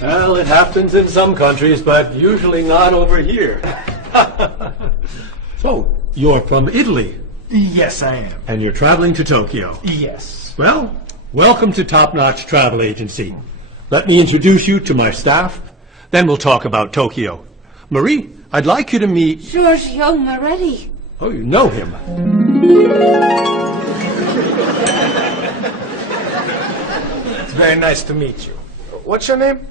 Well, it happens in some countries, but usually not over here. So, you're from Italy? Yes, I am. And you're traveling to Tokyo? Yes. Well, welcome to Top Notch Travel Agency. Let me introduce you to my staff, then we'll talk about Tokyo. Marie, I'd like you to meet... Giorgio Moretti. Oh, you know him. It's very nice to meet you. What's your name?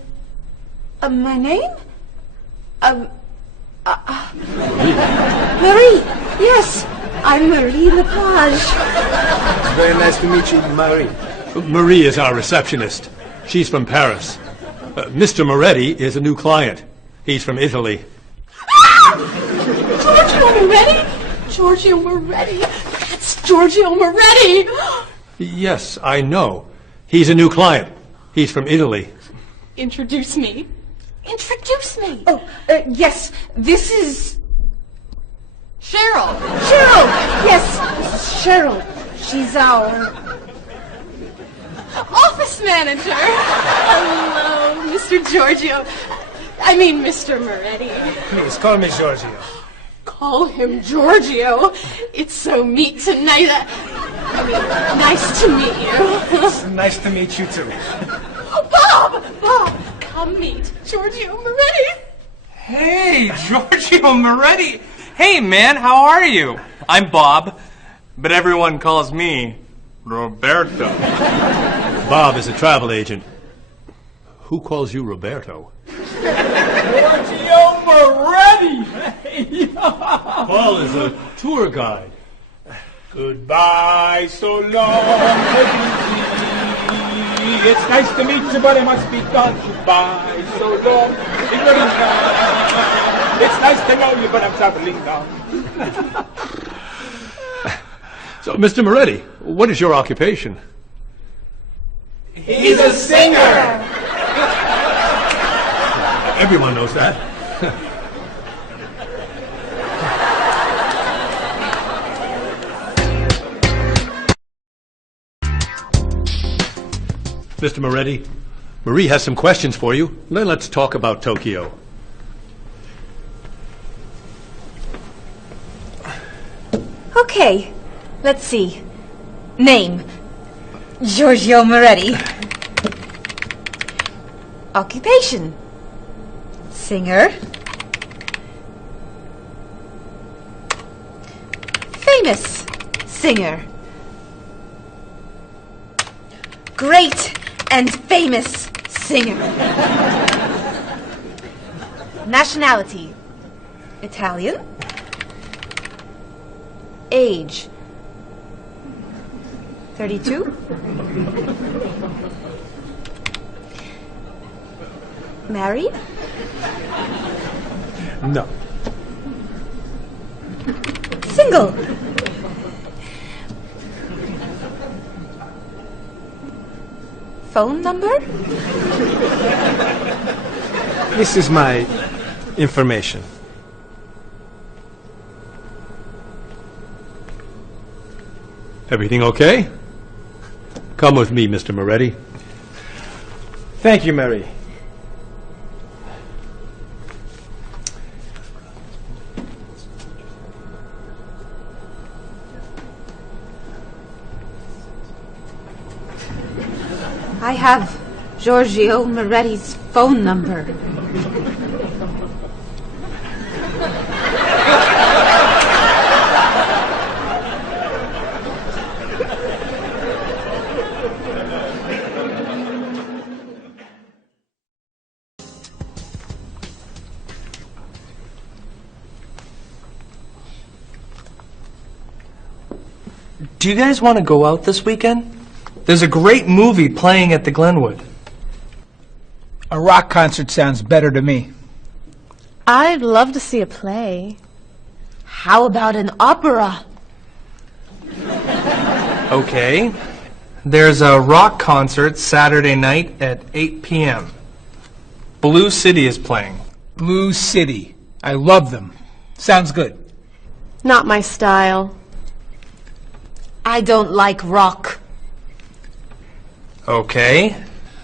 My name? Marie. Yes, I'm Marie Lepage. It's very nice to meet you, Marie. Marie is our receptionist. She's from Paris. Mr. Moretti is a new client. He's from Italy. Giorgio Moretti? Giorgio Moretti. That's Giorgio Moretti. Yes, I know. He's a new client. He's from Italy. Introduce me. Introduce me. Oh, yes. This is... Cheryl. Cheryl. Yes, this is Cheryl. She's our... office manager. Hello, Mr. Giorgio. I mean, Mr. Moretti. Please, call me Giorgio. Call him Giorgio. It's so neat tonight. I mean, nice to meet you. It's nice to meet you, too. Oh, Bob! Bob, come meet Giorgio Moretti. Hey, Giorgio Moretti. Hey, man, how are you? I'm Bob, but everyone calls me Roberto. Bob is a travel agent. Who calls you Roberto? Giorgio Moretti! Paul is a tour guide. Goodbye, so long. It's nice to meet you, but it must be done. Goodbye, so long. It's nice to know you, but I'm traveling now. So, Mr. Moretti, what is your occupation? He's a singer. Everyone knows that. Mr. Moretti, Marie has some questions for you. Then let's talk about Tokyo. Okay, let's see. Name, Giorgio Moretti. Occupation, singer. Famous singer. Great and famous singer. Nationality, Italian. Age, 32. Married? No. Single? Phone number? This is my information. Everything okay? Come with me, Mr. Moretti. Thank you, Mary. I have Giorgio Moretti's phone number. Do you guys want to go out this weekend? There's a great movie playing at the Glenwood. A rock concert sounds better to me. I'd love to see a play. How about an opera? Okay. There's a rock concert Saturday night at 8 p.m. Blue City is playing. Blue City. I love them. Sounds good. Not my style. I don't like rock. Okay.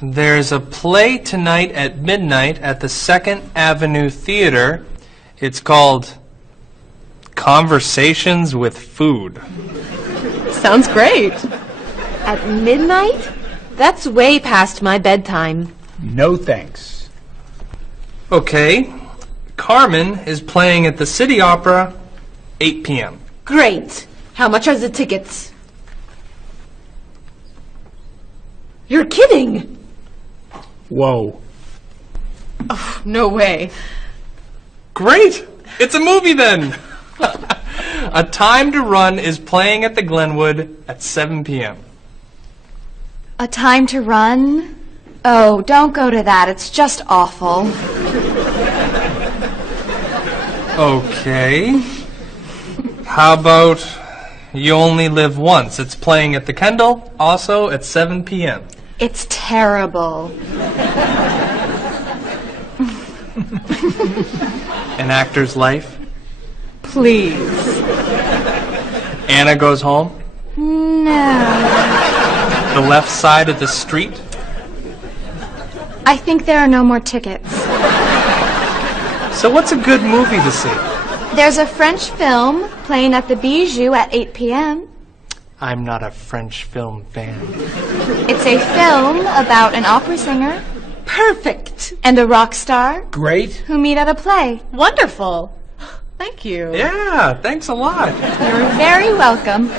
There's a play tonight at midnight at the 2nd Avenue Theater. It's called Conversations with Food. Sounds great. At midnight? That's way past my bedtime. No thanks. Okay. Carmen is playing at the City Opera, 8 p.m. Great. How much are the tickets? You're kidding! Whoa. No way. Great! It's a movie then! A Time to Run is playing at the Glenwood at 7 p.m. A Time to Run? Oh, don't go to that. It's just awful. Okay. How about You Only Live Once? It's playing at the Kendall, also at 7 p.m. It's terrible. An Actor's Life? Please. Anna Goes Home? No. The Left Side of the Street? I think there are no more tickets. So what's a good movie to see? There's a French film playing at the Bijou at 8 p.m. I'm not a French film fan. It's a film about an opera singer Perfect. and a rock star Great. who meet at a play. Wonderful. Thank you. Yeah, thanks a lot. You're very welcome.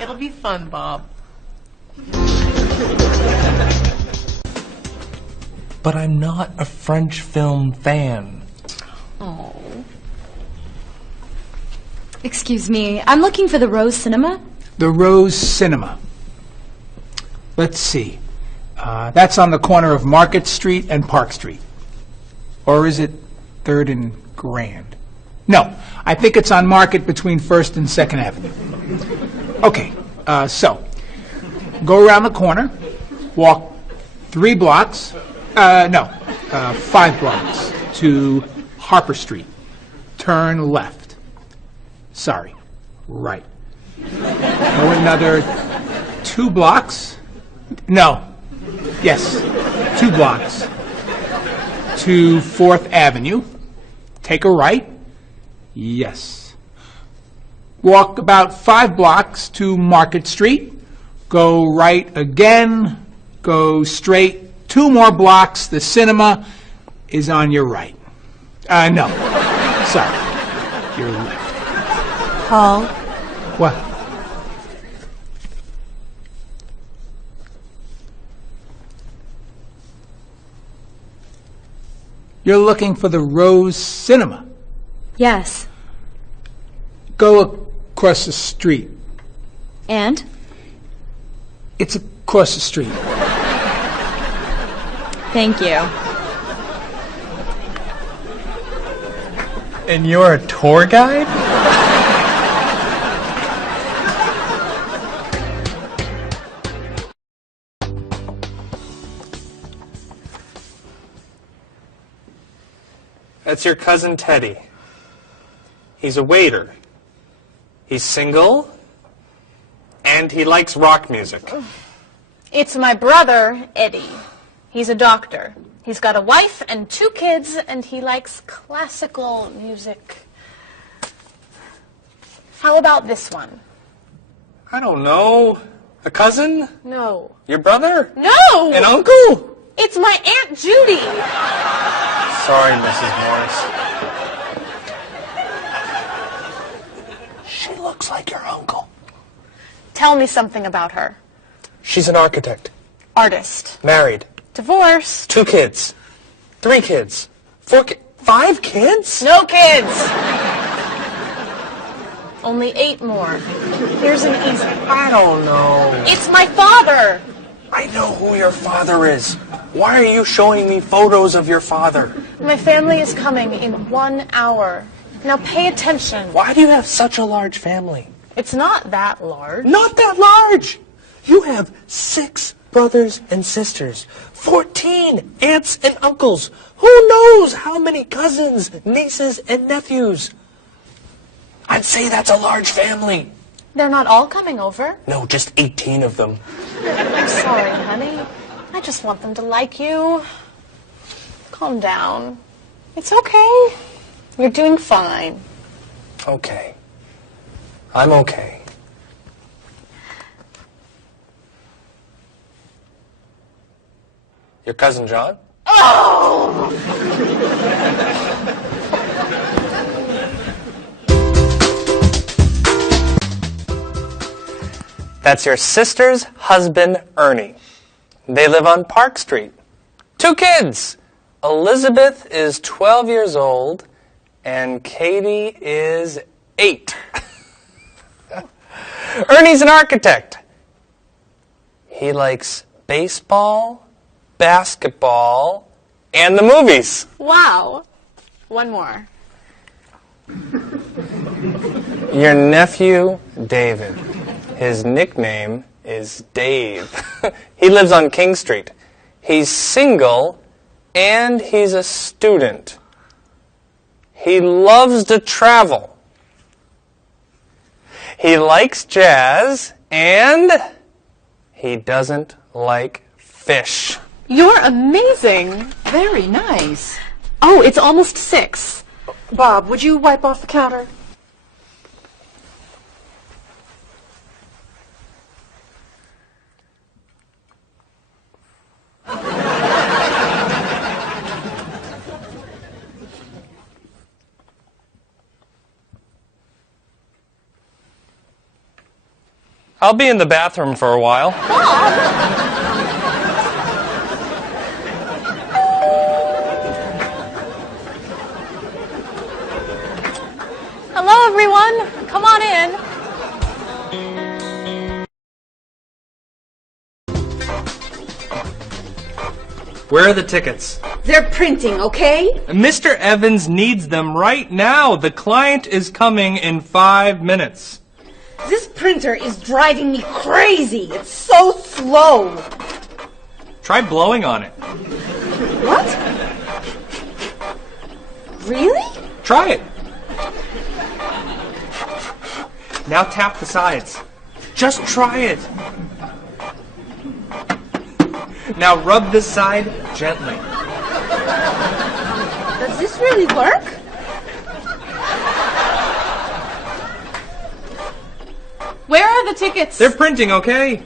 It'll be fun, Bob. But I'm not a French film fan. Oh. Excuse me, I'm looking for the Rose Cinema. The Rose Cinema. Let's see. That's on the corner of Market Street and Park Street. Or is it 3rd and Grand? No, I think it's on Market between 1st and 2nd Avenue. Okay, so go around the corner, walk 3 blocks, 5 blocks to Harper Street. Turn left. Sorry, right. Go another 2 blocks. No, yes, 2 blocks to 4th Avenue. Take a right. Yes. Walk about 5 blocks to Market Street. Go right again. Go straight 2 more blocks. The cinema is on your right. No. Sorry. Your left. Paul, What? You're looking for the Rose Cinema. yes. Go across the street. And? It's across the street. Thank you. And you're a tour guide? That's your cousin Teddy. He's a waiter. He's single, and he likes rock music. It's my brother, Eddie. He's a doctor. He's got a wife and 2 kids, and he likes classical music. How about this one? I don't know. A cousin? No. Your brother? No! An uncle? It's my Aunt Judy. Sorry, Mrs. Morris. She looks like your uncle. Tell me something about her. She's an architect. Artist. Married. Divorced. 2 kids. 3 kids. 4 kids. 5 kids? No kids. Only 8 more. Here's an easy one. I don't know. It's my father. I know who your father is. Why are you showing me photos of your father? My family is coming in 1 hour. Now pay attention. Why do you have such a large family? It's not that large. Not that large. You have 6 brothers and sisters, 14 aunts and uncles. Who knows how many cousins, nieces, and nephews? I'd say that's a large family. They're not all coming over. No, just 18 of them. I'm sorry, honey. I just want them to like you. Calm down. It's okay. You're doing fine. Okay. I'm okay. Your cousin John? That's your sister's husband, Ernie. They live on Park Street. 2 kids. Elizabeth is 12 years old, and Katie is 8. Ernie's an architect. He likes baseball, basketball, and the movies. Wow. One more. Your nephew, David. His nickname is Dave. He lives on King Street. He's single, and he's a student. He loves to travel. He likes jazz, and he doesn't like fish. You're amazing. Very nice. Oh, it's almost 6. Bob, would you wipe off the counter? I'll be in the bathroom for a while. Hello, everyone. Come on in. Where are the tickets? They're printing, okay? Mr. Evans needs them right now. The client is coming in 5 minutes. This printer is driving me crazy. It's so slow. Try blowing on it. What? Really? Try it. Now tap the sides. Just try it. Now rub this side gently. Does this really work? Where are the tickets? They're printing, okay?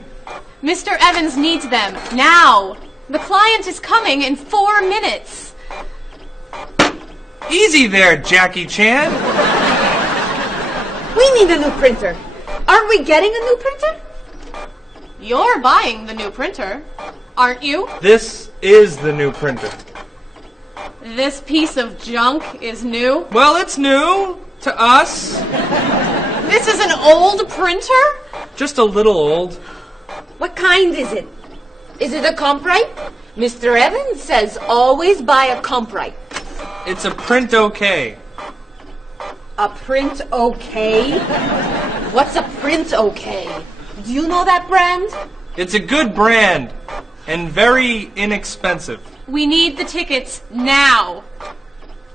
Mr. Evans needs them now. The client is coming in 4 minutes. Easy there, Jackie Chan. We need a new printer. Aren't we getting a new printer? You're buying the new printer, aren't you? This is the new printer. This piece of junk is new. Well, it's new to us. This is an old printer? Just a little old. What kind is it? Is it a Comprite? Mr. Evans says always buy a Comprite. It's a print okay. A print okay? What's a print okay? Do you know that brand? It's a good brand and very inexpensive. We need the tickets now.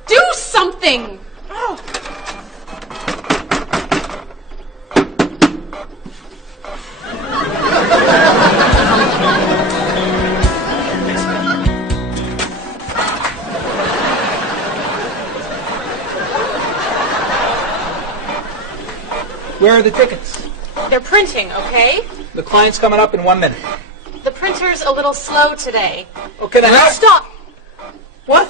Do something! Where are the tickets? They're printing, okay? The client's coming up in 1 minute. The printer's a little slow today. Okay, then how... Stop! What?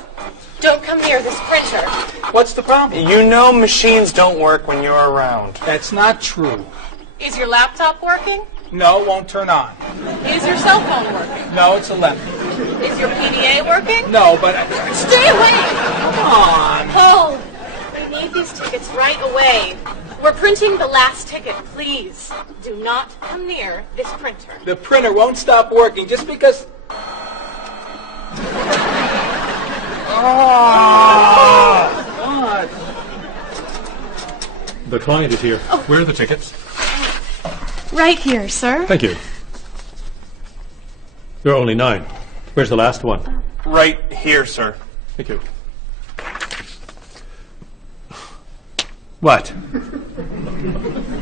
Don't come near this printer. What's the problem? You know machines don't work when you're around. That's not true. Is your laptop working? No, it won't turn on. Is your cell phone working? No, it's 11. Is your PDA working? No, but... Stay away! Come on. Hold! We need these tickets right away. We're printing the last ticket, please. Do not come near this printer. The printer won't stop working just because... What? The client is here. Where are the tickets? Right here, sir. Thank you. There are only 9. Where's the last one? Right here, sir. Thank you. What?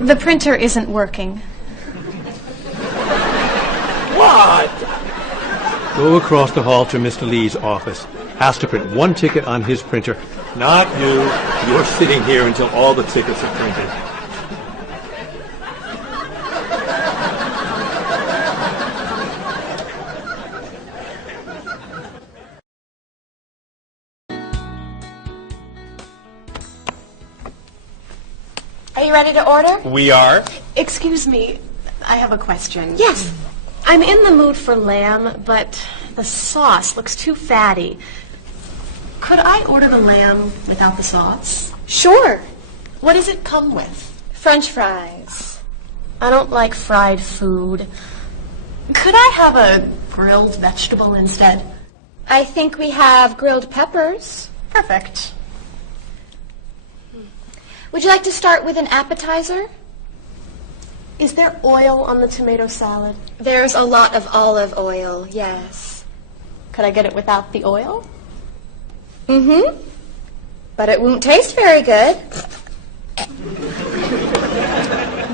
The printer isn't working. What? Go across the hall to Mr. Lee's office. Has to print one ticket on his printer. Not you. You're sitting here until all the tickets are printed. Are you ready to order? We are. Excuse me, I have a question. Yes. I'm in the mood for lamb, but the sauce looks too fatty. Could I order the lamb without the sauce? Sure. What does it come with? French fries. I don't like fried food. Could I have a grilled vegetable instead? I think we have grilled peppers. Perfect. Would you like to start with an appetizer? Is there oil on the tomato salad? There's a lot of olive oil, yes. Could I get it without the oil? Mm-hmm. But it won't taste very good.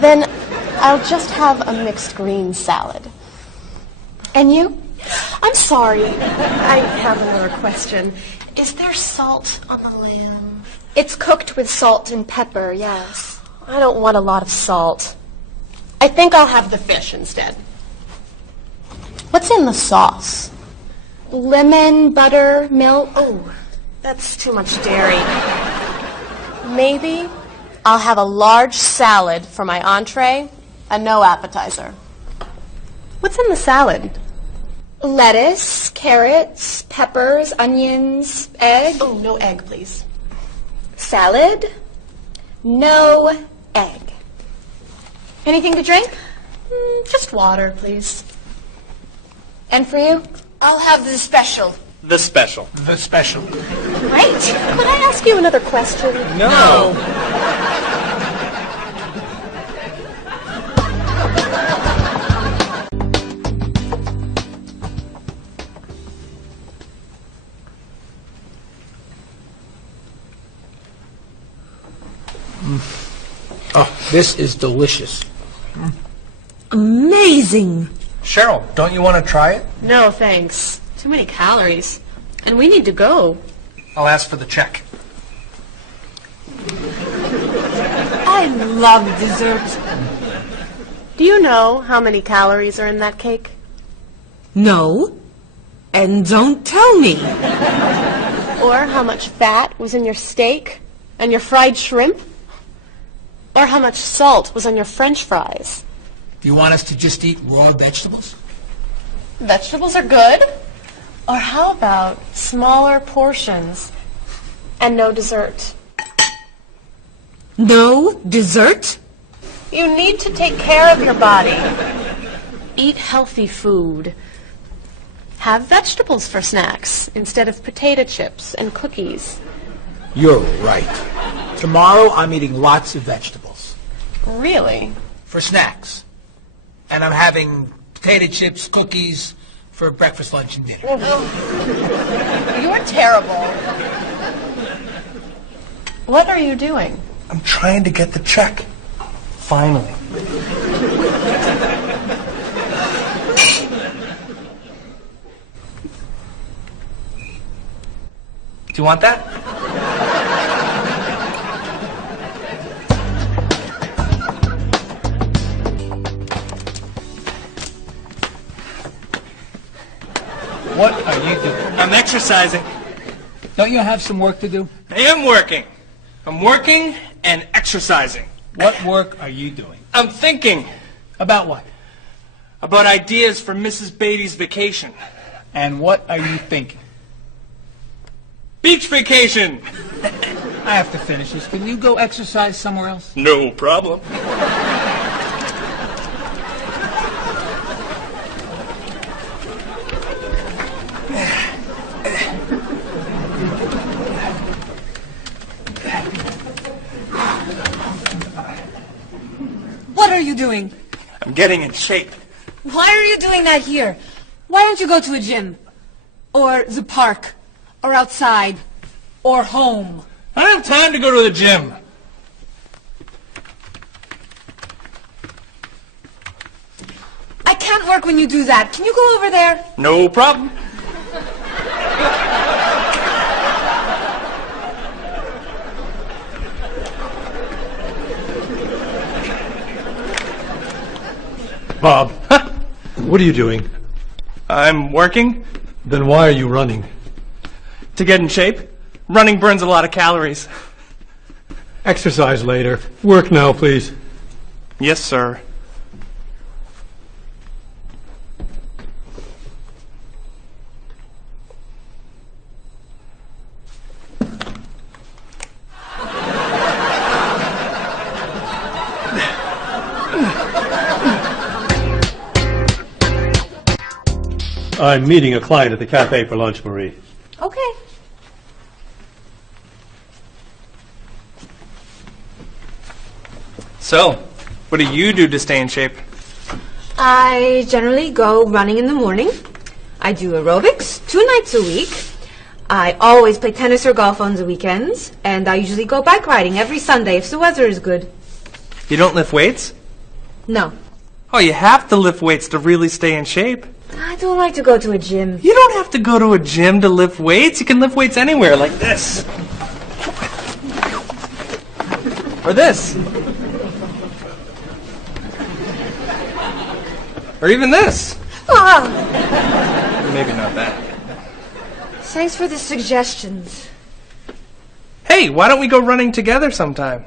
Then I'll just have a mixed green salad. And you? I'm sorry. I have another question. Is there salt on the lamb? It's cooked with salt and pepper, yes. I don't want a lot of salt. I think I'll have the fish instead. What's in the sauce? Lemon, butter, milk. Oh, that's too much dairy. Maybe I'll have a large salad for my entree and no appetizer. What's in the salad? Lettuce, carrots, peppers, onions, egg. Oh, no egg, please. Salad, no egg. Anything to drink? Just water, please. And for you? I'll have the special. The special. The special. Right. Could I ask you another question? No. Oh, this is delicious. Amazing. Cheryl, don't you want to try it? No, thanks. Too many calories. And we need to go. I'll ask for the check. I love dessert. Do you know how many calories are in that cake? No. And don't tell me. Or how much fat was in your steak and your fried shrimp? Or how much salt was on your French fries? Do you want us to just eat raw vegetables? Vegetables are good. Or how about smaller portions and no dessert? No dessert? You need to take care of your body. Eat healthy food. Have vegetables for snacks instead of potato chips and cookies. You're right. Tomorrow I'm eating lots of vegetables. Really? For snacks. And I'm having potato chips, cookies for breakfast, lunch, and dinner. You're terrible. What are you doing? I'm trying to get the check. Finally. Do you want that? What are you doing? I'm exercising. Don't you have some work to do? I am working. I'm working and exercising. What work are you doing? I'm thinking About what? about ideas for Mrs. Beatty's vacation. And what are you thinking? Beach vacation. I have to finish this. Can you go exercise somewhere else? No problem. What are you doing? I'm getting in shape. Why are you doing that here? Why don't you go to a gym? Or the park? Or outside? Or home? I don't have time to go to the gym. doesn't work when you do that. Can you go over there? No problem. Bob, what are you doing? I'm working Then why are you running? to get in shape. Running burns a lot of calories. Exercise later. Work now, please. Yes, sir. I'm meeting a client at the cafe for lunch, Marie. Okay. So, what do you do to stay in shape? I generally go running in the morning. I do aerobics 2 nights a week. I always play tennis or golf on the weekends. And I usually go bike riding every Sunday if the weather is good. You don't lift weights? No, Oh, you have to lift weights to really stay in shape. I don't like to go to a gym. You don't have to go to a gym to lift weights. You can lift weights anywhere, like this. Or this. Or even this. Ah, Maybe not that. thanks for the suggestions. Hey, why don't we go running together sometime?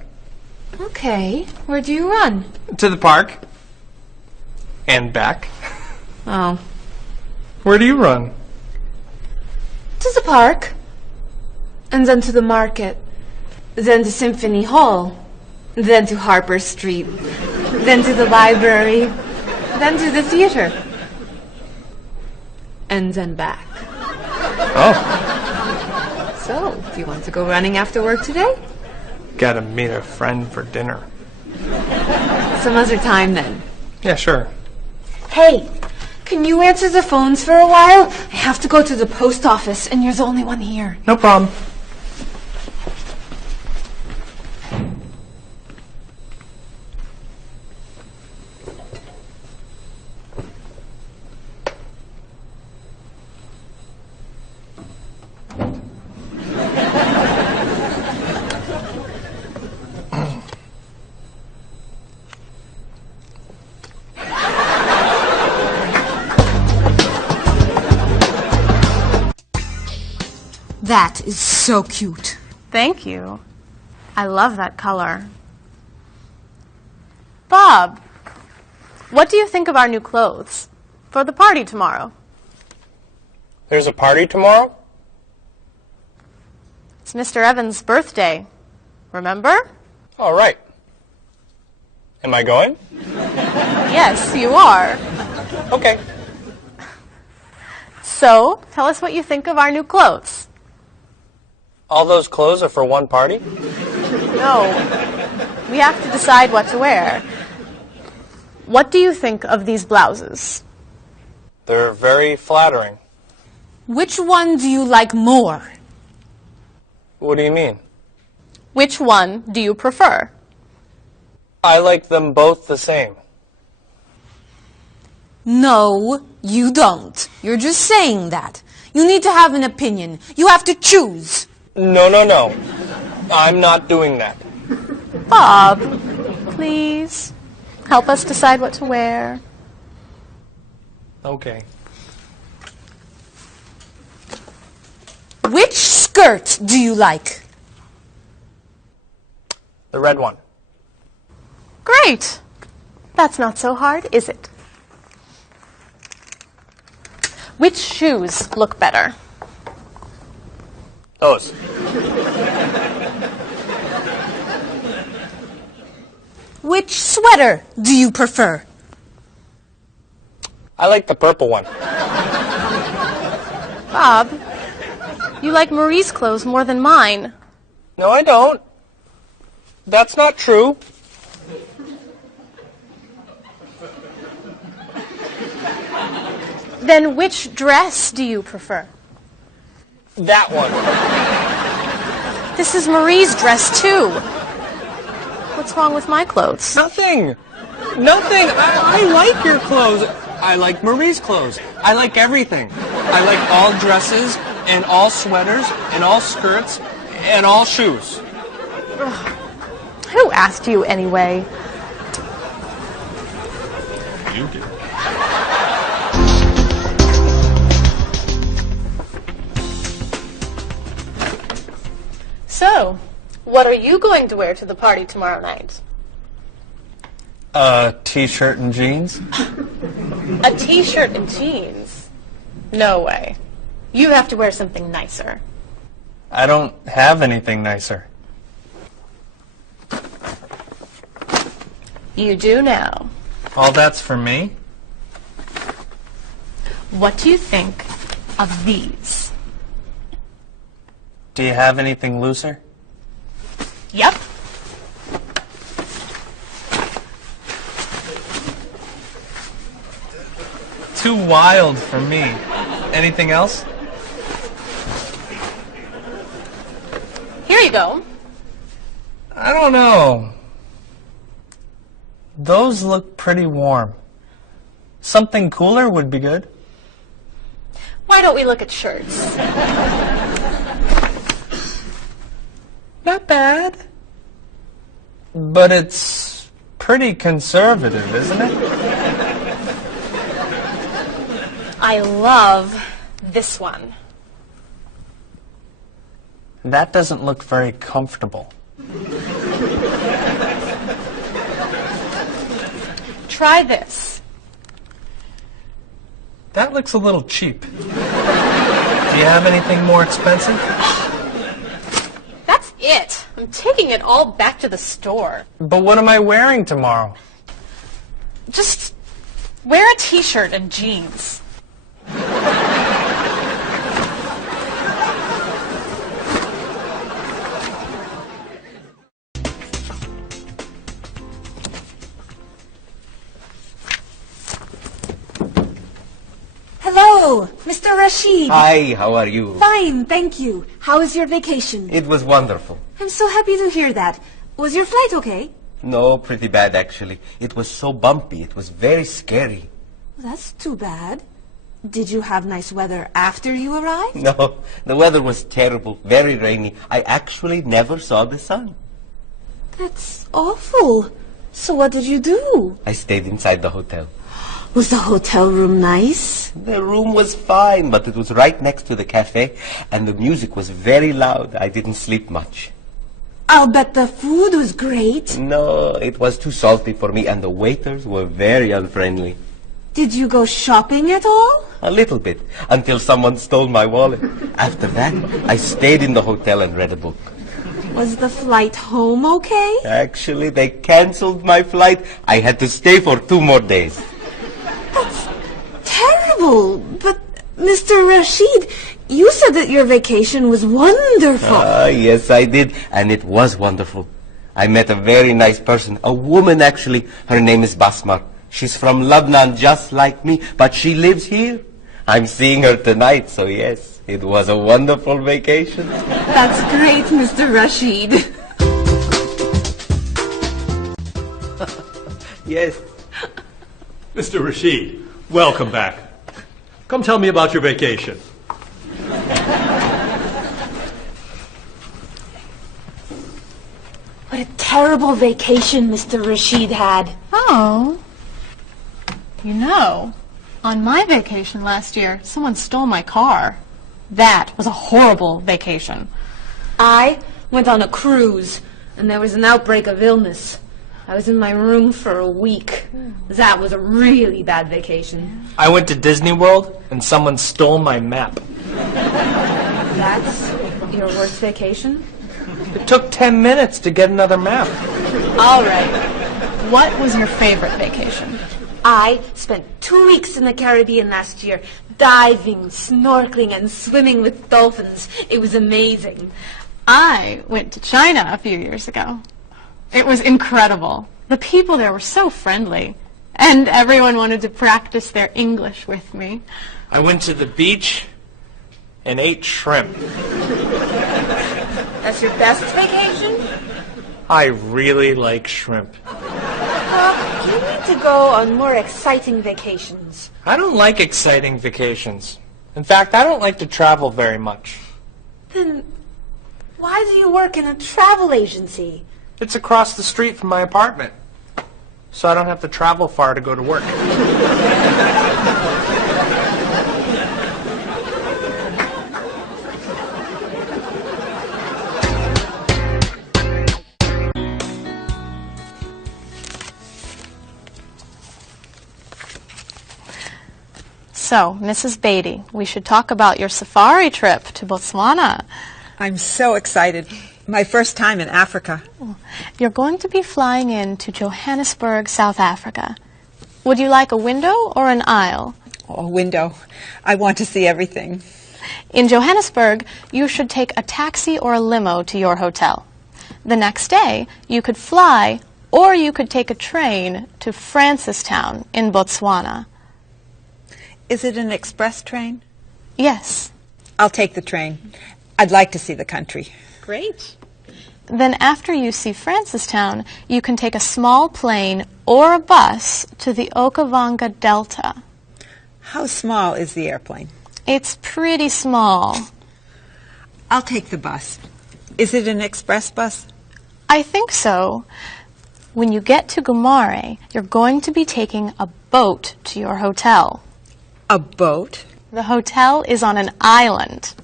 Okay, where do you run? To the park. And back. Oh, Where do you run? to the park. And then to the market. Then to Symphony Hall. Then to Harper Street. Then to the library. Then to the theater. And then back. Oh, So, do you want to go running after work today? gotta meet a friend for dinner. Some other time then. Yeah, sure. Hey, can you answer the phones for a while? I have to go to the post office and you're the only one here. No problem. That is so cute. Thank you. I love that color. Bob, what do you think of our new clothes for the party tomorrow? There's a party tomorrow? It's Mr. Evans' birthday. Remember? All right. Am I going? Yes, you are. Okay. So, tell us what you think of our new clothes. All those clothes are for one party? No, we have to decide what to wear. What do you think of these blouses? They're very flattering. Which one do you like more? What do you mean? Which one do you prefer? I like them both the same. No, you don't. You're just saying that. You need to have an opinion. You have to choose. No. I'm not doing that. Bob, please help us decide what to wear. Okay. Which skirt do you like? The red one. Great. That's not so hard, is it? Which shoes look better? Those. Which sweater do you prefer? I like the purple one. Bob, you like Marie's clothes more than mine. No, I don't. That's not true. Then which dress do you prefer? That one. This is Marie's dress, too. What's wrong with my clothes? Nothing. I like your clothes. I like Marie's clothes. I like everything. I like all dresses and all sweaters and all skirts and all shoes. Who asked you anyway? You did. So, what are you going to wear to the party tomorrow night? A t-shirt and jeans? A t-shirt and jeans? No way. You have to wear something nicer. I don't have anything nicer. You do now. All that's for me? What do you think of these? Do you have anything looser? Yep. Too wild for me. Anything else? Here you go. I don't know. Those look pretty warm. Something cooler would be good. Why don't we look at shirts? Not bad. But it's pretty conservative, isn't it? I love this one. That doesn't look very comfortable. Try this. That looks a little cheap. Do you have anything more expensive? That's it. I'm taking it all back to the store. But what am I wearing tomorrow? Just wear a t-shirt and jeans. Hello, Mr. Rashid. Hi, how are you? Fine, thank you. How was your vacation? It was wonderful. I'm so happy to hear that. Was your flight okay? No, pretty bad actually. It was so bumpy. It was very scary. That's too bad. Did you have nice weather after you arrived? No, the weather was terrible, very rainy. I actually never saw the sun. That's awful. So what did you do? I stayed inside the hotel. Was the hotel room nice? The room was fine, but it was right next to the cafe, and the music was very loud. I didn't sleep much. I'll bet the food was great. No, it was too salty for me, and the waiters were very unfriendly. Did you go shopping at all? A little bit, until someone stole my wallet. After that, I stayed in the hotel and read a book. Was the flight home okay? Actually, they canceled my flight. I had to stay for 2 more days. That's terrible. But, Mr. Rashid, you said that your vacation was wonderful. Yes, I did. And it was wonderful. I met a very nice person. A woman, actually. Her name is Basmar. She's from Lebanon, just like me. But she lives here. I'm seeing her tonight, so yes, it was a wonderful vacation. That's great, Mr. Rashid. Yes. Mr. Rashid, welcome back. Come tell me about your vacation. What a terrible vacation Mr. Rashid had. Oh. You know, on my vacation last year, someone stole my car. That was a horrible vacation. I went on a cruise, and there was an outbreak of illness. I was in my room for a week. That was a really bad vacation. I went to Disney World and someone stole my map. That's your worst vacation? It took 10 minutes to get another map. All right. What was your favorite vacation? I spent 2 weeks in the Caribbean last year, diving, snorkeling, and swimming with dolphins. It was amazing. I went to China a few years ago. It was incredible. The people there were so friendly, and everyone wanted to practice their English with me. I went to the beach and ate shrimp. That's your best vacation? I really like shrimp. You need to go on more exciting vacations. I don't like exciting vacations. In fact, I don't like to travel very much. Then why do you work in a travel agency? It's across the street from my apartment, so I don't have to travel far to go to work. So, Mrs. Beatty, we should talk about your safari trip to Botswana. I'm so excited. My first time in Africa. You're going to be flying in to Johannesburg, South Africa. Would you like a window or an aisle? Oh, a window. I want to see everything. In Johannesburg, you should take a taxi or a limo to your hotel. The next day, you could fly or you could take a train to Francistown in Botswana. Is it an express train? Yes. I'll take the train. I'd like to see the country. Great. Then after you see Francistown, you can take a small plane or a bus to the Okavango Delta. How small is the airplane? It's pretty small. I'll take the bus. Is it an express bus? I think so. When you get to Gumare, you're going to be taking a boat to your hotel. A boat? The hotel is on an island.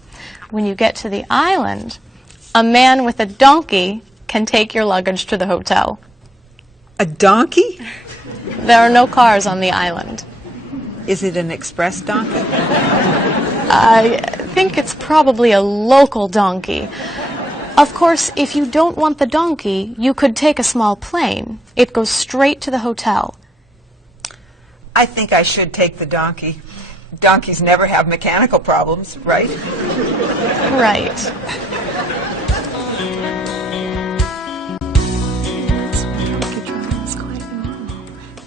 When you get to the island, a man with a donkey can take your luggage to the hotel. A donkey? There are no cars on the island. Is it an express donkey? I think it's probably a local donkey. Of course, if you don't want the donkey, you could take a small plane. It goes straight to the hotel. I think I should take the donkey. Donkeys never have mechanical problems, right? Right.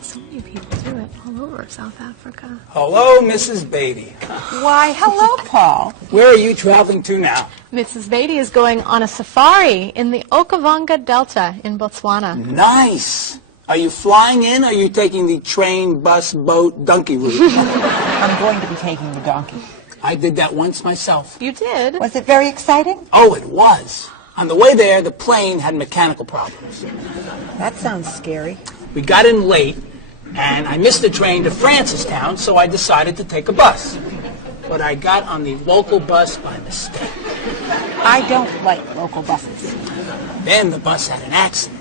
So many people do it all over South Africa. Hello, Mrs. Beatty. Why, hello, Paul. Where are you traveling to now? Mrs. Beatty is going on a safari in the Okavango Delta in Botswana. Nice. Are you flying in, or are you taking the train, bus, boat, donkey route? I'm going to be taking the donkey. I did that once myself. You did? Was it very exciting? Oh, it was. On the way there, the plane had mechanical problems. That sounds scary. We got in late, and I missed the train to Francistown, so I decided to take a bus. But I got on the local bus by mistake. I don't like local buses. Then the bus had an accident.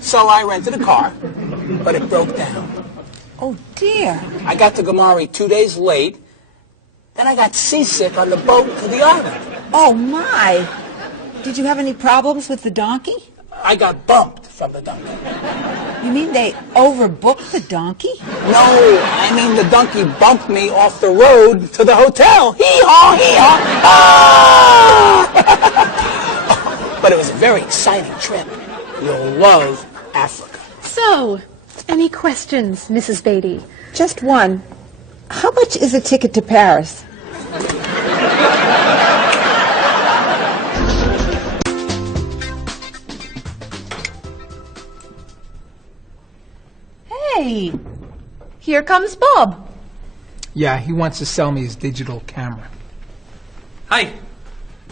So I rented a car, but it broke down. Oh, dear. I got to Gumare 2 days late. Then I got seasick on the boat to the island. Oh, my. Did you have any problems with the donkey? I got bumped from the donkey. You mean they overbooked the donkey? No, I mean the donkey bumped me off the road to the hotel. Hee-haw, hee-haw. Ah! But it was a very exciting trip. You'll love Africa. So, any questions, Mrs. Beatty? Just one. How much is a ticket to Paris? Hey, here comes Bob. Yeah, he wants to sell me his digital camera. Hi.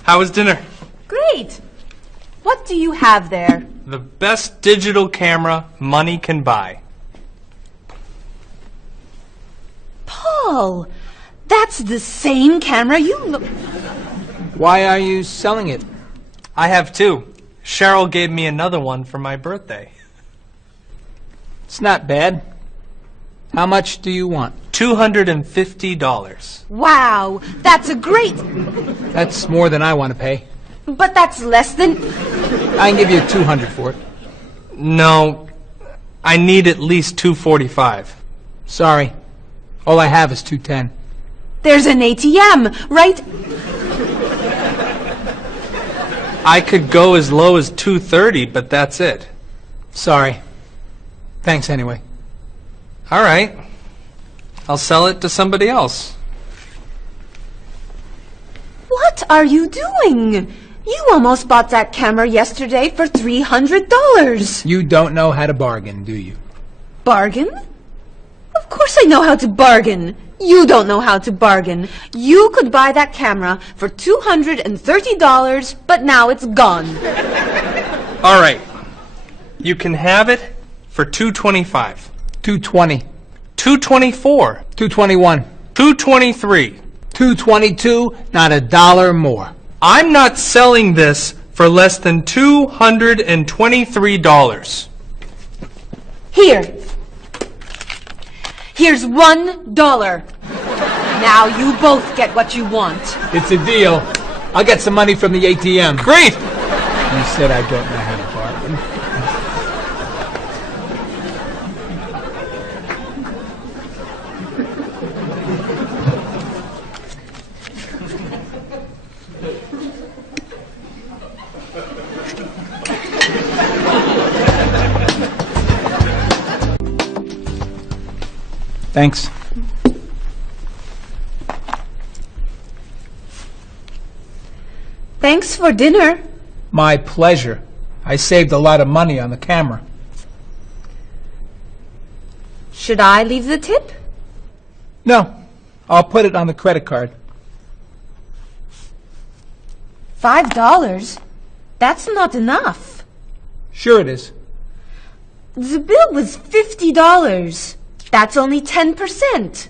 How was dinner? Great. What do you have there? The best digital camera money can buy. Paul, that's the same camera you... Why are you selling it? I have two. Cheryl gave me another one for my birthday. It's not bad. How much do you want? $250. Wow, that's a great... That's more than I want to pay. But that's less than... I can give you $200 for it. No, I need at least $245. Sorry. All I have is $210. There's an ATM, right? I could go as low as $230, but that's it. Sorry. Thanks anyway. All right. I'll sell it to somebody else. What are you doing? You almost bought that camera yesterday for $300. You don't know how to bargain, do you? Bargain? Of course I know how to bargain. You don't know how to bargain. You could buy that camera for $230, but now it's gone. All right. You can have it for $225. $220. $224. $221. $223. $222. Not a dollar more. I'm not selling this for less than $223. Here. Here's $1. Now you both get what you want. It's a deal. I'll get some money from the ATM. Great! You said I don't know how to bargain. Thanks. Thanks for dinner. My pleasure. I saved a lot of money on the camera. Should I leave the tip? No, I'll put it on the credit card. $5? That's not enough. Sure it is. The bill was $50. That's only 10%.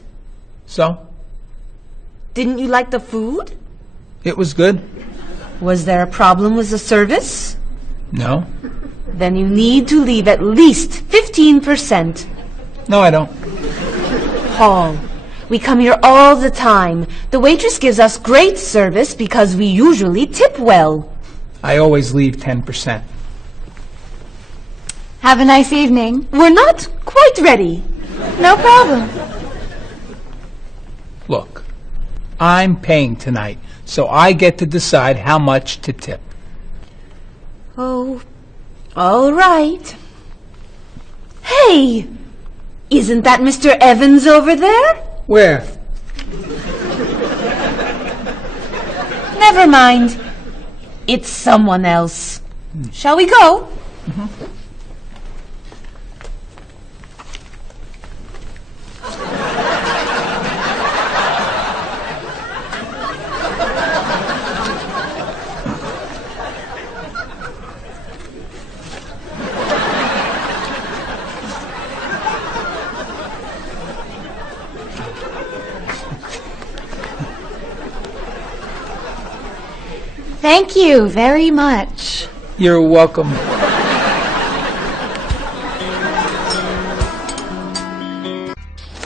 So? Didn't you like the food? It was good. Was there a problem with the service? No. Then you need to leave at least 15%. No, I don't. Paul, we come here all the time. The waitress gives us great service because we usually tip well. I always leave 10%. Have a nice evening. We're not quite ready. No problem. Look, I'm paying tonight, so I get to decide how much to tip. Oh, all right. Hey, isn't that Mr. Evans over there? Where? Never mind. It's someone else. Shall we go? Thank you very much. You're welcome.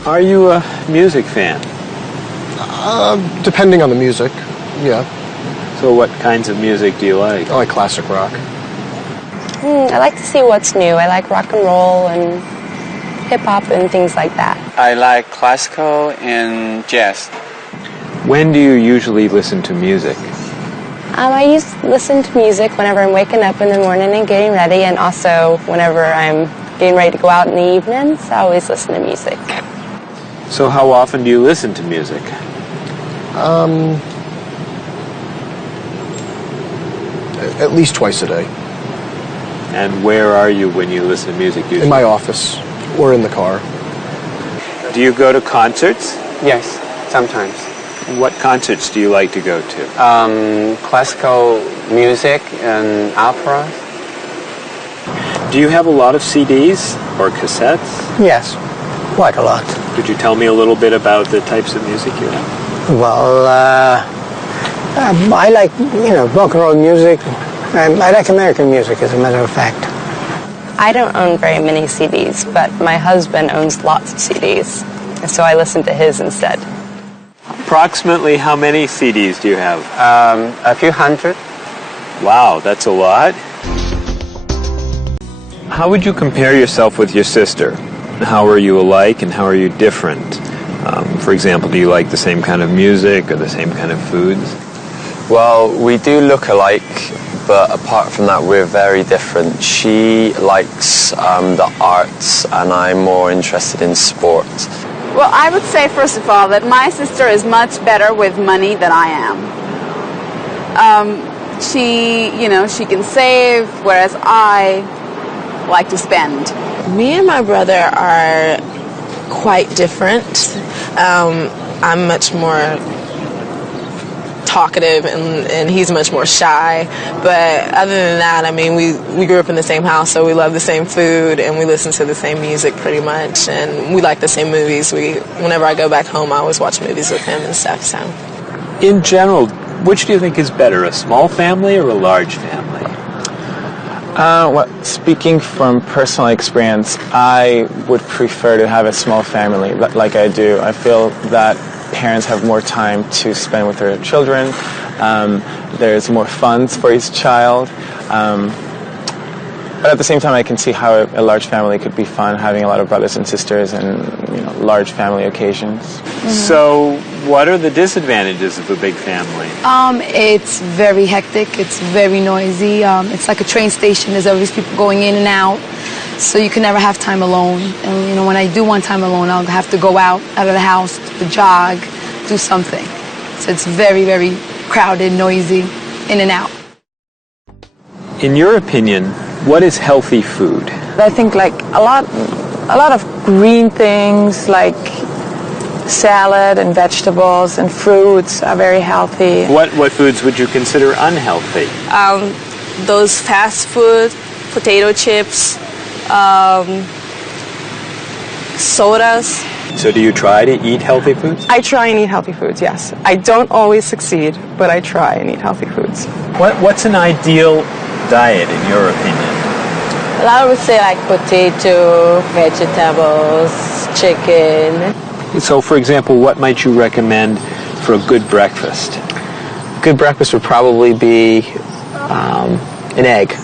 Are you a music fan? Depending on the music, yeah. So what kinds of music do you like? I like classic rock. I like to see what's new. I like rock and roll and hip-hop and things like that. I like classical and jazz. When do you usually listen to music? I used to listen to music whenever I'm waking up in the morning and getting ready, and also whenever I'm getting ready to go out in the evenings. I always listen to music. So how often do you listen to music? At least twice a day. And where are you when you listen to music usually? In my office or in the car. Do you go to concerts? Yes, sometimes. What concerts do you like to go to? Classical music and opera. Do you have a lot of CDs or cassettes? Yes, quite a lot. Could you tell me a little bit about the types of music you have? Well, I like, rock and roll music. I like American music, as a matter of fact. I don't own very many CDs, but my husband owns lots of CDs, and so I listen to his instead. Approximately how many CDs do you have? A few hundred. Wow, that's a lot. How would you compare yourself with your sister? How are you alike and how are you different? For example, do you like the same kind of music or the same kind of foods? Well, we do look alike, but apart from that, we're very different. She likes the arts, and I'm more interested in sport. Well, I would say, first of all, that my sister is much better with money than I am. She can save, whereas I like to spend. Me and my brother are quite different. I'm much more talkative and he's much more shy. But other than that, I mean, we grew up in the same house, so we love the same food and we listen to the same music pretty much, and we like the same movies. Whenever I go back home, I always watch movies with him and stuff. So, in general, which do you think is better, a small family or a large family? Well, speaking from personal experience, I would prefer to have a small family like I do. I feel that parents have more time to spend with their children. There's more funds for each child. But at the same time, I can see how a large family could be fun, having a lot of brothers and sisters and large family occasions. Mm-hmm. So what are the disadvantages of a big family? It's very hectic. It's very noisy. It's like a train station. There's always people going in and out. So you can never have time alone. And, when I do want time alone, I'll have to go out of the house, to jog, do something. So it's very, very crowded, noisy, in and out. In your opinion, what is healthy food? I think like a lot of green things like salad and vegetables and fruits are very healthy. What foods would you consider unhealthy? Those fast food, potato chips, sodas. So do you try to eat healthy foods? I try and eat healthy foods, yes. I don't always succeed, but I try and eat healthy foods. What's an ideal diet in your opinion? Well, I would say like potato, vegetables, chicken. So for example, what might you recommend for a good breakfast? Good breakfast would probably be an egg,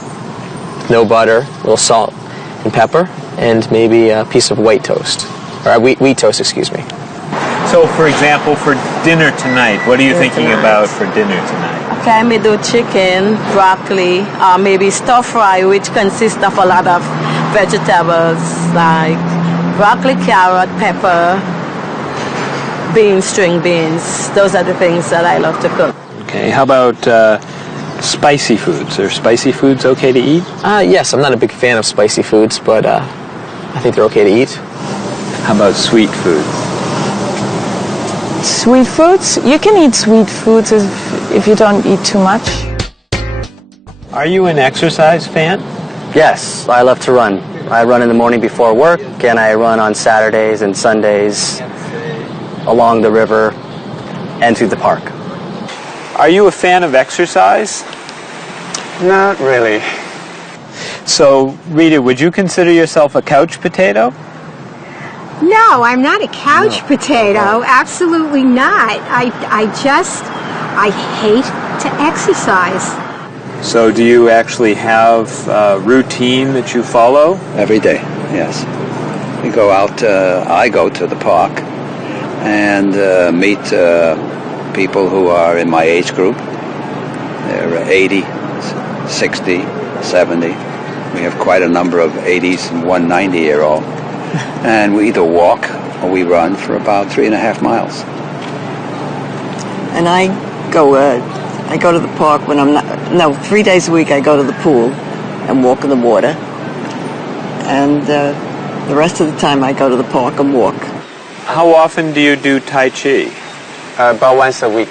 no butter, a little salt and pepper, and maybe a piece of white toast, or wheat toast, excuse me. So for example, for dinner tonight, what are you thinking about for dinner tonight? Okay, I may do chicken, broccoli, maybe stir fry, which consists of a lot of vegetables like broccoli, carrot, pepper, beans, string beans. Those are the things that I love to cook. Okay, how about spicy foods? Are spicy foods okay to eat? Yes, I'm not a big fan of spicy foods, but I think they're okay to eat. How about sweet foods? Sweet foods? You can eat sweet foods if you don't eat too much. Are you an exercise fan? Yes, I love to run. I run in the morning before work, and I run on Saturdays and Sundays along the river and through the park. Are you a fan of exercise? Not really. So, Rita, would you consider yourself a couch potato? No, I'm not a couch potato. Absolutely not. I hate to exercise. So do you actually have a routine that you follow? Every day, yes. We go out, I go to the park and meet people who are in my age group. They're 80, 60, 70. We have quite a number of 80s and 190-year-old. And we either walk or we run for about 3.5 miles. And I go to the park when I'm not, 3 days a week I go to the pool and walk in the water. And the rest of the time I go to the park and walk. How often do you do Tai Chi? About once a week.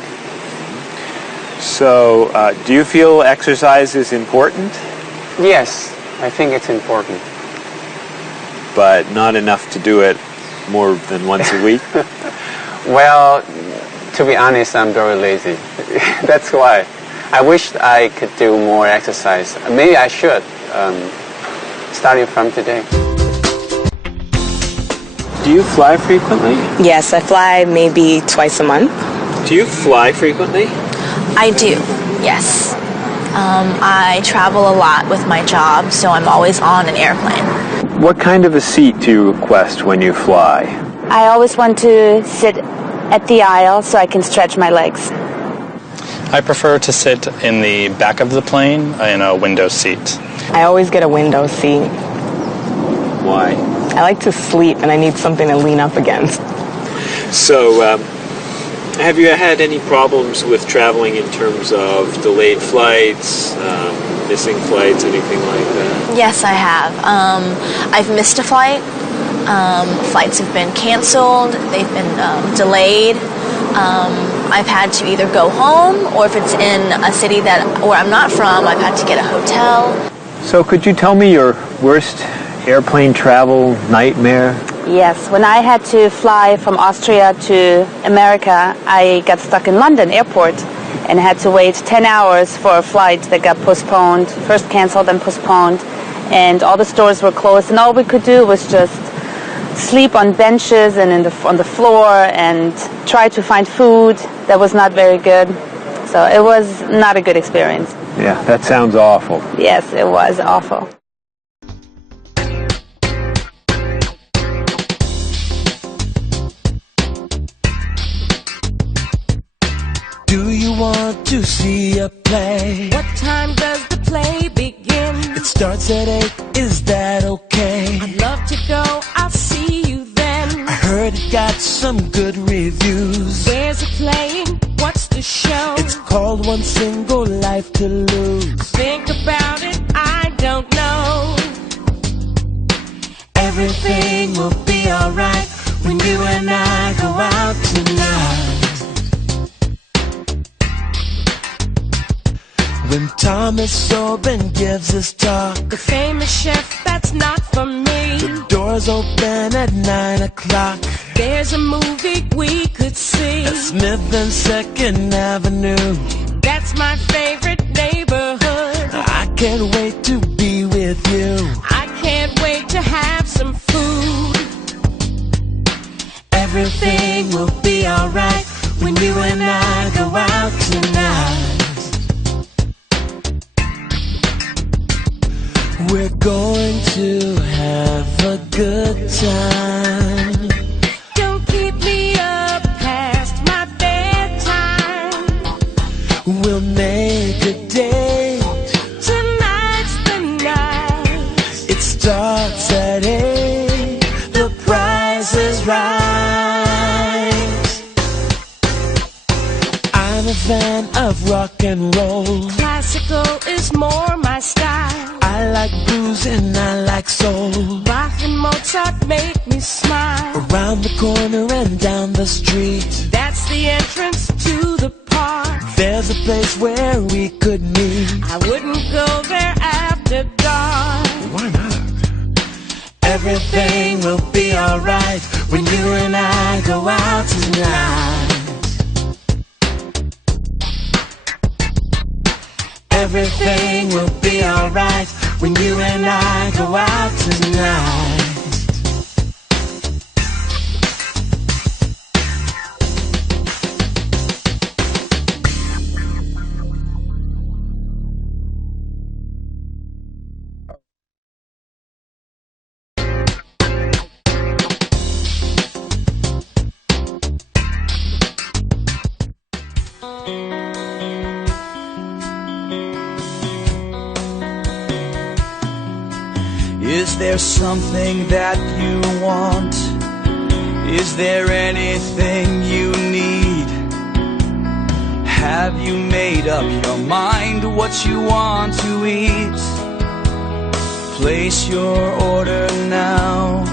So, do you feel exercise is important? Yes, I think it's important. But not enough to do it more than once a week? Well, to be honest, I'm very lazy. That's why. I wish I could do more exercise. Maybe I should, starting from today. Do you fly frequently? Yes, I fly maybe twice a month. Do you fly frequently? I do, yes. I travel a lot with my job, so I'm always on an airplane. What kind of a seat do you request when you fly? I always want to sit at the aisle so I can stretch my legs. I prefer to sit in the back of the plane in a window seat. I always get a window seat. Why? I like to sleep and I need something to lean up against. So, Have you had any problems with traveling in terms of delayed flights, missing flights, anything like that? Yes, I have. I've missed a flight. Flights have been canceled. They've been delayed. I've had to either go home, or if it's in a city where I'm not from, I've had to get a hotel. So could you tell me your worst airplane travel nightmare? Yes, when I had to fly from Austria to America, I got stuck in London airport and had to wait 10 hours for a flight that got postponed, first canceled then postponed, and all the stores were closed, and all we could do was just sleep on benches and on the floor and try to find food that was not very good. So it was not a good experience. Yeah, that sounds awful. Yes, it was awful. Do you want to see a play? What time does the play begin? It starts at 8, is that okay? I'd love to go, I'll see you then. I heard it got some good reviews. Where's it playing? What's the show? It's called One Single Life to Lose. Think about it, I don't know. Everything will be alright when you and I go out tonight. When Thomas Sobin gives his talk, the famous chef, that's not for me. The doors open at 9 o'clock. There's a movie we could see at Smith and 2nd Avenue. That's my favorite neighborhood. I can't wait to be with you. I can't wait to have some food. Everything will be alright when you and I go out tonight. We're going to have a good time. Don't keep me up past my bedtime. We'll make a date. Tonight's the night. It starts at 8. The price is right. I'm a fan of rock and roll. Classical is more my style. I like blues and I like soul. Bach and Mozart make me smile. Around the corner and down the street, that's the entrance to the park. There's a place where we could meet. I wouldn't go there after dark. Why not? Everything will be alright when you and I go out tonight. Everything will be alright when you and I go out tonight. Is there something that you want? Is there anything you need? Have you made up your mind what you want to eat? Place your order now,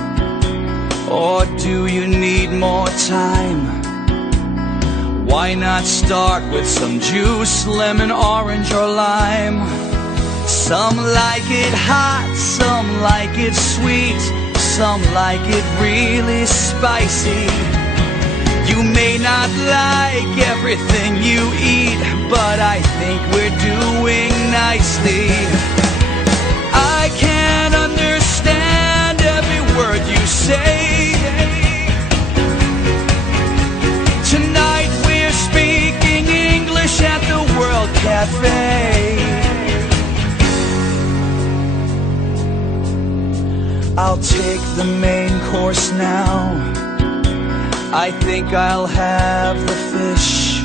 or do you need more time? Why not start with some juice, lemon, orange, or lime? Some like it hot, some like it sweet, some like it really spicy. You may not like everything you eat, but I think we're doing nicely. I can't understand every word you say. Tonight we're speaking English at the World Cafe. I'll take the main course now. I think I'll have the fish.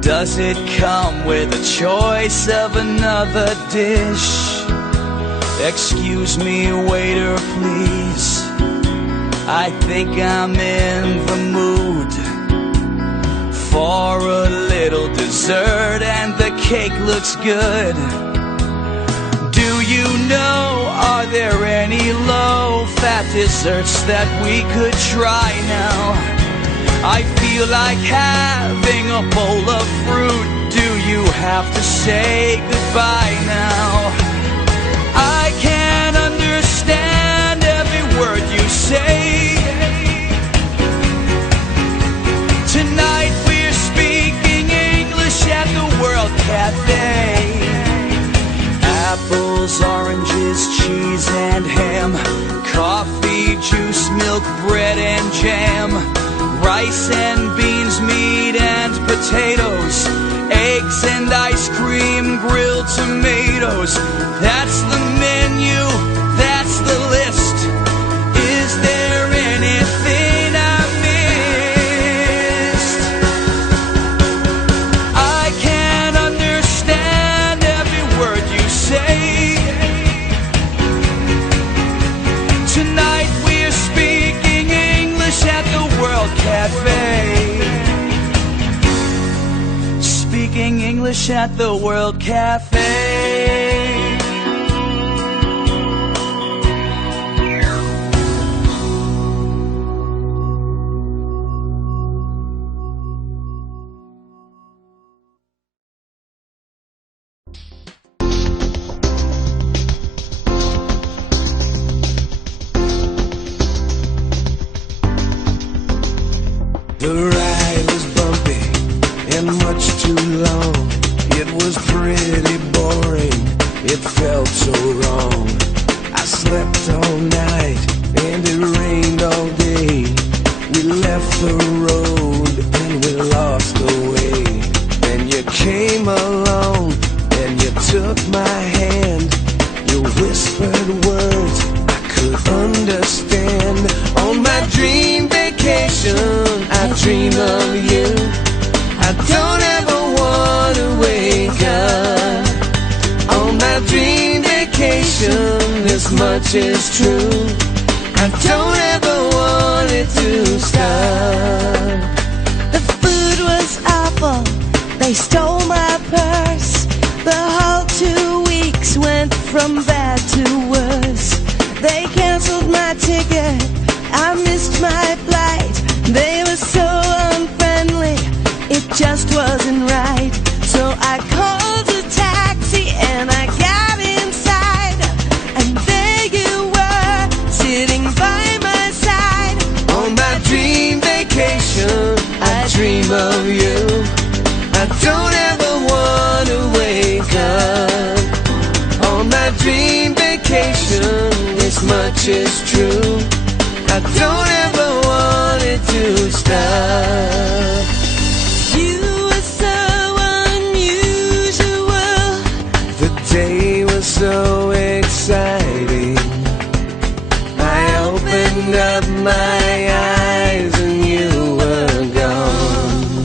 Does it come with a choice of another dish? Excuse me, waiter, please. I think I'm in the mood. for a little dessert, and the cake looks good. Do you know, are there any low-fat desserts that we could try now? I feel like having a bowl of fruit. Do you have to say goodbye now? I can't understand every word you say. Tonight we're speaking English at the World Cafe. Apples, oranges, cheese and ham, coffee, juice, milk, bread and jam, rice and beans, meat and potatoes, eggs and ice cream, grilled tomatoes. That's the menu, that's the list. Is there anything I missed? I can't understand every word you say. Tonight we're speaking English at the World Cafe. Speaking English at the World Cafe. The ride was bumpy and much too long. It was pretty boring, it felt so wrong. I slept all night and it rained all day. We left the road and we lost the way. Then you came along and you took my hand. You whispered words I could understand. On my dream vacation I dream of you. I don't ever want to wake up. On my dream vacation, this much is true. I don't ever want it to stop. The food was awful, they stole my purse. The whole 2 weeks went from bad to worse. They canceled my ticket, I missed my flight. They were so unfriendly, it just wasn't right. So I called a taxi and I got inside, and there you were, sitting by my side. On my dream vacation, I dream of you. I don't ever want to wake up. On my dream vacation, this much is true. I don't ever want it to stop. You were so unusual. The day was so exciting. I opened up my eyes and you were gone.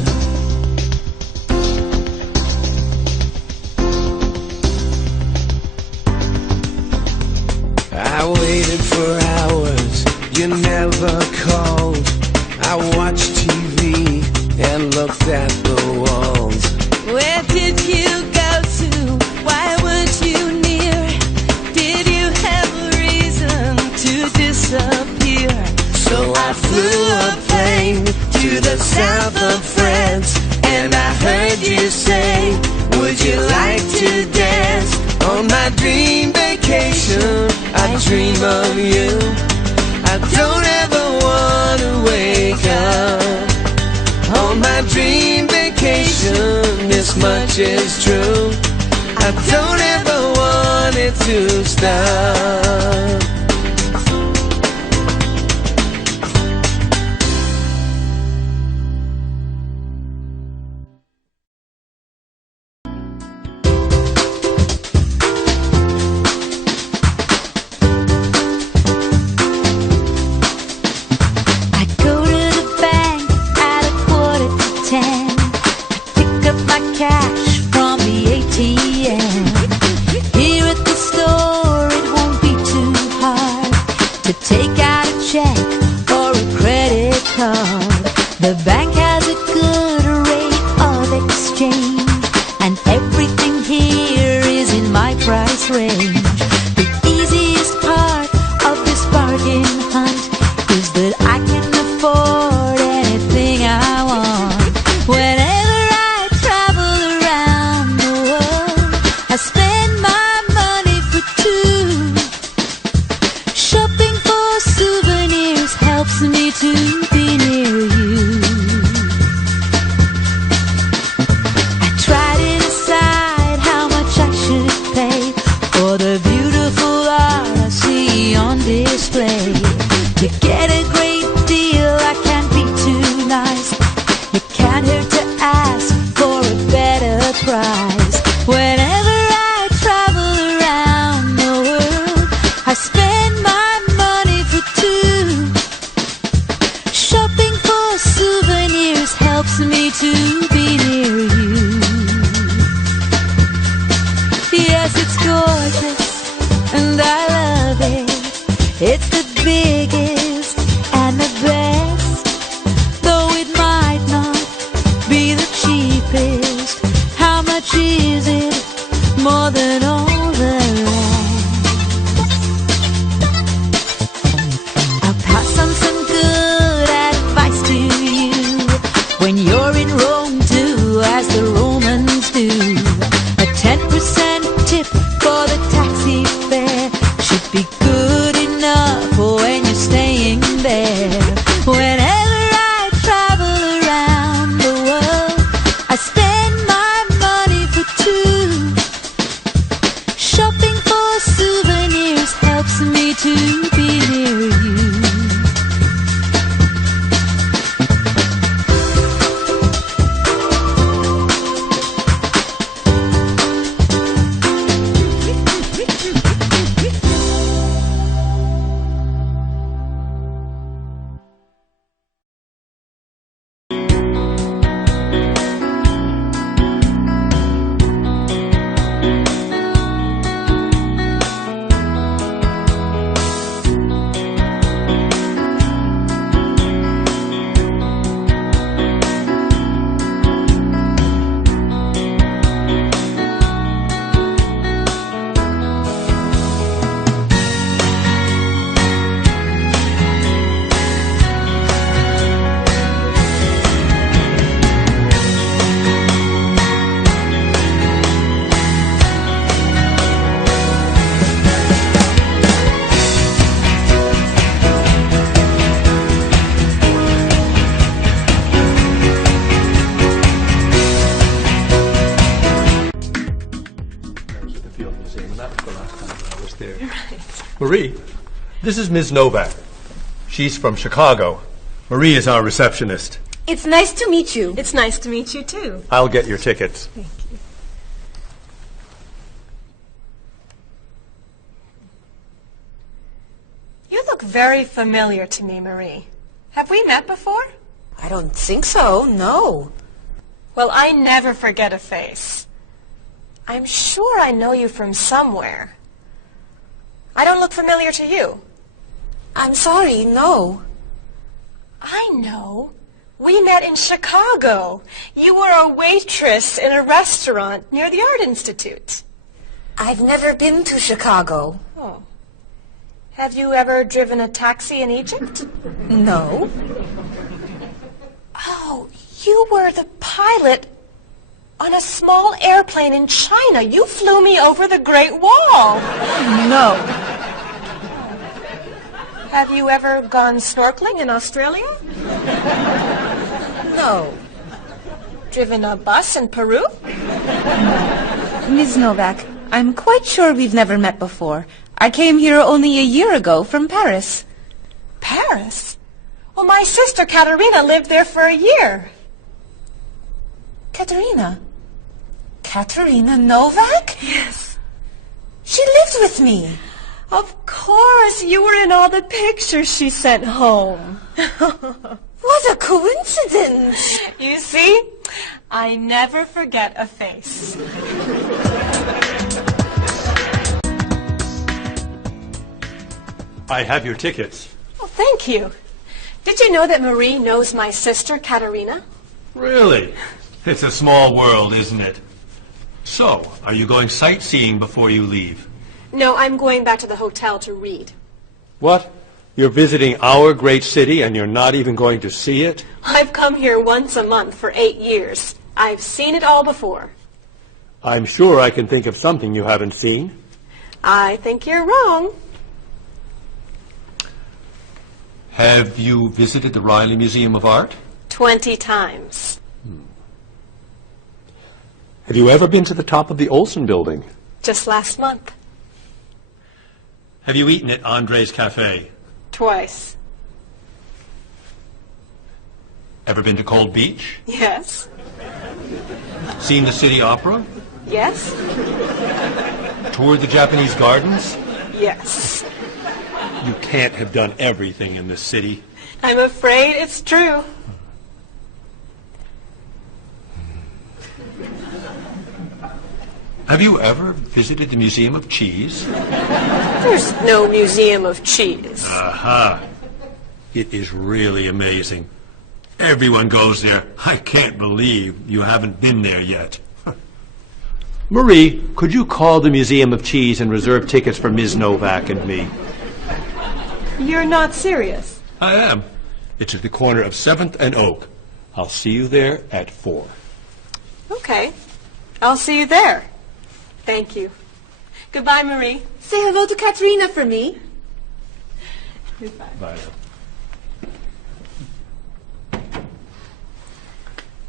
I waited for hours, you never called. I watched TV and looked at the walls. Where did you go to? Why weren't you near? Did you have a reason to disappear? So I flew a plane to the south of France, and I heard you say, would you like to dance? On my dream vacation, I dream of you. I don't ever want to wake up. On my dream vacation, this much is true. I don't ever want it to stop. Cash from the ATM. Here at the store, it won't be too hard to take out a check or a credit card. The bank has a good rate Marie, this is Ms. Novak. She's from Chicago. Marie is our receptionist. It's nice to meet you. It's nice to meet you, too. I'll get your tickets. Thank you. You look very familiar to me, Marie. Have we met before? I don't think so, no. Well, I never forget a face. I'm sure I know you from somewhere. I don't look familiar to you. I'm sorry, no. I know. We met in Chicago. You were a waitress in a restaurant near the Art Institute. I've never been to Chicago. Oh. Have you ever driven a taxi in Egypt? No. Oh, you were the pilot on a small airplane in China. You flew me over the Great Wall. No. Have you ever gone snorkeling in Australia? No. Driven a bus in Peru? Ms. Novak, I'm quite sure we've never met before. I came here only a year ago from Paris. Paris? Well, my sister Katerina lived there for a year. Katerina? Katerina Novak? Yes. She lives with me. Of course, you were in all the pictures she sent home. What a coincidence. You see, I never forget a face. I have your tickets. Oh, thank you. Did you know that Marie knows my sister, Katerina? Really? It's a small world, isn't it? So, are you going sightseeing before you leave? No, I'm going back to the hotel to read. What? You're visiting our great city and you're not even going to see it? I've come here once a month for 8 years. I've seen it all before. I'm sure I can think of something you haven't seen. I think you're wrong. Have you visited the Riley Museum of Art? 20 times. Have you ever been to the top of the Olson Building? Just last month. Have you eaten at Andre's Cafe? Twice. Ever been to Cold Beach? Yes. Seen the City Opera? Yes. Toured the Japanese gardens? Yes. You can't have done everything in this city. I'm afraid it's true. Have you ever visited the Museum of Cheese? There's no museum of cheese. Aha. It is really amazing. Everyone goes there. I can't believe you haven't been there yet. Marie, could you call the Museum of Cheese and reserve tickets for Ms. Novak and me? You're not serious. I am. It's at the corner of 7th and Oak. I'll see you there at 4. Okay. I'll see you there. Thank you. Goodbye, Marie. Say hello to Katerina for me. Goodbye. Bye.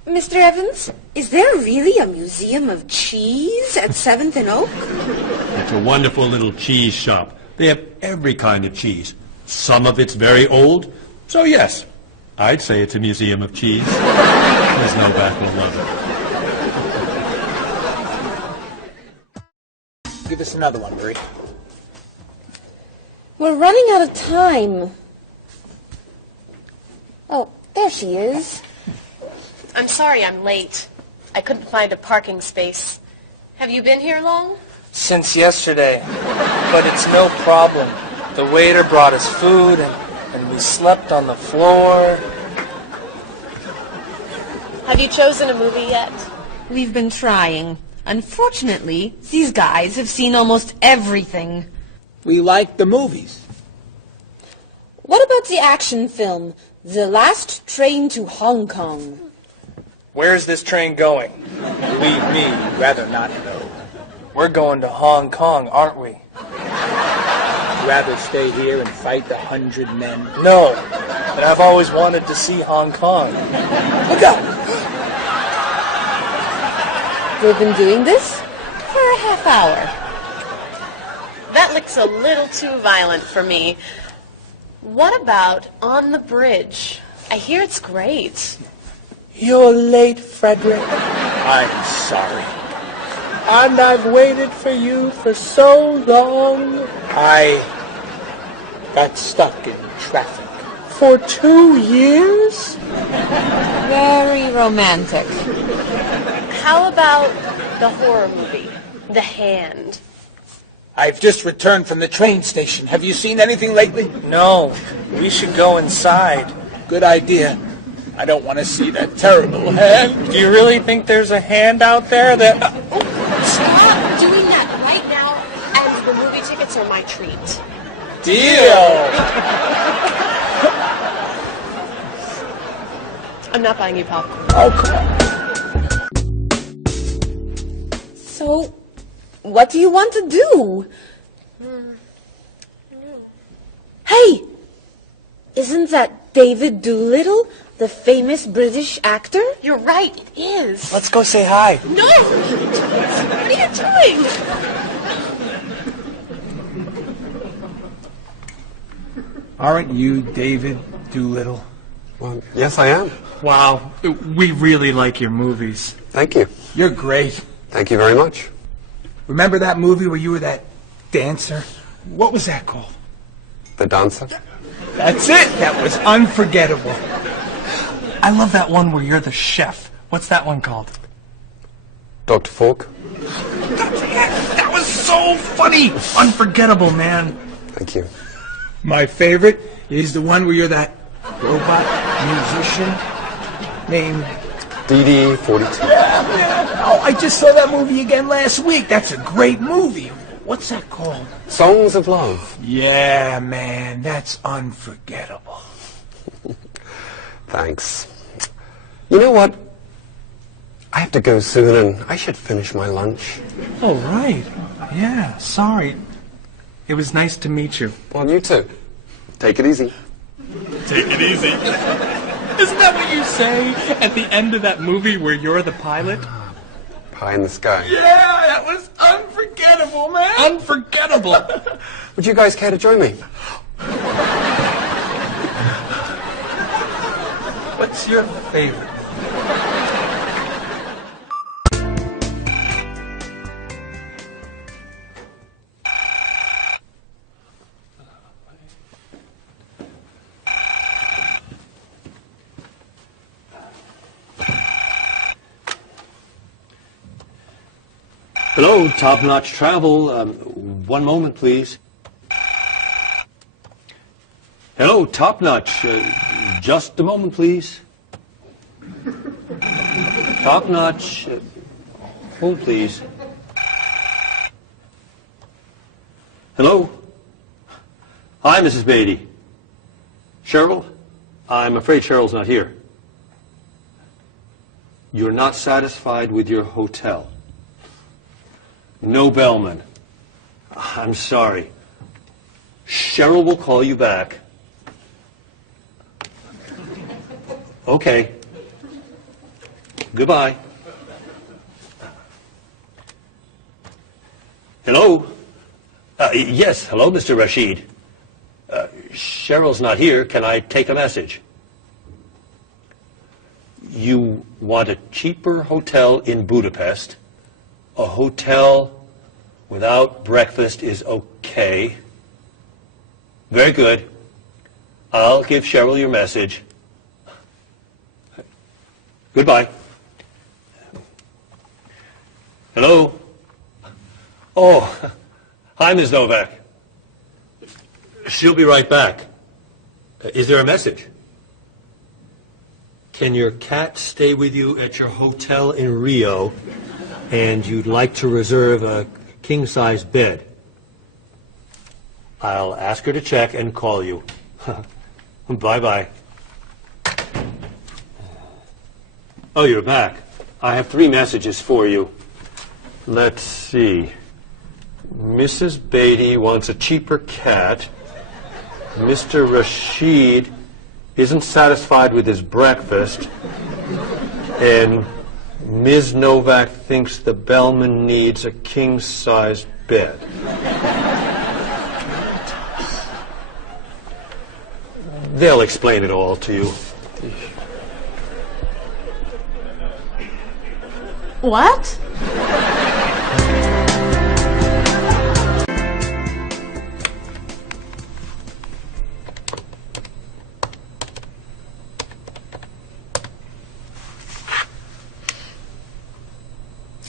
Mr. Evans, is there really a museum of cheese at 7th and Oak? It's a wonderful little cheese shop. They have every kind of cheese. Some of it's very old. So yes, I'd say it's a museum of cheese. Ms. Novak will love it. Give us another one, Marie. We're running out of time. Oh, there she is. I'm sorry I'm late. I couldn't find a parking space. Have you been here long? Since yesterday, but it's no problem. The waiter brought us food and we slept on the floor. Have you chosen a movie yet? We've been trying. Unfortunately, these guys have seen almost everything. We like the movies. What about the action film, The Last Train to Hong Kong? Where's this train going? Believe me, you'd rather not know. We're going to Hong Kong, aren't we? You'd rather stay here and fight the 100 men? No, but I've always wanted to see Hong Kong. Look out! We've been doing this for a half hour. That That looks a little too violent for me. What about On the Bridge? I hear it's great. You're late, Frederick. I'm sorry. And I've waited for you for so long. I got stuck in traffic for 2 years. Very romantic. How about the horror movie, The Hand? I've just returned from the train station. Have you seen anything lately? No, we should go inside. Good idea. I don't want to see that terrible hand. Do you really think there's a hand out there that... Stop doing that right now, as the movie tickets are my treat. Deal! I'm not buying you popcorn. Oh, come on. So, what do you want to do? Hey! Isn't that David Doolittle, the famous British actor? You're right, it is. Let's go say hi. No! What are you doing? Aren't you David Doolittle? Well, yes, I am. Wow, we really like your movies. Thank you. You're great. Thank you very much. Remember that movie where you were that dancer? What was that called? The Dancer? That's it. That was unforgettable. I love that one where you're the chef. What's that one called? Dr. Falk? That was so funny! Unforgettable, man. Thank you. My favorite is the one where you're that robot musician named... DD-42. Yeah, man. Oh, I just saw that movie again last week. That's a great movie. What's that called? Songs of Love. Yeah, man. That's unforgettable. Thanks. You know what? I have to go soon and I should finish my lunch. Oh, right. Yeah, sorry. It was nice to meet you. Well, you too. Take it easy. Take it easy. Isn't that what you say at the end of that movie where you're the pilot? Pie in the sky. Yeah, that was unforgettable, man. Unforgettable. Would you guys care to join me? What's your favorite? Hello, top-notch travel. One moment, please. Hello, top-notch. Just a moment, please. Top-notch. Hold, please. Hello? Hi, Mrs. Beatty. Cheryl? I'm afraid Cheryl's not here. You're not satisfied with your hotel? No bellman. I'm sorry. Cheryl will call you back. Okay. Goodbye. Hello? Yes, hello, Mr. Rashid. Cheryl's not here. Can I take a message? You want a cheaper hotel in Budapest? A hotel without breakfast is okay. Very good. I'll give Cheryl your message. Goodbye. Hello? Oh, hi, Ms. Novak. She'll be right back. Is there a message? Can your cat stay with you at your hotel in Rio, and you'd like to reserve a king-size bed? I'll ask her to check and call you. Bye-bye. Oh, you're back. I have 3 messages for you. Let's see. Mrs. Beatty wants a cheaper cat. Mr. Rashid isn't satisfied with his breakfast. And Ms. Novak thinks the bellman needs a king-sized bed. They'll explain it all to you. What?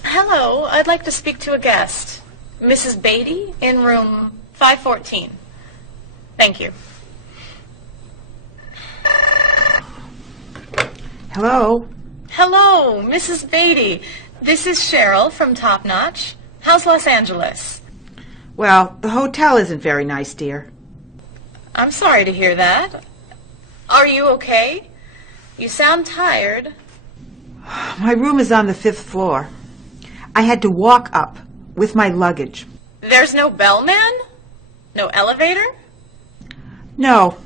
Hello, I'd like to speak to a guest. Mrs. Beatty in room 514. Thank you. Hello? Hello, Mrs. Beatty. This is Cheryl from Top Notch. How's Los Angeles? Well, the hotel isn't very nice, dear. I'm sorry to hear that. Are you okay? You sound tired. My room is on the 5th floor. I had to walk up with my luggage. There's no bellman? No elevator? No.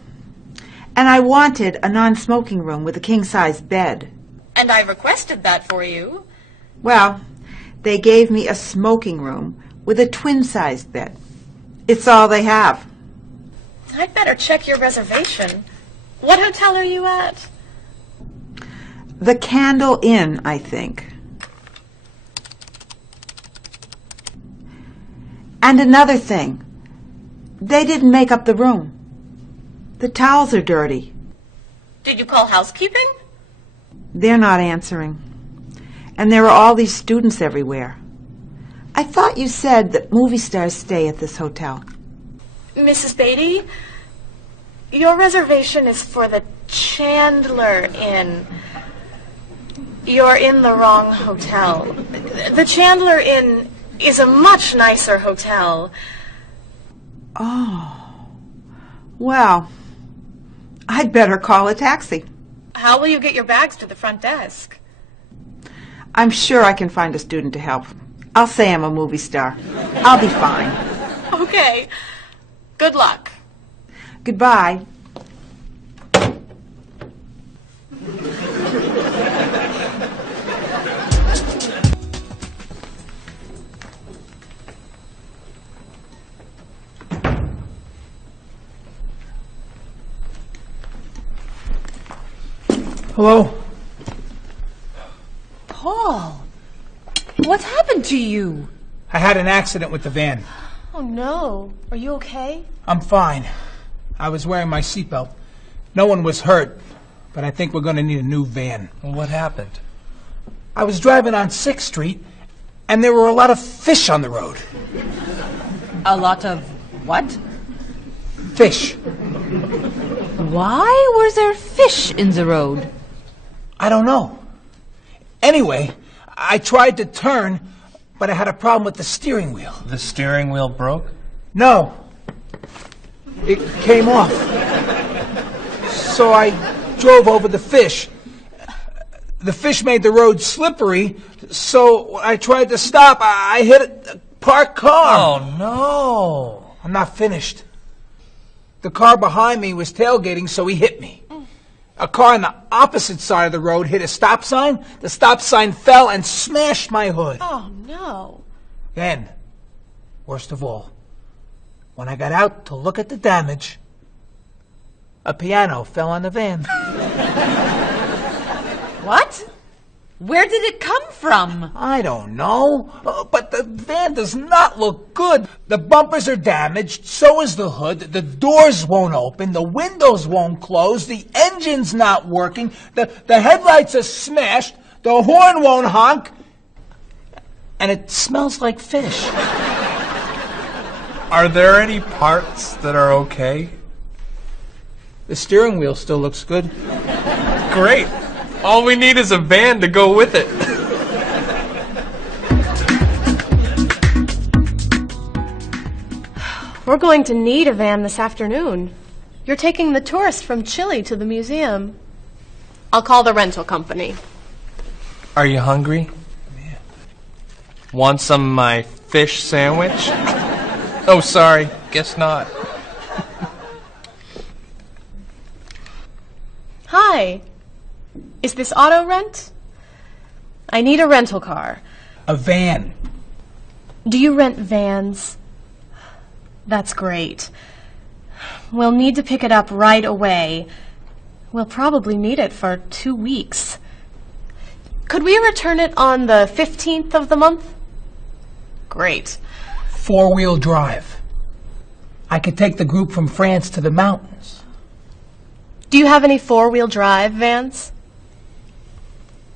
And I wanted a non-smoking room with a king-size bed. And I requested that for you. Well, they gave me a smoking room with a twin-sized bed. It's all they have. I'd better check your reservation. What hotel are you at? The Candle Inn, I think. And another thing. They didn't make up the room. The towels are dirty. Did you call housekeeping? They're not answering. And there are all these students everywhere. I thought you said that movie stars stay at this hotel. Mrs. Beatty, your reservation is for the Chandler Inn. You're in the wrong hotel. The Chandler Inn is a much nicer hotel. Oh. Well, I'd better call a taxi. How will you get your bags to the front desk? I'm sure I can find a student to help. I'll say I'm a movie star. I'll be fine. Okay. Good luck. Goodbye. Hello? Paul, what's happened to you? I had an accident with the van. Oh, no. Are you okay? I'm fine. I was wearing my seatbelt. No one was hurt, but I think we're going to need a new van. Well, what happened? I was driving on 6th Street, and there were a lot of fish on the road. A lot of what? Fish. Why was there fish in the road? I don't know. Anyway, I tried to turn, but I had a problem with the steering wheel. The steering wheel broke? No. It came off. So I drove over the fish. The fish made the road slippery, so when I tried to stop, I hit a parked car. Oh, no. I'm not finished. The car behind me was tailgating, so he hit me. A car on the opposite side of the road hit a stop sign. The stop sign fell and smashed my hood. Oh, no. Then, worst of all, when I got out to look at the damage, a piano fell on the van. What? Where did it come from? I don't know, but the van does not look good. The bumpers are damaged, so is the hood, the doors won't open, the windows won't close, the engine's not working, the headlights are smashed, the horn won't honk, and it smells like fish. Are there any parts that are okay? The steering wheel still looks good. Great. All we need is a van to go with it. We're going to need a van this afternoon. You're taking the tourists from Chile to the museum. I'll call the rental company. Are you hungry? Yeah. Want some of my fish sandwich? Oh, sorry. Guess not. Hi. Is this auto rent? I need a rental car. A van. Do you rent vans? That's great. We'll need to pick it up right away. We'll probably need it for 2 weeks. Could we return it on the 15th of the month? Great. 4-wheel drive. I could take the group from France to the mountains. Do you have any 4-wheel drive vans?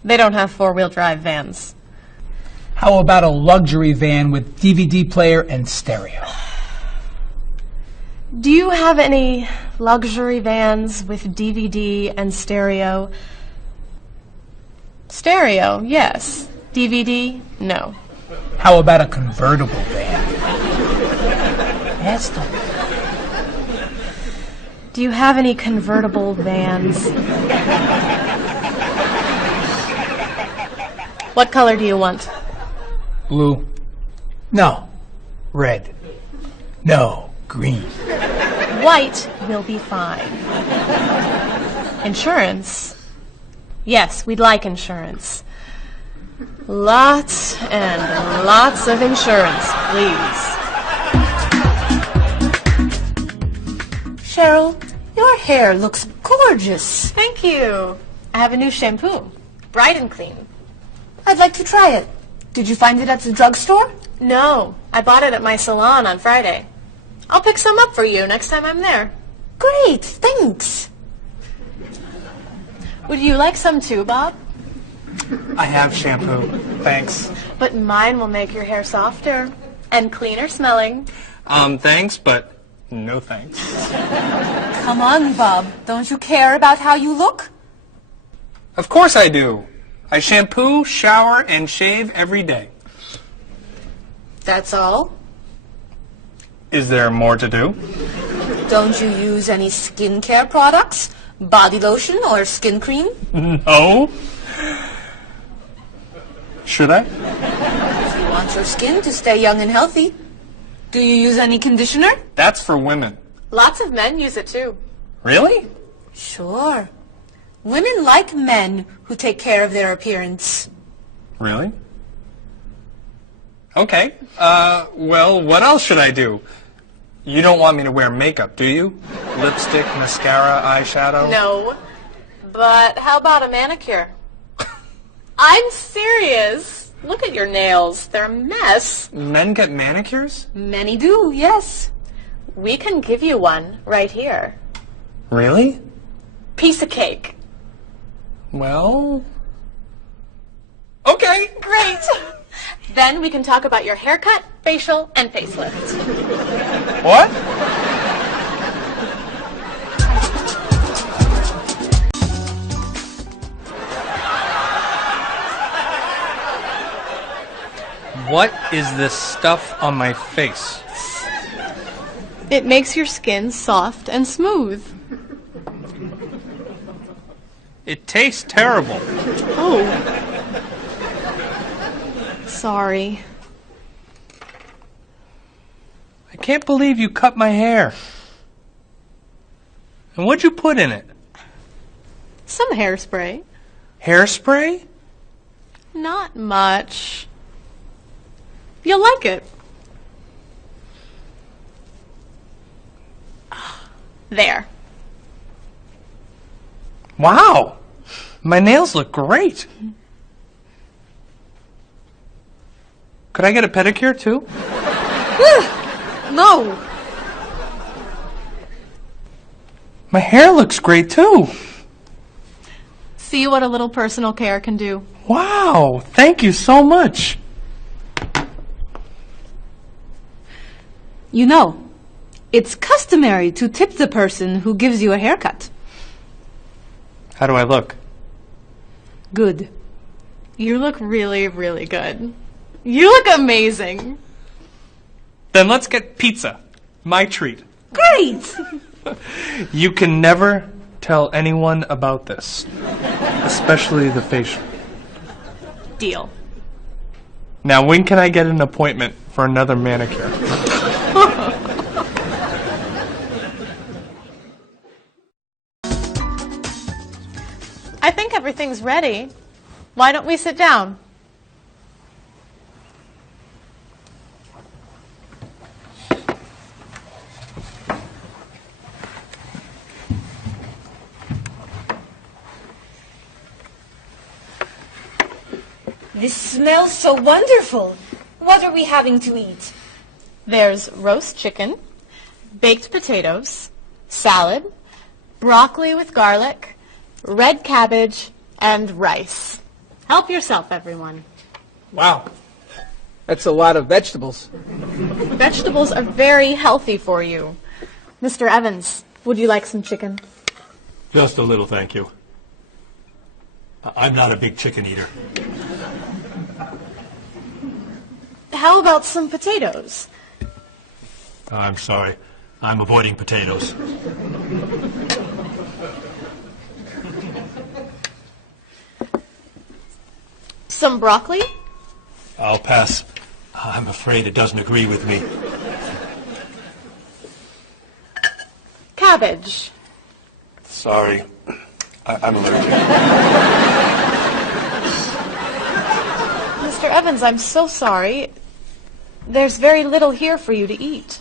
They don't have 4-wheel drive vans. How about a luxury van with DVD player and stereo? Do you have any luxury vans with DVD and stereo? Stereo, yes. DVD, no. How about a convertible van? Yes, do you have any convertible vans? What color do you want? Blue. No. Red. No. Green. White will be fine. Insurance? Yes, we'd like insurance. Lots and lots of insurance, please. Cheryl, your hair looks gorgeous. Thank you. I have a new shampoo. Bright and clean. I'd like to try it. Did you find it at the drugstore? No, I bought it at my salon on Friday. I'll pick some up for you next time I'm there. Great, thanks. Would you like some too, Bob? I have shampoo, thanks. But mine will make your hair softer and cleaner smelling. Thanks, but no thanks. Come on, Bob. Don't you care about how you look? Of course I do. I shampoo, shower, and shave every day. That's all? Is there more to do? Don't you use any skincare products? Body lotion or skin cream? No. Should I? If you want your skin to stay young and healthy. Do you use any conditioner? That's for women. Lots of men use it too. Really? Sure. Women like men who take care of their appearance. Really? Okay. Well, what else should I do? You don't want me to wear makeup, do you? Lipstick, mascara, eyeshadow? No. But how about a manicure? I'm serious. Look at your nails. They're a mess. Men get manicures? Many do, yes. We can give you one right here. Really? Piece of cake. Well... Okay. Great. Then we can talk about your haircut, facial, and facelift. What? What is this stuff on my face? It makes your skin soft and smooth. It tastes terrible. Oh. Sorry. I can't believe you cut my hair. And what'd you put in it? Some hairspray. Hairspray? Not much. You'll like it. There. Wow! My nails look great. Could I get a pedicure too? No. My hair looks great too. See what a little personal care can do. Wow! Thank you so much. You know, it's customary to tip the person who gives you a haircut. How do I look? Good. You look really, really good. You look amazing. Then let's get pizza. My treat. Great! You can never tell anyone about this, especially the facial. Deal. Now, when can I get an appointment for another manicure? I think everything's ready. Why don't we sit down? this smells so wonderful. What are we having to eat? There's roast chicken, baked potatoes, salad, broccoli with garlic, red cabbage, and rice. Help yourself, everyone. Wow. That's a lot of vegetables. Vegetables are very healthy for you. Mr. Evans, would you like some chicken? Just a little, thank you. I'm not a big chicken eater. How about some potatoes? I'm sorry. I'm avoiding potatoes. Some broccoli? I'll pass. I'm afraid it doesn't agree with me. Cabbage. Sorry. I'm allergic. Mr. Evans, I'm so sorry. There's very little here for you to eat.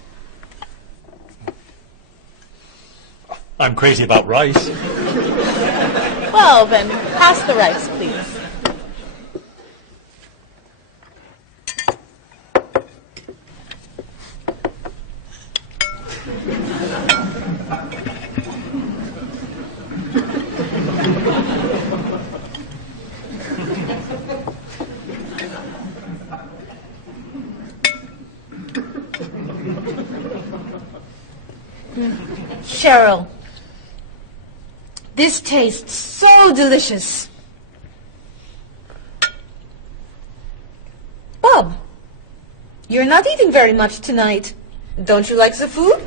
I'm crazy about rice. Well, then, pass the rice, please. Cheryl, this tastes so delicious. Bob, you're not eating very much tonight. Don't you like the food?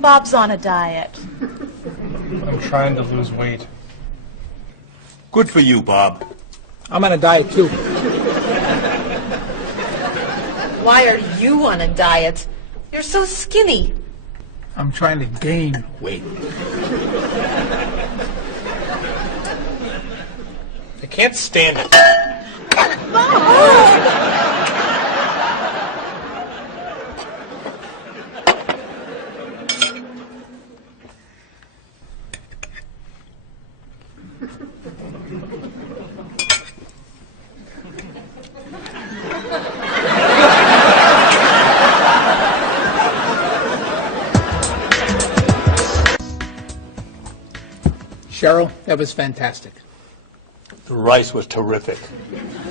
Bob's on a diet. I'm trying to lose weight. Good for you, Bob. I'm on a diet too. Why are you on a diet? You're so skinny. I'm trying to gain weight. I can't stand it. Cheryl, that was fantastic. The rice was terrific.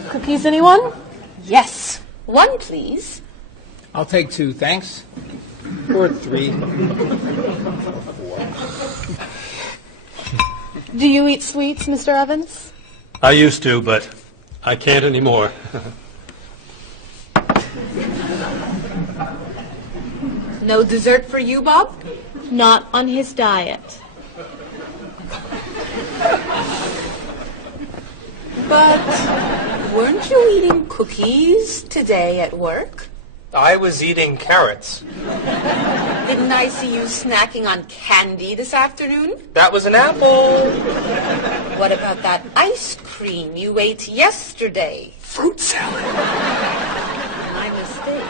Cookies, anyone? Yes. One, please. I'll take 2, thanks. Or 3. Do you eat sweets, Mr. Evans? I used to, but I can't anymore. No dessert for you, Bob? Not on his diet. But weren't you eating cookies today at work? I was eating carrots. Didn't I see you snacking on candy this afternoon? That was an apple. What about that ice cream you ate yesterday? Fruit salad. My mistake.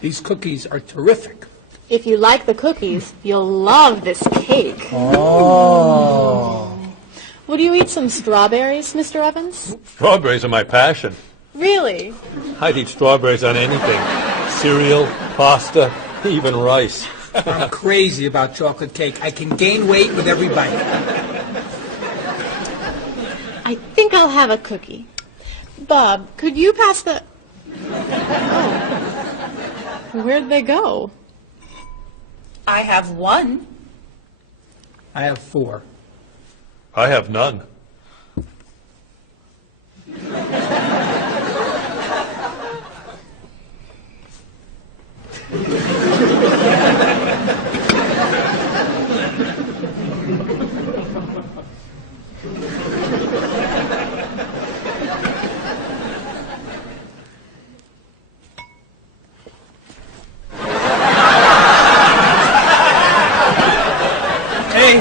These cookies are terrific. If you like the cookies, you'll love this cake. Oh. Would you eat some strawberries, Mr. Evans? Strawberries are my passion. Really? I'd eat strawberries on anything. Cereal, pasta, even rice. I'm crazy about chocolate cake. I can gain weight with every bite. I think I'll have a cookie. Bob, could you pass the... Oh. Where'd they go? I have 1. I have 4. I have none. Hey,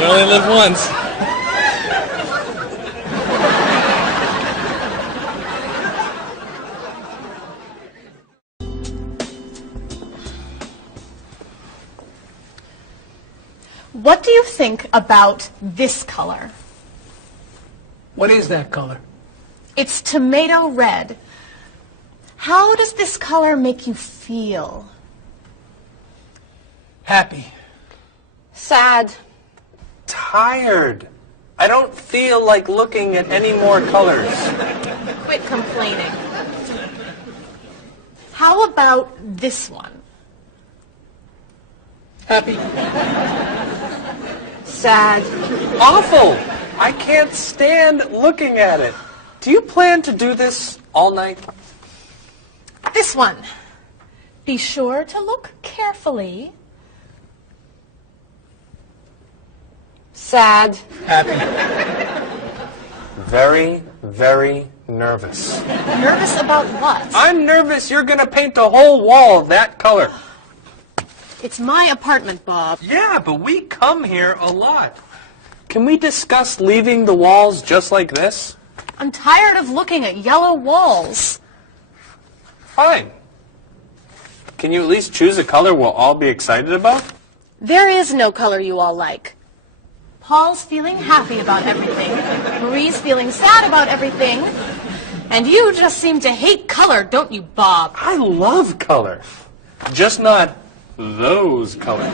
you only live once. What do you think about this color? What is that color? It's tomato red. How does this color make you feel? Happy. Sad. Tired. I don't feel like looking at any more colors. Quit complaining. How about this one? Happy. Sad. Awful. I can't stand looking at it. Do you plan to do this all night? This one. Be sure to look carefully. Sad. Happy. Very, very nervous. Nervous about what? I'm nervous you're going to paint the whole wall that color. It's my apartment, Bob. Yeah, but we come here a lot. Can we discuss leaving the walls just like this? I'm tired of looking at yellow walls. Fine. Can you at least choose a color we'll all be excited about? There is no color you all like. Paul's feeling happy about everything. Marie's feeling sad about everything. And you just seem to hate color, don't you, Bob? I love color. Just not those colors.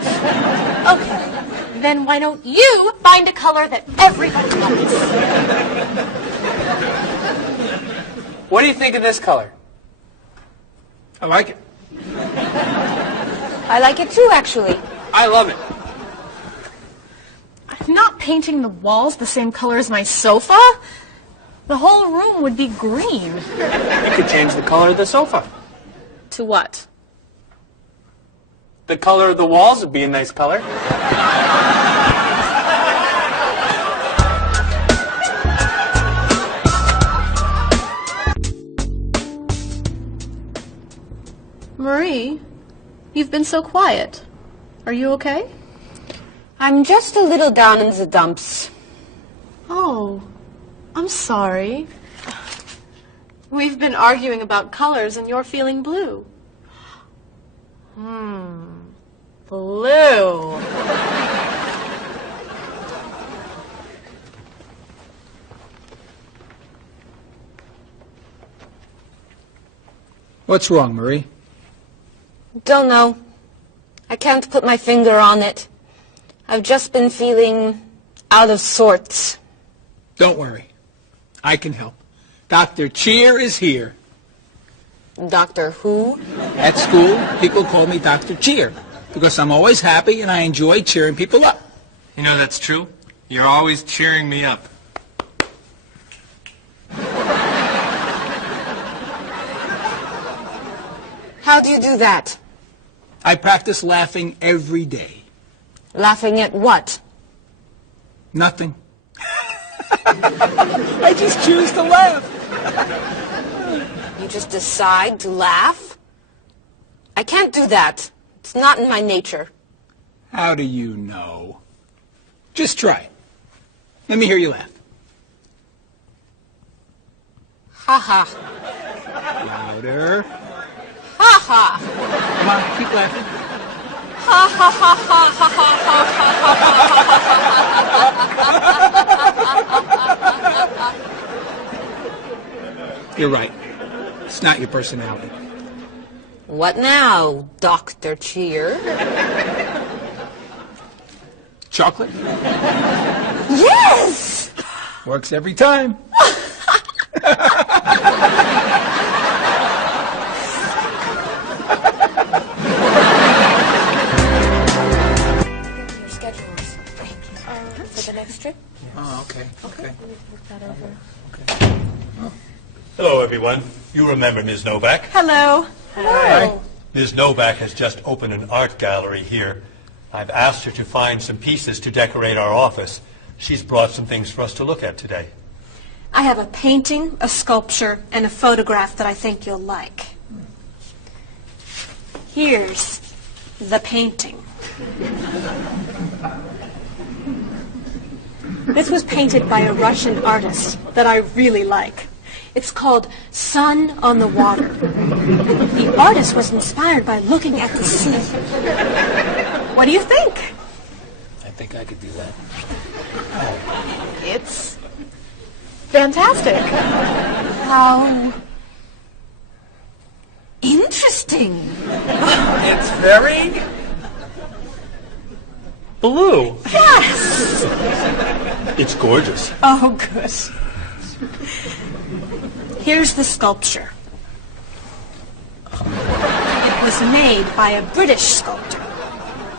Okay. Then why don't you find a color that everybody likes? What do you think of this color? I like it. I like it too, actually. I love it. I'm not painting the walls the same color as my sofa. The whole room would be green. You could change the color of the sofa. To what? The color of the walls would be a nice color. Marie, you've been so quiet. Are you okay? I'm just a little down in the dumps. Oh, I'm sorry. We've been arguing about colors and you're feeling blue. Blue. What's wrong, Marie? Don't know. I can't put my finger on it. I've just been feeling out of sorts. Don't worry. I can help. Dr. Cheer is here. Doctor who? At school, people call me Dr. Cheer because I'm always happy and I enjoy cheering people up. You know that's true. You're always cheering me up. How do you do that? I practice laughing every day. Laughing at what? Nothing. I just choose to laugh. You just decide to laugh? I can't do that. It's not in my nature. How do you know? Just try. Let me hear you laugh. Ha ha. Louder. Ha ha. Come on, keep laughing. Ha ha ha ha ha ha. You're right. It's not your personality. What now, Dr. Cheer? Chocolate? Yes! Works every time. Your schedules. For the next trip? Oh, okay. Okay. Look that over. Hello, everyone. You remember Ms. Novak? Hello. Hello. Ms. Novak has just opened an art gallery here. I've asked her to find some pieces to decorate our office. She's brought some things for us to look at today. I have a painting, a sculpture, and a photograph that I think you'll like. Here's the painting. This was painted by a Russian artist that I really like. It's called Sun on the Water. The artist was inspired by looking at the sea. What do you think? I think I could do that. It's fantastic. How interesting. It's very blue. Yes. It's gorgeous. Oh, good. Here's the sculpture. It was made by a British sculptor.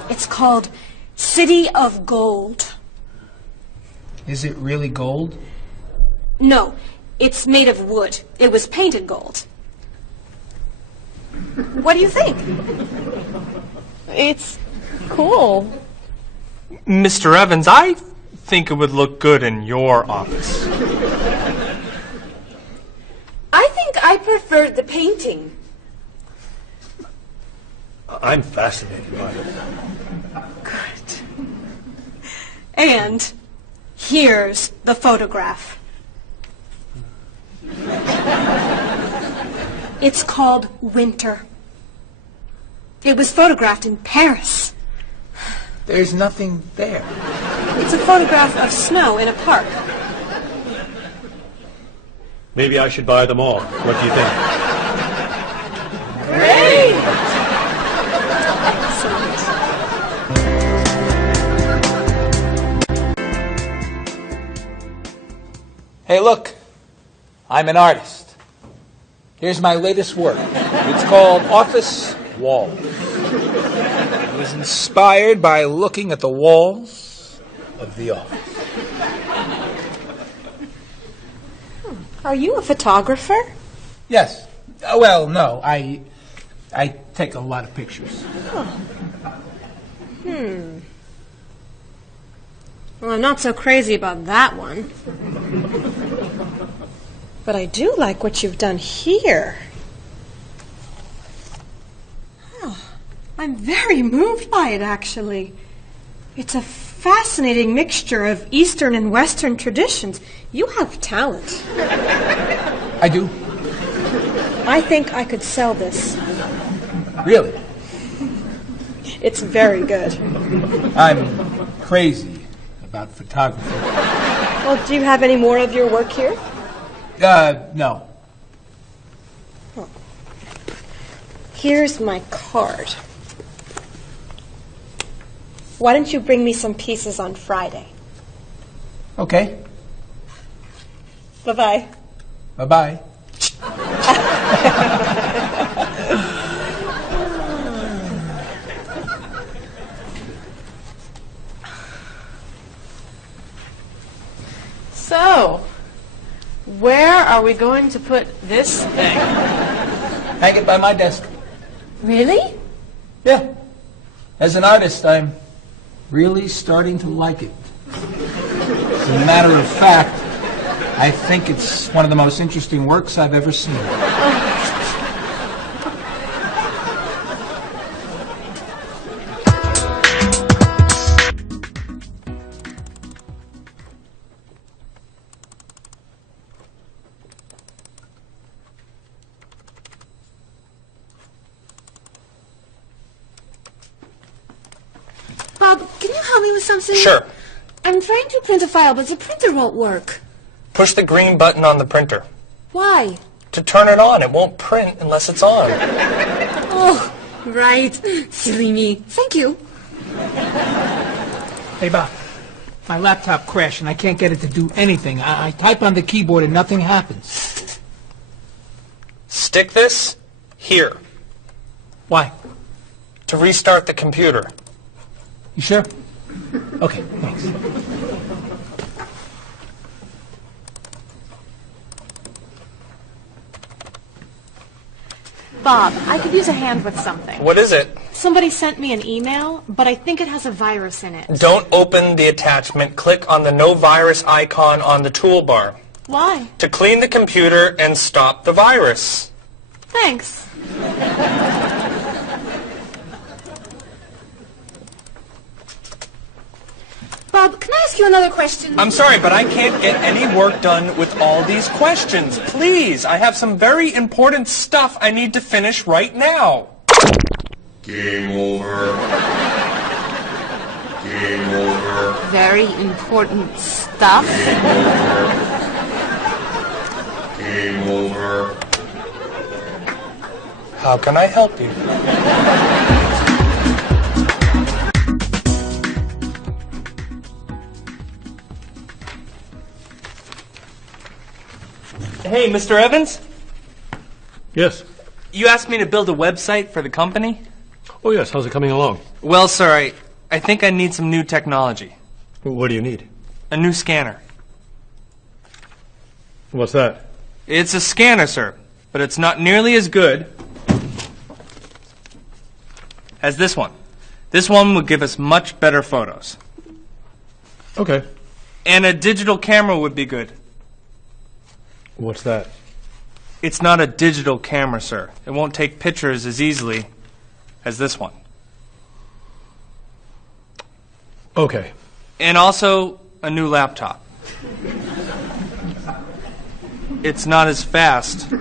It's called City of Gold. Is it really gold? No, it's made of wood. It was painted gold. What do you think? It's cool. Mr. Evans, I think it would look good in your office. I think I preferred the painting. I'm fascinated by it. Good. And here's the photograph. It's called Winter. It was photographed in Paris. There's nothing there. It's a photograph of snow in a park. Maybe I should buy them all. What do you think? Great! Hey, look. I'm an artist. Here's my latest work. It's called Office Wall. It was inspired by looking at the walls of the office. Are you a photographer? Yes. Well, no. I take a lot of pictures. Well, I'm not so crazy about that one. But I do like what you've done here. Oh, I'm very moved by it, actually. It's a fascinating mixture of Eastern and Western traditions. You have talent. I do. I think I could sell this. Really? It's very good. I'm crazy about photography. Well, do you have any more of your work here? No. Oh. Here's my card. Why don't you bring me some pieces on Friday? Okay. Bye-bye. Bye-bye. So, where are we going to put this thing? Hang it by my desk. Really? Yeah. As an artist, I'm really starting to like it. As a matter of fact, I think it's one of the most interesting works I've ever seen. Bob, can you help me with something? Sure. I'm trying to print a file, but the printer won't work. Push the green button on the printer. Why? To turn it on. It won't print unless it's on. Oh, right. Silly me. Thank you. Hey, Bob. My laptop crashed and I can't get it to do anything. I type on the keyboard and nothing happens. Stick this here Why? to restart the computer. You sure? Okay, thanks. Bob, I could use a hand with something. What is it? Somebody sent me an email, but I think it has a virus in it. Don't open the attachment. Click on the no virus icon on the toolbar Why? to clean the computer and stop the virus. Thanks. Bob, can I ask you another question? I'm sorry, but I can't get any work done with all these questions. Please, I have some very important stuff I need to finish right now. Game over. Game over. very important stuff. Game over. How can I help you? Hey, Mr. Evans? Yes. You asked me to build a website for the company? Oh, yes. How's it coming along? Well, sir, I think I need some new technology. What do you need? A new scanner. What's that? It's a scanner, sir, but it's not nearly as good as this one. This one would give us much better photos. Okay. And a digital camera would be good. What's that? It's not a digital camera, sir. It won't take pictures as easily as this one. Okay. And also a new laptop. It's not as fast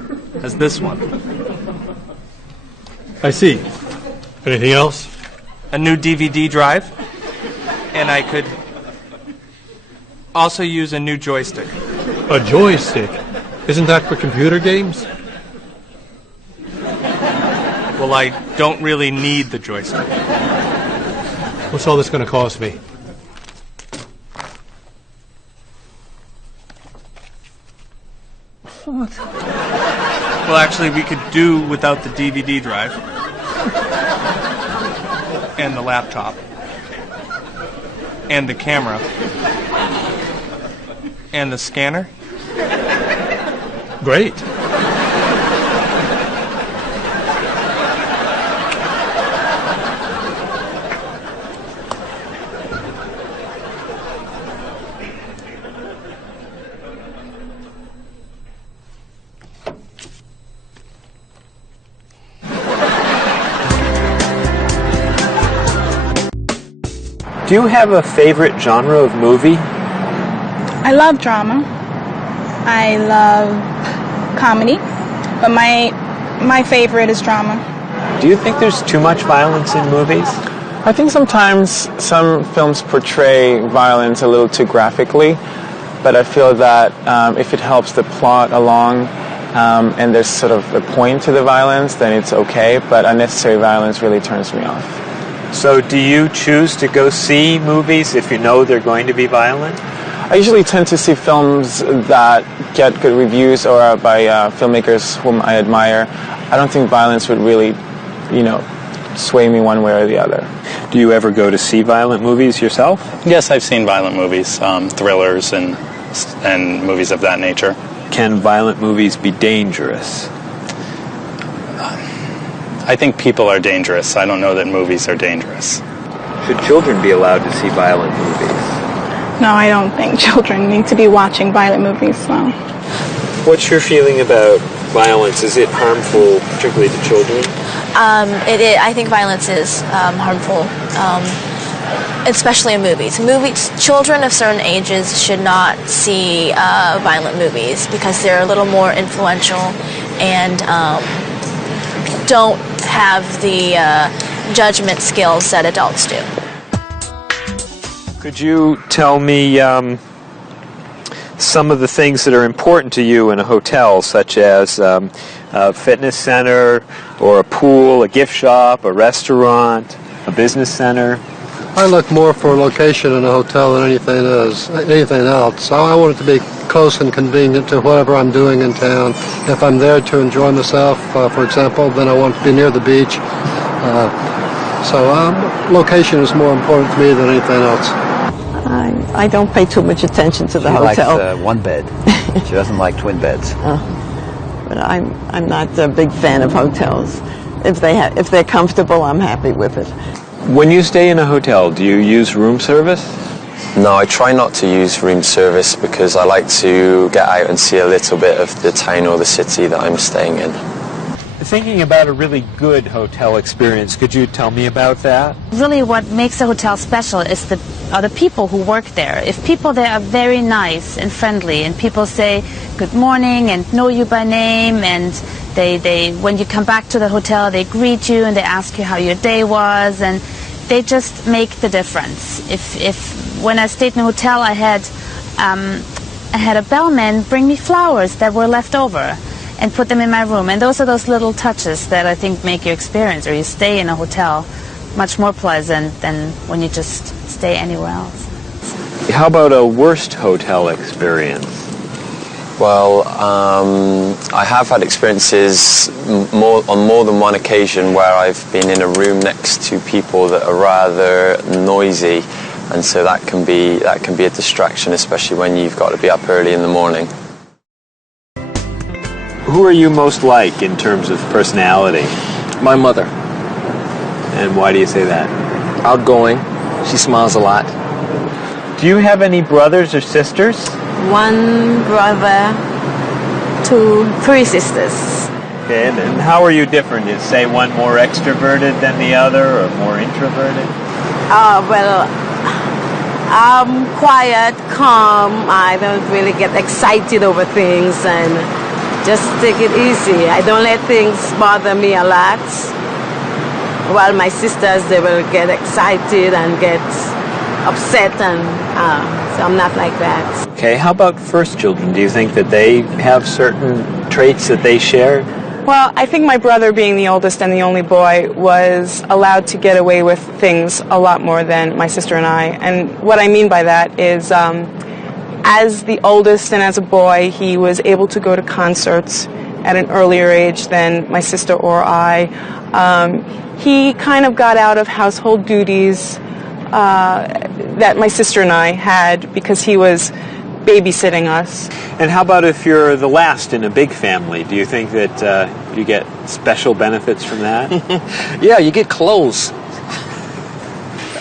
as this one. I see. Anything else? A new DVD drive. And I could also use a new joystick. A joystick? Isn't that for computer games? Well, I don't really need the joystick. What's all this going to cost me? Well, actually, we could do without the DVD drive. And the laptop. And the camera. And the scanner. Great. Do you have a favorite genre of movie? I love drama. I love comedy, but my favorite is drama. Do you think there's too much violence in movies? I think sometimes some films portray violence a little too graphically, but I feel that if it helps the plot along and there's sort of a point to the violence, then it's okay, but unnecessary violence really turns me off. So do you choose to go see movies if you know they're going to be violent? I usually tend to see films that get good reviews or are by filmmakers whom I admire. I don't think violence would really, sway me one way or the other. Do you ever go to see violent movies yourself? Yes, I've seen violent movies, thrillers and movies of that nature. Can violent movies be dangerous? I think people are dangerous. I don't know that movies are dangerous. Should children be allowed to see violent movies? No, I don't think children need to be watching violent movies, no. What's your feeling about violence? Is it harmful, particularly to children? I think violence is harmful, especially in movies. Children of certain ages should not see violent movies because they're a little more influential and don't have the judgment skills that adults do. Could you tell me some of the things that are important to you in a hotel, such as a fitness center, or a pool, a gift shop, a restaurant, a business center? I look more for a location in a hotel than anything else. I want it to be close and convenient to whatever I'm doing in town. If I'm there to enjoy myself, for example, then I want to be near the beach. So location is more important to me than anything else. I don't pay too much attention to the hotel. She likes one bed. She doesn't like twin beds. But I'm not a big fan of hotels. If they're comfortable, I'm happy with it. When you stay in a hotel, do you use room service? No, I try not to use room service because I like to get out and see a little bit of the town or the city that I'm staying in. Thinking about a really good hotel experience, could you tell me about that? Really what makes a hotel special is are the people who work there. If people there are very nice and friendly and people say good morning and know you by name and they when you come back to the hotel they greet you and they ask you how your day was and they just make the difference. If when I stayed in a hotel, I had a bellman bring me flowers that were left over and put them in my room. And those are those little touches that I think make your experience, or you stay in a hotel, much more pleasant than when you just stay anywhere else. How about a worst hotel experience? Well, I have had experiences on more than one occasion where I've been in a room next to people that are rather noisy, and so that can be a distraction, especially when you've got to be up early in the morning. Who are you most like in terms of personality? My mother. And why do you say that? Outgoing. She smiles a lot. Do you have any brothers or sisters? One brother, 3 sisters. Okay, and how are you different? Is, say, one more extroverted than the other, or more introverted? Well, I'm quiet, calm. I don't really get excited over things and just take it easy. I don't let things bother me a lot. While my sisters, they will get excited and get upset, and so I'm not like that. Okay, how about first children? Do you think that they have certain traits that they share? Well, I think my brother, being the oldest and the only boy, was allowed to get away with things a lot more than my sister and I. And what I mean by that is, as the oldest and as a boy, he was able to go to concerts at an earlier age than my sister or I. He kind of got out of household duties that my sister and I had because he was babysitting us. And how about if you're the last in a big family? Do you think that you get special benefits from that? Yeah, you get clothes.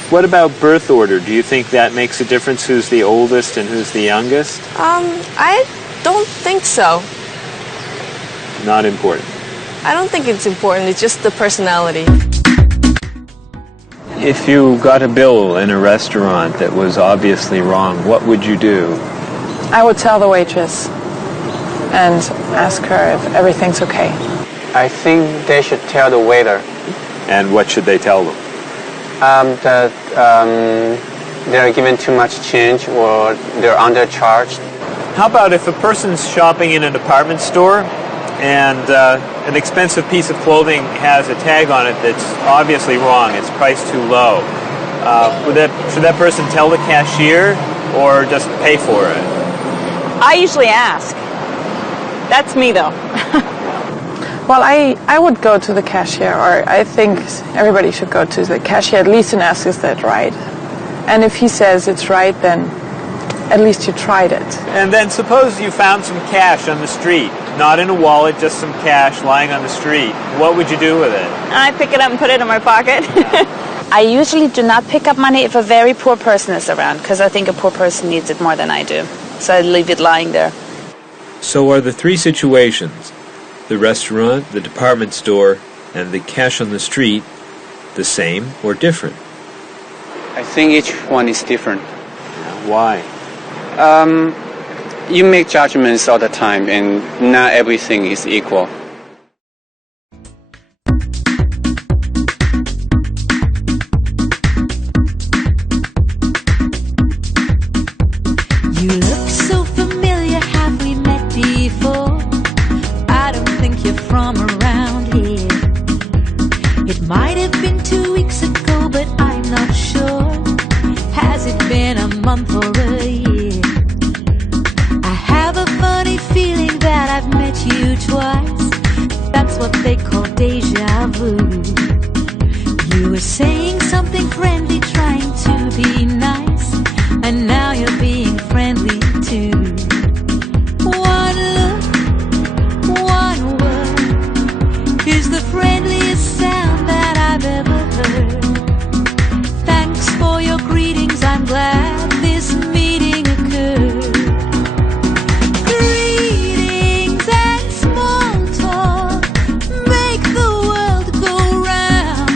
What about birth order? Do you think that makes a difference, who's the oldest and who's the youngest? I don't think so. Not important. I don't think it's important. It's just the personality. If you got a bill in a restaurant that was obviously wrong, what would you do? I would tell the waitress and ask her if everything's okay. I think they should tell the waiter. And what should they tell them? That they're given too much change or they're undercharged. How about if a person's shopping in a department store and an expensive piece of clothing has a tag on it that's obviously wrong, it's priced too low? Should that person tell the cashier or just pay for it? I usually ask. That's me, though. Well, I would go to the cashier, or I think everybody should go to the cashier at least and ask, is that right? And if he says it's right, then at least you tried it. And then suppose you found some cash on the street, not in a wallet, just some cash lying on the street. What would you do with it? I pick it up and put it in my pocket. I usually do not pick up money if a very poor person is around, because I think a poor person needs it more than I do. So I leave it lying there. So are the 3 situations, the restaurant, the department store, and the cash on the street, the same or different? I think each one is different. Why? You make judgments all the time, and not everything is equal. You look so familiar, have we met before? I don't think you're from around here. It might have been 2 weeks ago, but I'm not sure. Has it been a month or a year? I have a funny feeling that I've met you twice. That's what they call deja vu. You were saying something friendly, trying to be nice, and now you're being friendly too. One look, one word is the friendliest sound that I've ever heard. Thanks for your greetings, I'm glad this meeting occurred. Greetings and small talk make the world go round.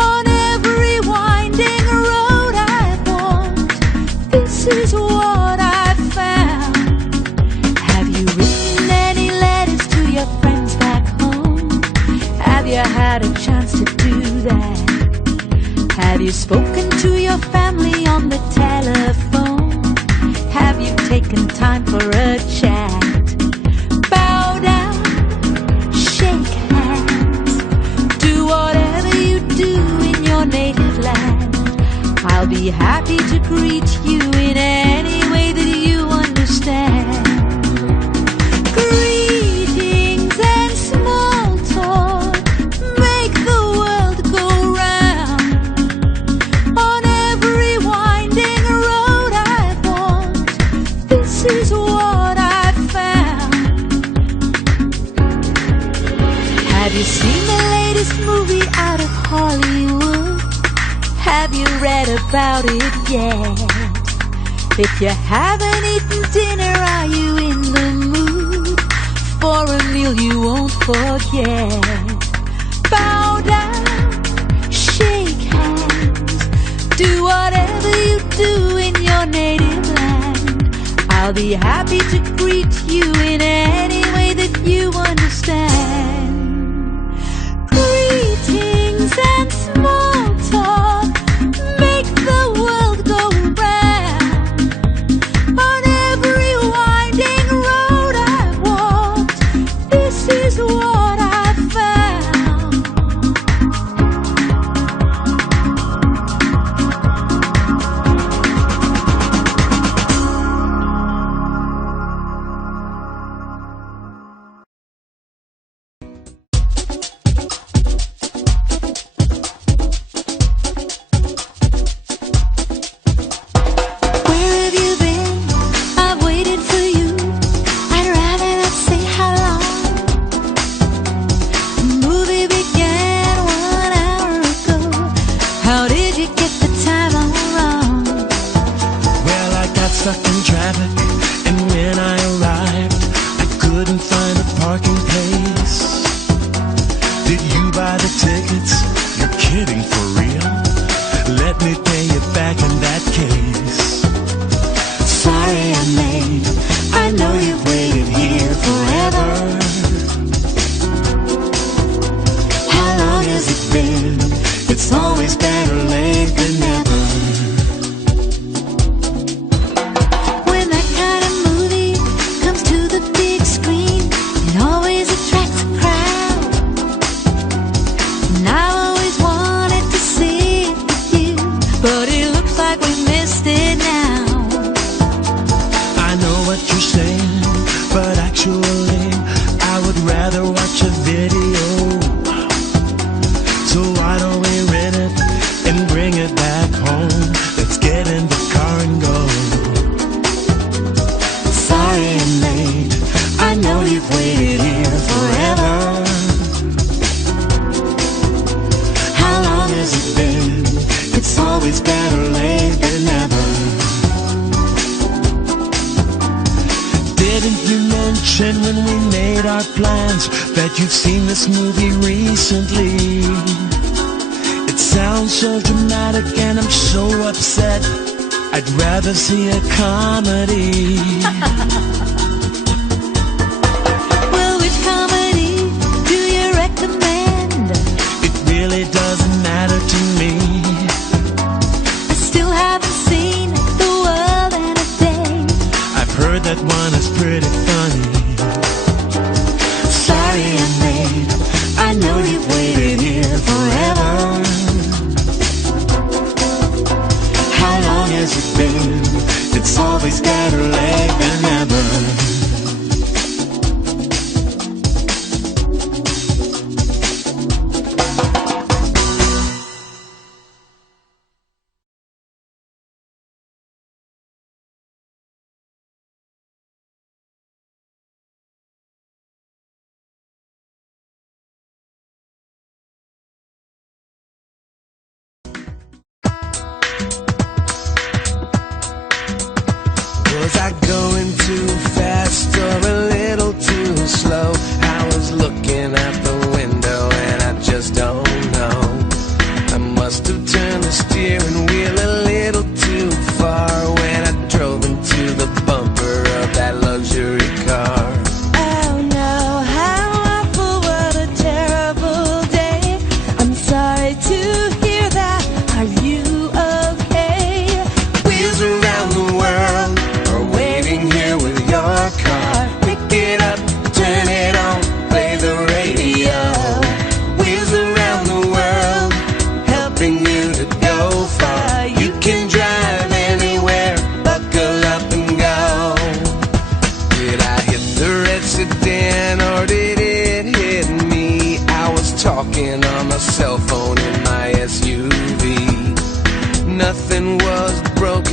On every winding road I've walked, this is what I've found. Have you written any letters to your friends back home? Have you had a chance to do that? Have Have you spoken to your family on the telephone? Have you taken time for a chat? Bow down, shake hands, do whatever you do in your native land. I'll be happy to greet you in any way that you understand. Greetings and small talk make the world go round. On every winding road I've walked, this is what I've found. Have you seen the latest movie out of Hollywood? Have you read about it yet? If you haven't eaten dinner, are you in the mood for a meal you won't forget? Bow down, shake hands, do whatever you do in your native land. I'll be happy to greet you in any way that you understand. Greetings and small talk make the world go round. On every winding road I've walked, this is what I've found. Where have you been? I've waited for you. I'd rather not say how long. The movie began 1 hour ago. How did you get the time all wrong? Well, I got stuck in traffic, and when I arrived, I couldn't find a parking place. Did you buy the tickets? You're kidding, for real? Let me pay you back in that case. Sorry I'm late. I know you've waited here forever. How long has it been? It's always better late than never. When that kind of movie comes to the big screen, it always attracts a crowd. And I always wanted to see it with you, but it looks like we missed it now. I know what you're saying, but actually, I would rather watch a video. So why don't we rent it and bring it back home? Let's get in the car and go. Sorry I'm late. I know you've waited here forever. How long has it been? It's always better late than never. Didn't you mention when we made our plans that you've seen this movie recently? It sounds so dramatic and I'm so upset. I'd rather see a comedy. Well, which comedy do you recommend? It really doesn't matter to me. I still haven't seen The World in a Day. I've heard that one is pretty funny. Sorry I'm late. I know you've waited here forever. How long has it been? It's always better late than never.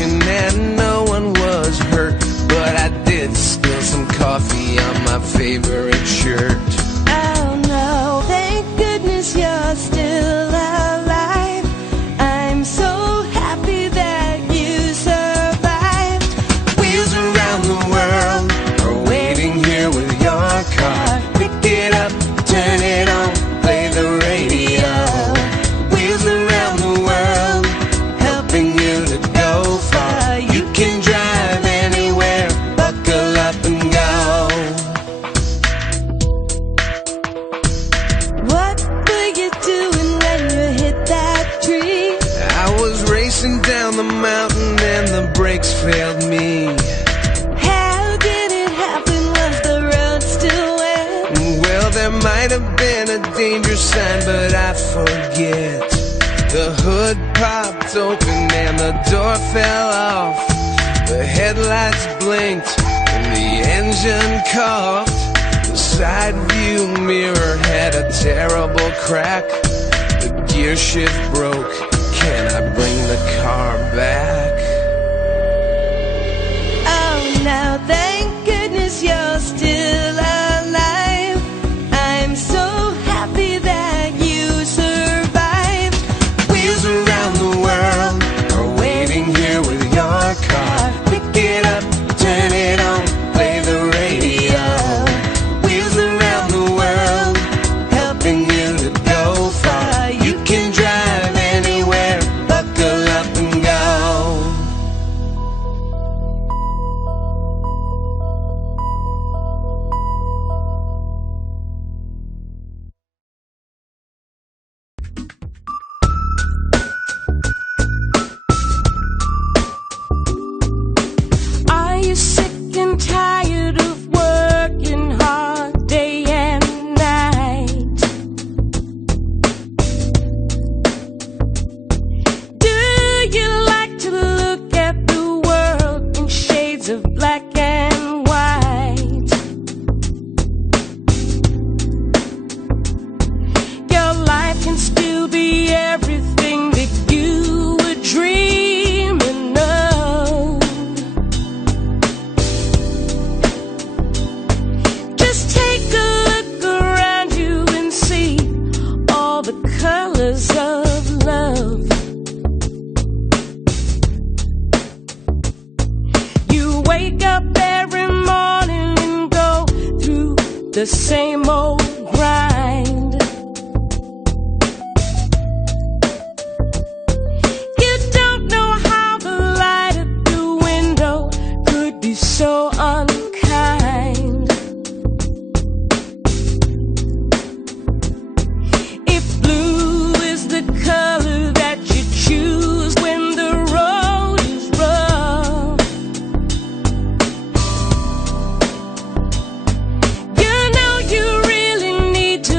broken and no one was hurt, but I did spill some coffee on my favorite shirt. Oh no, thank goodness you're still alive. I'm so happy that you survived. Wheels around the world are waiting here with your car. Pick it up, turn it on, play the radio. Wheels around the world, helping you to go far. You can drive anywhere, buckle up and go. What were you doing when you hit that tree? I was racing down the mountain and the brakes failed me. How did it happen? Was the road still wet? Well, there might have been a danger sign, but I forget. The hood popped open and the door fell off. The headlights blinked and the engine coughed. The side view mirror had a terrible crack. The gear shift broke. Can I bring the car back? Oh no, thank goodness you're still alive. I'm so happy that you survived. Wheels around the world are waiting here with your car. Pick it up, turn it on, play the radio. Wheels around the world, helping you to go far. You can drive anywhere, buckle up and go. Are you sick and tired of working hard day and night? Do you like to look at the world in shades of black and white? Your life can still be everything that you were dreaming of. Just take a look around you and see all the colors of love. You wake up every morning and go through the same old grind. You don't know how the light at the window could be so unkind. If blue is the color that you choose when the road is rough, you know you really need to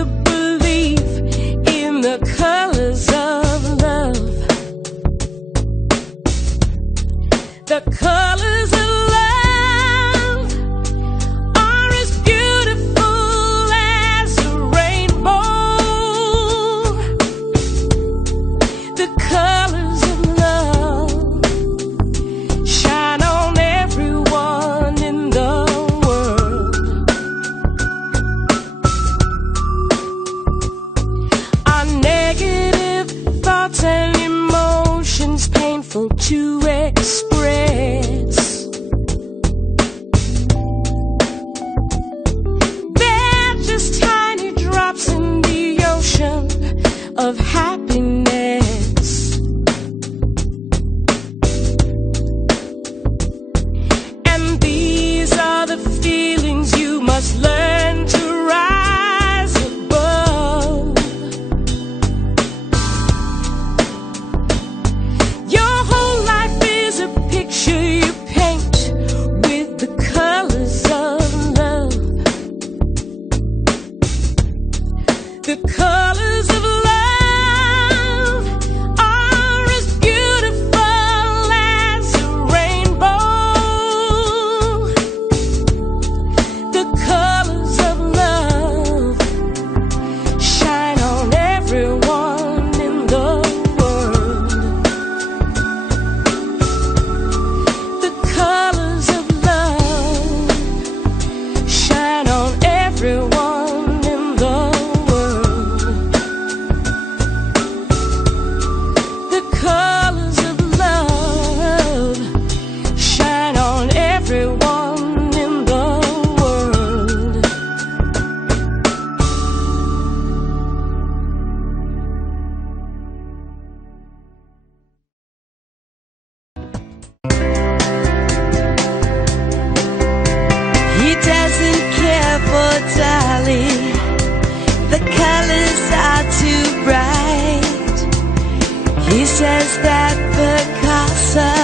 says that Picasso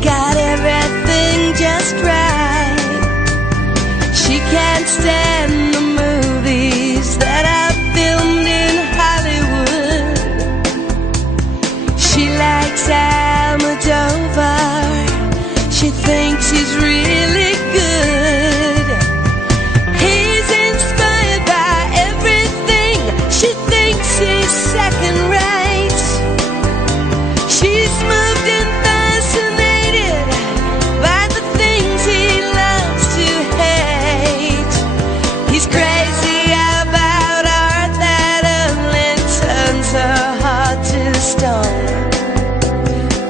got everything just right. She can't stand the movies that are filmed in Hollywood. She likes Almodovar. She thinks he's really good. He's inspired by everything. She thinks he's second rate. She's moved and fascinated by the things he loves to hate. He's crazy about art that only turns her heart to stone.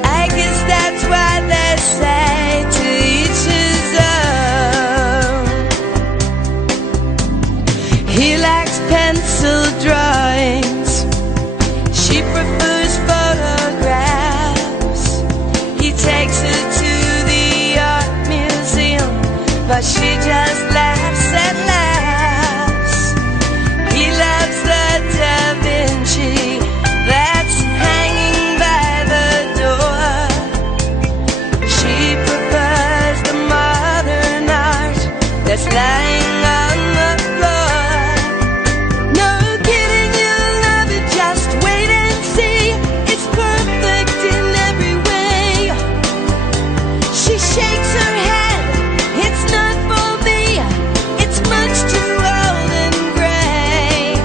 I guess that's why they say to each his own. He likes pencil drawings. She prefers photographs. He takes her to the art museum, but she just laughs at laughs. He loves the Da Vinci that's hanging by the door. She prefers the modern art that's lying on the floor. No kidding, you'll love it, just wait and see. It's perfect in every way. She shakes her head, it's not for me. It's much too old and gray.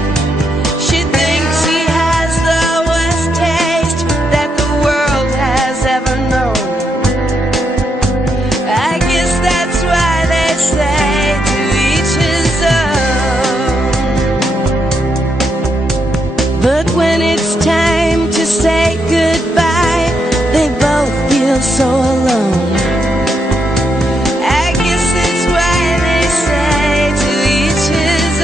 She thinks he has the worst taste that the world has ever known. I guess that's why they say to each his own. But when it's time to say goodbye, they both feel so alone. I guess that's why they say to each his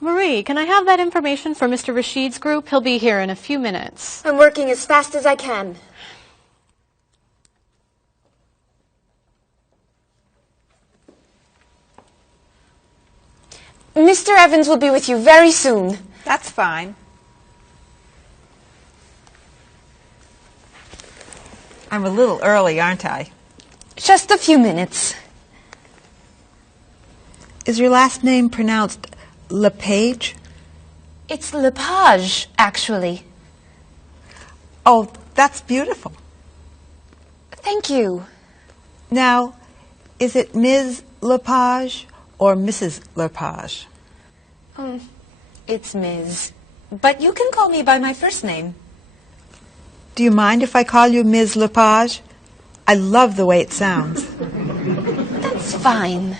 Marie, can I have that information for Mr. Rashid's group? He'll be here in a few minutes. I'm working as fast as I can. Mr. Evans will be with you very soon. That's fine. I'm a little early, aren't I? Just a few minutes. Is your last name pronounced LePage? It's Lepage, actually. Oh, that's beautiful. Thank you. Now, is it Ms. Lepage or Mrs. Lepage? It's Ms. But you can call me by my first name. Do you mind if I call you Ms. Lepage? I love the way it sounds. That's fine.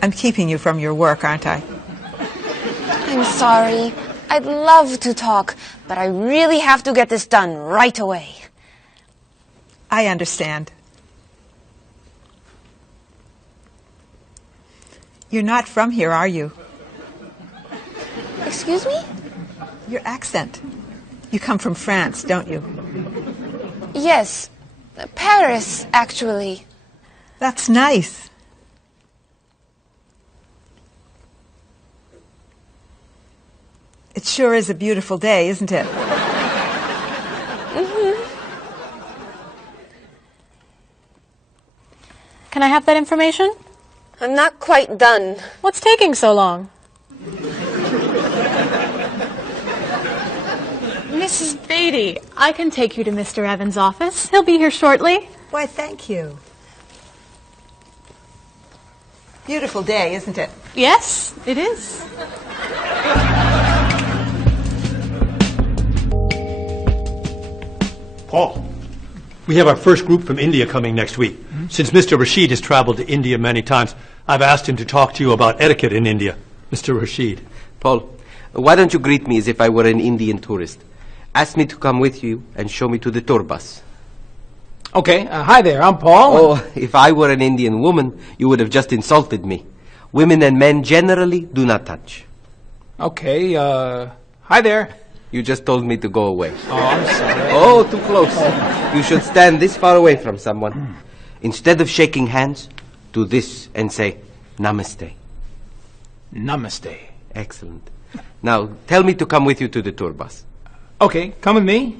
I'm keeping you from your work, aren't I? I'm sorry. I'd love to talk, but I really have to get this done right away. I understand. You're not from here, are you? Excuse me? Your accent. You come from France, don't you? Yes. Paris, actually. That's nice. It sure is a beautiful day, isn't it? Can I have that information? I'm not quite done. What's taking so long? Mrs. Beatty, I can take you to Mr. Evans' office. He'll be here shortly. Why, thank you. Beautiful day, isn't it? Yes, it is. Paul, we have our first group from India coming next week. Since Mr. Rashid has traveled to India many times, I've asked him to talk to you about etiquette in India. Mr. Rashid. Paul, why don't you greet me as if I were an Indian tourist? Ask me to come with you and show me to the tour bus. Okay, hi there, I'm Paul. Oh, if I were an Indian woman, you would have just insulted me. Women and men generally do not touch. Okay, hi there. You just told me to go away. Oh, I'm sorry. Oh, too close. You should stand this far away from someone. Instead of shaking hands, do this and say, Namaste. Namaste. Excellent. Now, tell me to come with you to the tour bus. Okay, come with me.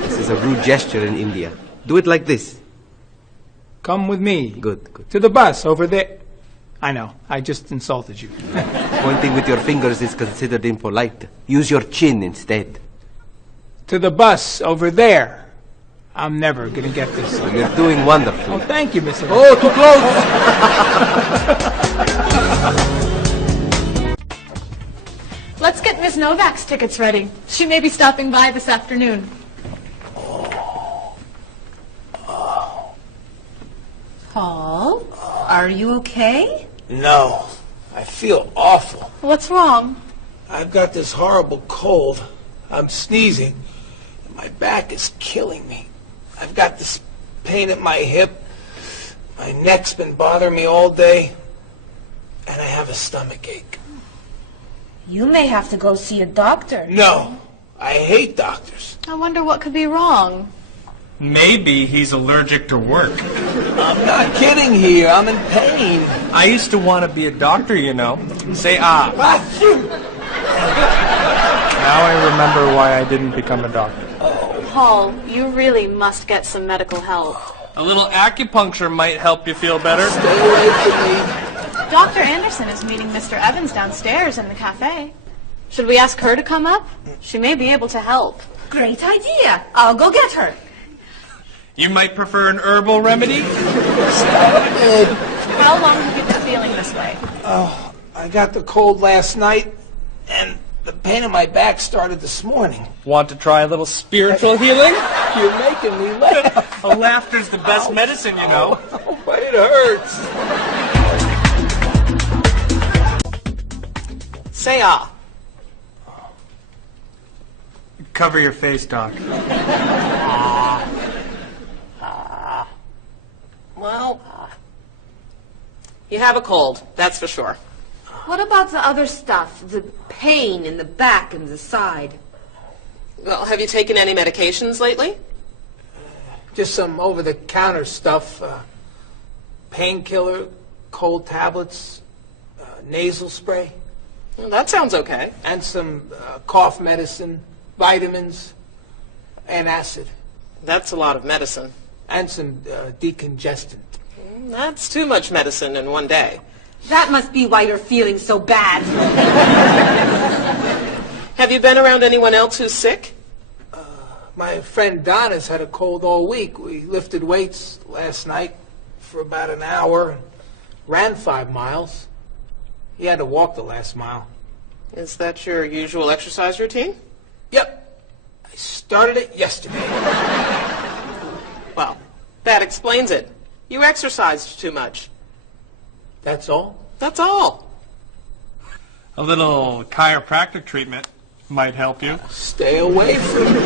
This is a rude gesture in India. Do it like this. Come with me. Good, good. To the bus over there. I know, I just insulted you. Pointing with your fingers is considered impolite. Use your chin instead. To the bus over there. I'm never going to get this. Oh, you're doing wonderfully. Oh, thank you, Mr. Oh, too close! Let's get Ms. Novak's tickets ready. She may be stopping by this afternoon. Paul, are you okay? No, I feel awful. What's wrong? I've got this horrible cold. I'm sneezing. And my back is killing me. I've got this pain at my hip. My neck's been bothering me all day. And I have a stomach ache. You may have to go see a doctor. No, I hate doctors. I wonder what could be wrong. Maybe he's allergic to work. I'm not kidding here. I'm in pain. I used to want to be a doctor, you know. Say ah. Now I remember why I didn't become a doctor. Paul, you really must get some medical help. A little acupuncture might help you feel better. Stay away from me. Dr. Anderson is meeting Mr. Evans downstairs in the cafe. Should we ask her to come up? She may be able to help. Great idea. I'll go get her. You might prefer an herbal remedy? How long have you been feeling this way? Oh, I got the cold last night, and the pain in my back started this morning. Want to try a little spiritual healing? You're making me laugh. Laughter's the best medicine, you know. Oh, but it hurts. Say ah. Cover your face, Doc. Well, you have a cold, that's for sure. What about the other stuff? The pain in the back and the side? Well, have you taken any medications lately? Just some over-the-counter stuff. Painkiller, cold tablets, nasal spray. Well, that sounds okay. And some cough medicine, vitamins, and acid. That's a lot of medicine. And some decongestant. That's too much medicine in one day. That must be why you're feeling so bad. Have you been around anyone else who's sick? My friend Donna's had a cold all week. We lifted weights last night for about an hour, ran 5 miles. He had to walk the last mile. Is that your usual exercise routine? Yep. I started it yesterday. Well, that explains it. You exercised too much. That's all? That's all. A little chiropractic treatment might help you. Stay away from me.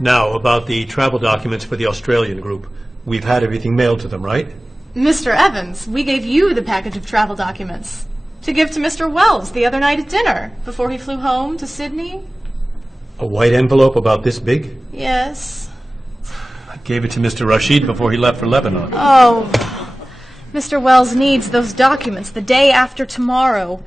Now, about the travel documents for the Australian group. We've had everything mailed to them, right? Mr. Evans, we gave you the package of travel documents to give to Mr. Wells the other night at dinner before he flew home to Sydney. A white envelope about this big? Yes. I gave it to Mr. Rashid before he left for Lebanon. Oh, Mr. Wells needs those documents the day after tomorrow.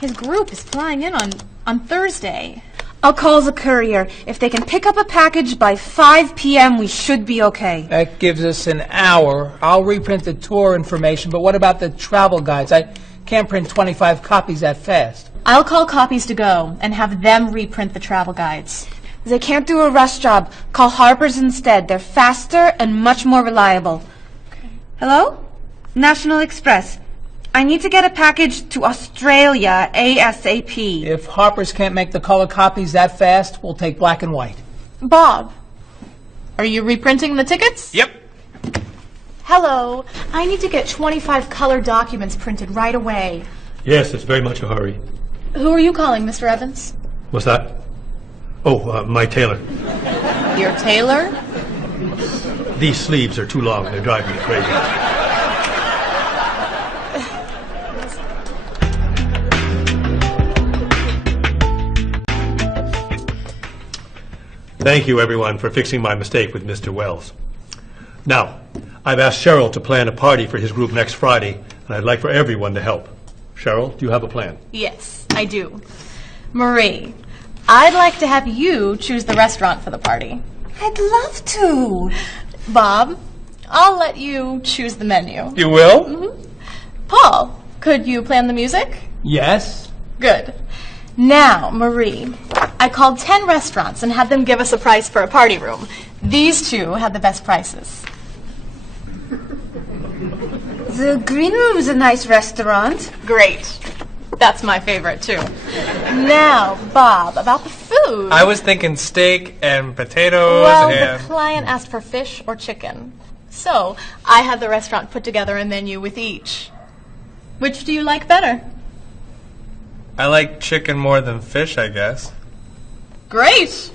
His group is flying in on Thursday. I'll call the courier. If they can pick up a package by 5 p.m., we should be okay. That gives us an hour. I'll reprint the tour information, but what about the travel guides? I can't print 25 copies that fast. I'll call Copies to Go and have them reprint the travel guides. They can't do a rush job. Call Harper's instead. They're faster and much more reliable. Okay. Hello? National Express. I need to get a package to Australia ASAP. If Harper's can't make the color copies that fast, we'll take black and white. Bob, are you reprinting the tickets? Yep. Hello. I need to get 25 color documents printed right away. Yes, it's very much a hurry. Who are you calling, Mr. Evans? What's that? Oh, my tailor. Your tailor? These sleeves are too long. They're driving me crazy. Thank you, everyone, for fixing my mistake with Mr. Wells. Now, I've asked Cheryl to plan a party for his group next Friday, and I'd like for everyone to help. Cheryl, do you have a plan? Yes, I do. Marie, I'd like to have you choose the restaurant for the party. I'd love to. Bob, I'll let you choose the menu. You will? Mm-hmm. Paul, could you plan the music? Yes. Good. Now, Marie, I called 10 restaurants and had them give us a price for a party room. These two had the best prices. The Green Room's a nice restaurant. Great. That's my favorite, too. Now, Bob, about the food. I was thinking steak and potatoes Well, and... the client asked for fish or chicken. So, I had the restaurant put together a menu with each. Which do you like better? I like chicken more than fish, I guess. Great.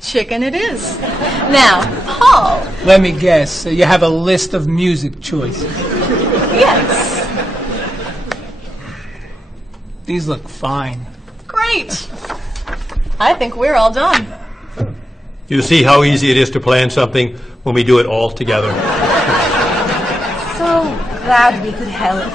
Chicken it is. Now, Paul. Let me guess. You have a list of music choices. Yes. These look fine. Great. I think we're all done. You see how easy it is to plan something when we do it all together. So glad we could help.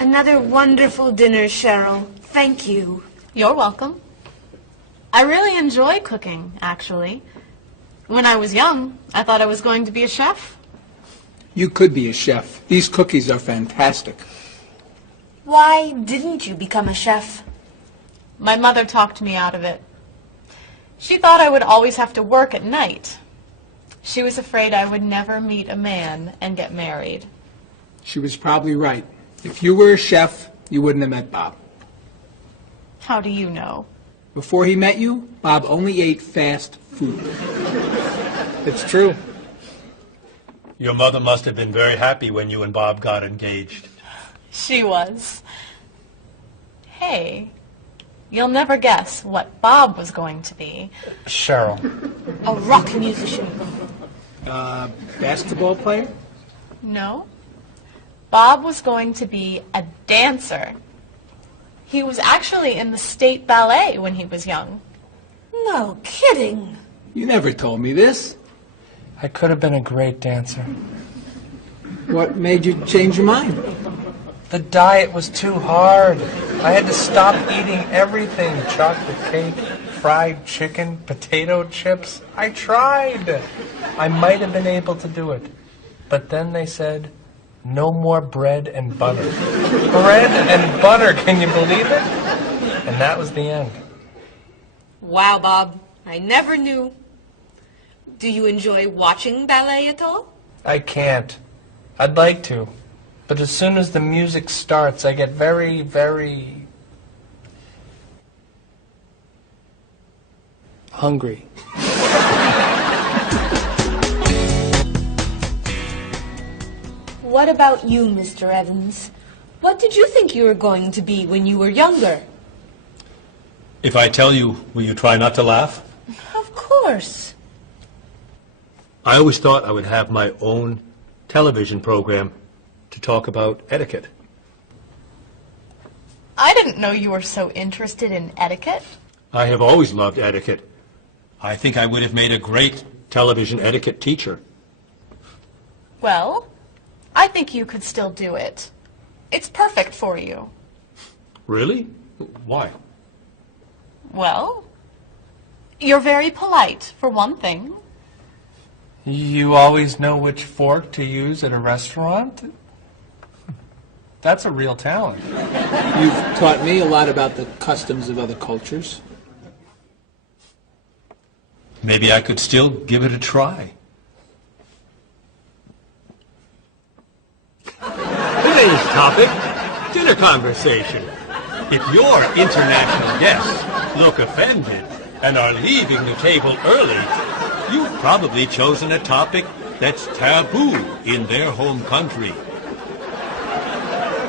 Another wonderful dinner, Cheryl. Thank you. You're welcome. I really enjoy cooking, actually. When I was young, I thought I was going to be a chef. You could be a chef. These cookies are fantastic. Why didn't you become a chef? My mother talked me out of it. She thought I would always have to work at night. She was afraid I would never meet a man and get married. She was probably right. If you were a chef, you wouldn't have met Bob. How do you know? Before he met you, Bob only ate fast food. It's true. Your mother must have been very happy when you and Bob got engaged. She was. Hey, you'll never guess what Bob was going to be. Cheryl. A rock musician. Basketball player? No. Bob was going to be a dancer. He was actually in the state ballet when he was young. No kidding. You never told me this. I could have been a great dancer. What made you change your mind? The diet was too hard. I had to stop eating everything. Chocolate cake, fried chicken, potato chips. I tried. I might have been able to do it. But then they said, no more bread and butter. Bread and butter, can you believe it? And that was the end. Wow, Bob. I never knew. Do you enjoy watching ballet at all? I can't. I'd like to. But as soon as the music starts, I get very, very hungry. What about you, Mr. Evans? What did you think you were going to be when you were younger? If I tell you, will you try not to laugh? Of course. I always thought I would have my own television program to talk about etiquette. I didn't know you were so interested in etiquette. I have always loved etiquette. I think I would have made a great television etiquette teacher. Well, I think you could still do it. It's perfect for you. Really? Why? Well, you're very polite, for one thing. You always know which fork to use at a restaurant? That's a real talent. You've taught me a lot about the customs of other cultures. Maybe I could still give it a try. Today's topic, dinner conversation. If your international guests look offended and are leaving the table early, you've probably chosen a topic that's taboo in their home country.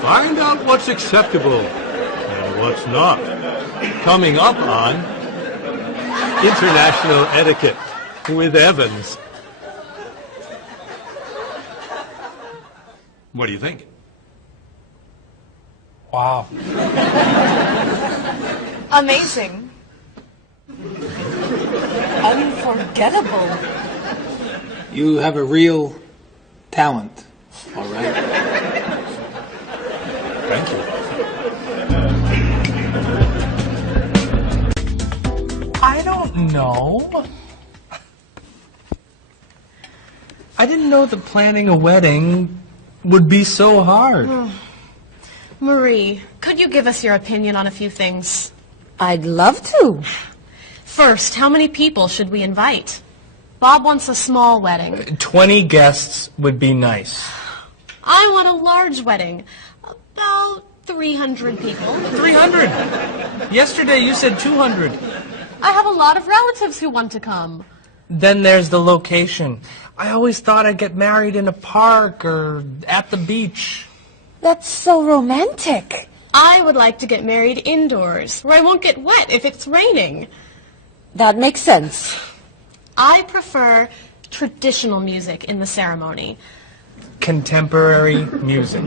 Find out what's acceptable and what's not. Coming up on International Etiquette with Evans. What do you think? Wow. Amazing. Unforgettable. You have a real talent, all right? Thank you. I don't know. I didn't know that planning a wedding would be so hard. Marie, could you give us your opinion on a few things? I'd love to. First, how many people should we invite? Bob wants a small wedding. 20 guests would be nice. I want a large wedding. About 300 people. 300? Yesterday you said 200. I have a lot of relatives who want to come. Then there's the location. I always thought I'd get married in a park or at the beach. That's so romantic. I would like to get married indoors, where I won't get wet if it's raining. That makes sense. I prefer traditional music in the ceremony. Contemporary music.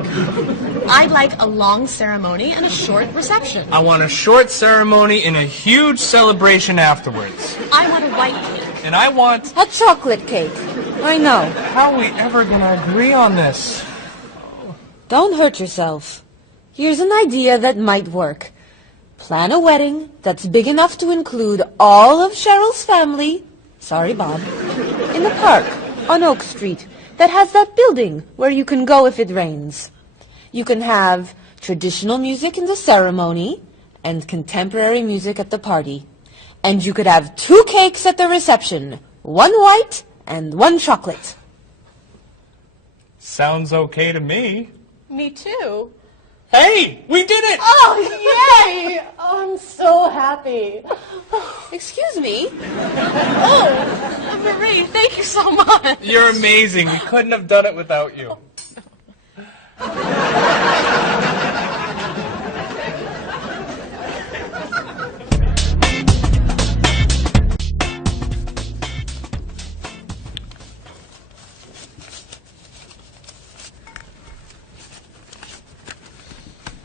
I'd like a long ceremony and a short reception. I want a short ceremony and a huge celebration afterwards. I want a white cake. And I want... a chocolate cake. I know. How are we ever going to agree on this? Don't hurt yourself. Here's an idea that might work. Plan a wedding that's big enough to include all of Cheryl's family, sorry Bob, in the park on Oak Street that has that building where you can go if it rains. You can have traditional music in the ceremony and contemporary music at the party. And you could have 2 cakes at the reception, 1 white and 1 chocolate. Sounds okay to me. Me too. Hey, we did it! Oh, yay! Oh, I'm so happy. Excuse me? Oh, Marie, thank you so much. You're amazing. We couldn't have done it without you.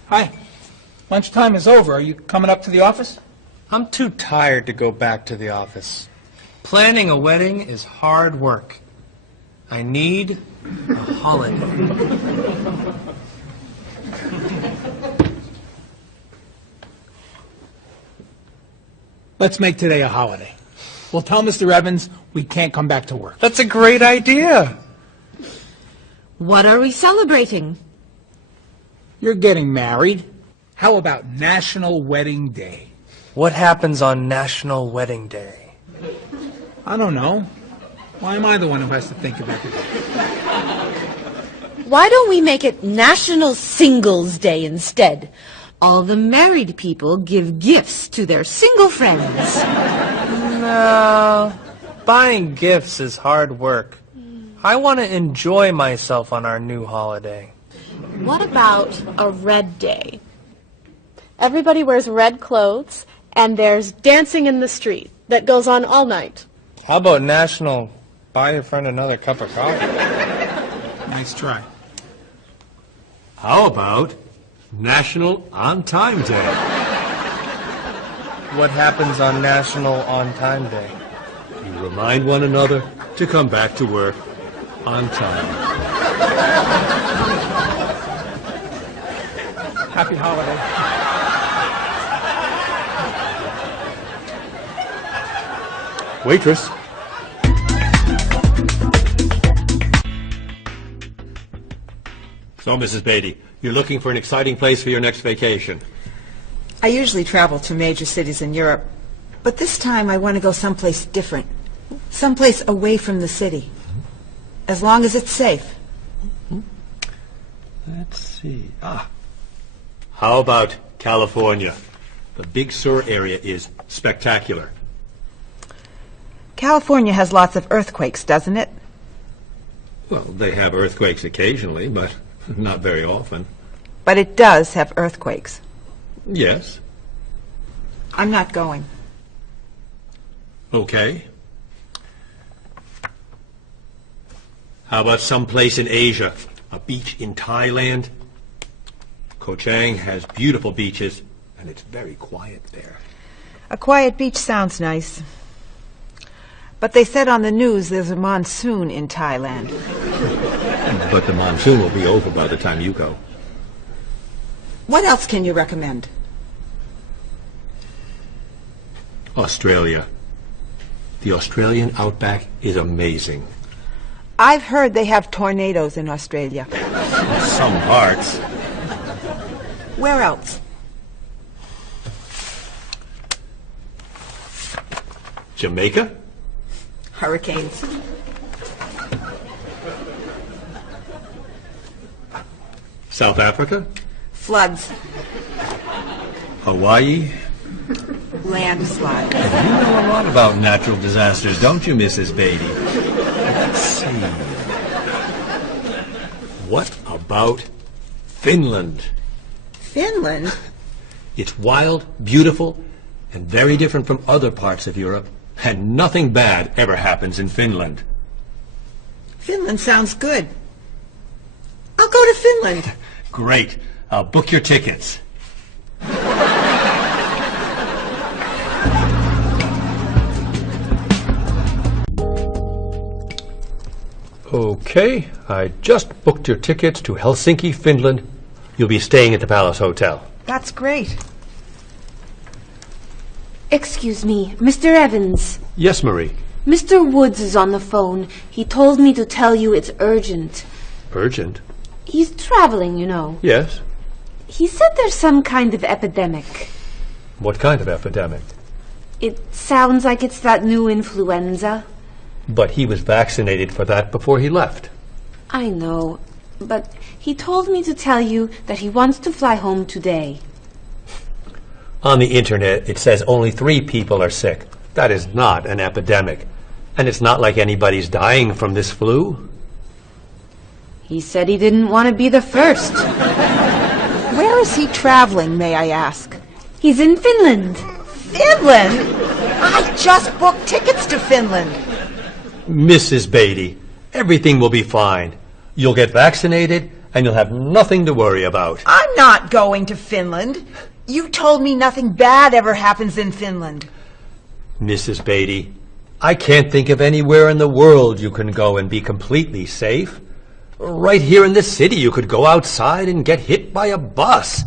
Hi. Lunchtime is over. Are you coming up to the office? I'm too tired to go back to the office. Planning a wedding is hard work. I need a holiday. Let's make today a holiday. We'll tell Mr. Evans we can't come back to work. That's a great idea. What are we celebrating? You're getting married. How about National Wedding Day? What happens on National Wedding Day? I don't know. Why am I the one who has to think about it? Why don't we make it National Singles Day instead? All the married people give gifts to their single friends. No, buying gifts is hard work. I want to enjoy myself on our new holiday. What about a red day? Everybody wears red clothes, and there's dancing in the street that goes on all night. How about National Buy Your Friend Another Cup of Coffee? Nice try. How about National On Time Day? What happens on National On Time Day? You remind one another to come back to work on time. Happy holiday. Waitress. So, Mrs. Beatty, you're looking for an exciting place for your next vacation. I usually travel to major cities in Europe, but this time I want to go someplace different, someplace away from the city, as long as it's safe. Let's see. How about California? The Big Sur area is spectacular. California has lots of earthquakes, doesn't it? Well, they have earthquakes occasionally, but not very often. But it does have earthquakes. Yes. I'm not going. Okay. How about someplace in Asia? A beach in Thailand? Koh Chang has beautiful beaches, and it's very quiet there. A quiet beach sounds nice. But they said on the news there's a monsoon in Thailand. But the monsoon will be over by the time you go. What else can you recommend? Australia. The Australian outback is amazing. I've heard they have tornadoes in Australia. Some parts. Where else? Jamaica? Hurricanes. South Africa? Floods. Hawaii? Landslide. You know a lot about natural disasters, don't you, Mrs. Beatty? Let's see. What about Finland? Finland? It's wild, beautiful, and very different from other parts of Europe, and nothing bad ever happens in Finland. Finland sounds good. I'll go to Finland. Great. I'll book your tickets. Okay, I just booked your tickets to Helsinki, Finland. You'll be staying at the Palace Hotel. That's great. Excuse me, Mr. Evans. Yes, Marie. Mr. Woods is on the phone. He told me to tell you it's urgent. Urgent? He's traveling, you know. Yes. He said there's some kind of epidemic. What kind of epidemic? It sounds like it's that new influenza. But he was vaccinated for that before he left. I know, but he told me to tell you that he wants to fly home today. On the internet, it says only 3 people are sick. That is not an epidemic. And it's not like anybody's dying from this flu. He said he didn't want to be the first. Where is he traveling, may I ask? He's in Finland. Finland? I just booked tickets to Finland. Mrs. Beatty, everything will be fine. You'll get vaccinated, and you'll have nothing to worry about. I'm not going to Finland. You told me nothing bad ever happens in Finland. Mrs. Beatty, I can't think of anywhere in the world you can go and be completely safe. Right here in this city, you could go outside and get hit by a bus.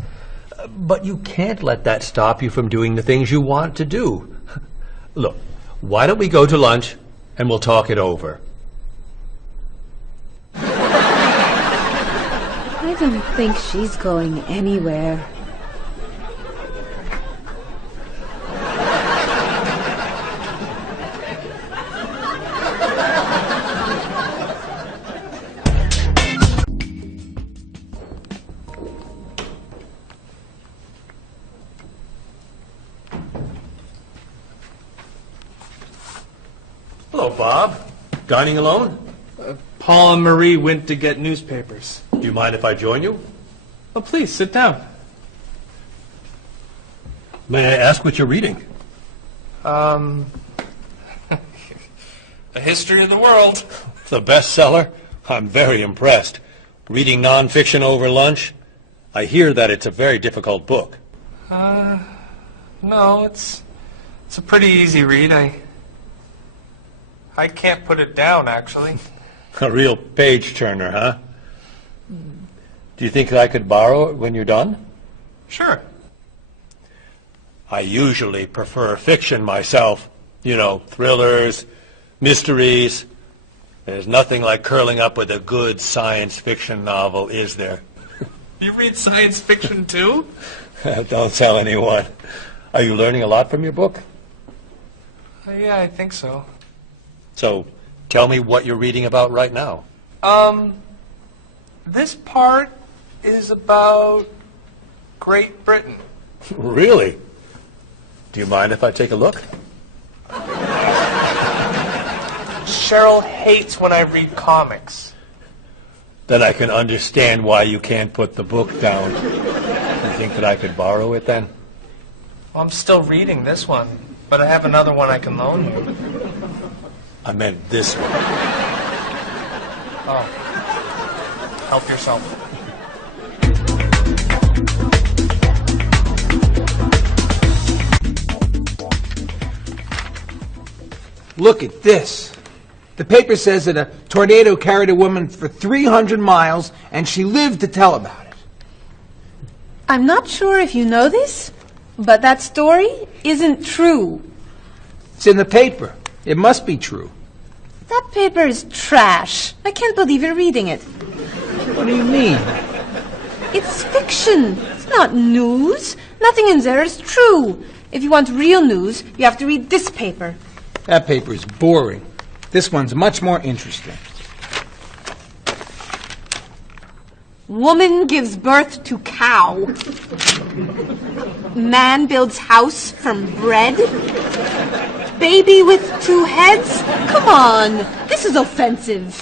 But you can't let that stop you from doing the things you want to do. Look, why don't we go to lunch and we'll talk it over? I don't think she's going anywhere. Hello, Bob. Dining alone? Paul and Marie went to get newspapers. Do you mind if I join you? Oh, please, sit down. May I ask what you're reading? A History of the World. The bestseller? I'm very impressed. Reading nonfiction over lunch? I hear that it's a very difficult book. No, it's a pretty easy read. I can't put it down, actually. A real page-turner, huh? Do you think I could borrow it when you're done? Sure. I usually prefer fiction myself. You know, thrillers, mysteries. There's nothing like curling up with a good science fiction novel, is there? You read science fiction too? Don't tell anyone. Are you learning a lot from your book? Yeah, I think so. So, tell me what you're reading about right now. This part is about Great Britain. Really? Do you mind if I take a look? Cheryl hates when I read comics. Then I can understand why you can't put the book down. You think that I could borrow it then? Well, I'm still reading this one, but I have another one I can loan you. I meant this one. Oh. Help yourself. Look at this. The paper says that a tornado carried a woman for 300 miles, and she lived to tell about it. I'm not sure if you know this, but that story isn't true. It's in the paper. It must be true. That paper is trash. I can't believe you're reading it. What do you mean? It's fiction. It's not news. Nothing in there is true. If you want real news, you have to read this paper. That paper is boring. This one's much more interesting. Woman gives birth to cow. Man builds house from bread. Baby with 2 heads? Come on, this is offensive.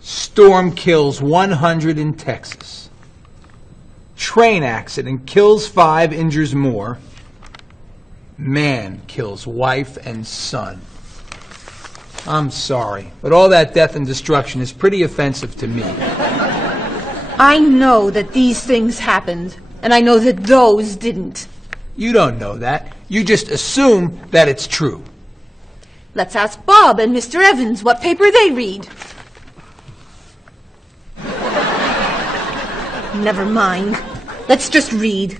Storm kills 100 in Texas. Train accident kills 5, injures more. Man kills wife and son. I'm sorry, but all that death and destruction is pretty offensive to me. I know that these things happened, and I know that those didn't. You don't know that. You just assume that it's true. Let's ask Bob and Mr. Evans what paper they read. Never mind. Let's just read.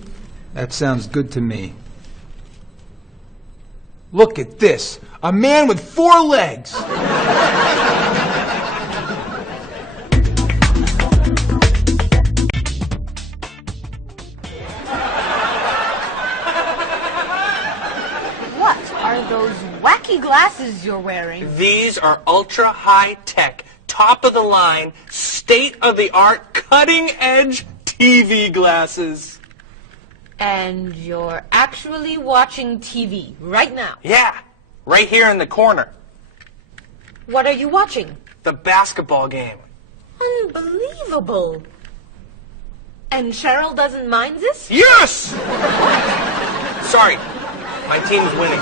That sounds good to me. Look at this. A man with 4 legs. What are those wacky glasses you're wearing? These are ultra high tech, top of the line, state of the art, cutting edge TV glasses. And you're actually watching TV right now? Yeah, right here in the corner. What are you watching? The basketball game. Unbelievable. And Cheryl doesn't mind this? Yes! Sorry, my team's winning.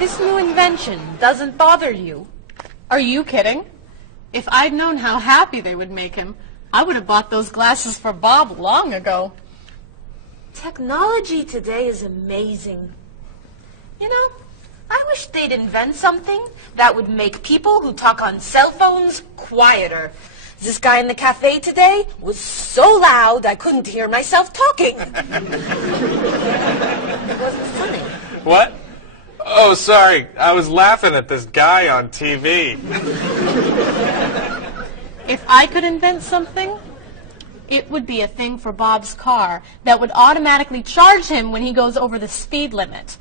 This new invention doesn't bother you? Are you kidding? If I'd known how happy they would make him, I would have bought those glasses for Bob long ago. Technology today is amazing. You know, I wish they'd invent something that would make people who talk on cell phones quieter. This guy in the cafe today was so loud I couldn't hear myself talking. It wasn't funny. What? Oh, sorry. I was laughing at this guy on TV. If I could invent something, it would be a thing for Bob's car that would automatically charge him when he goes over the speed limit.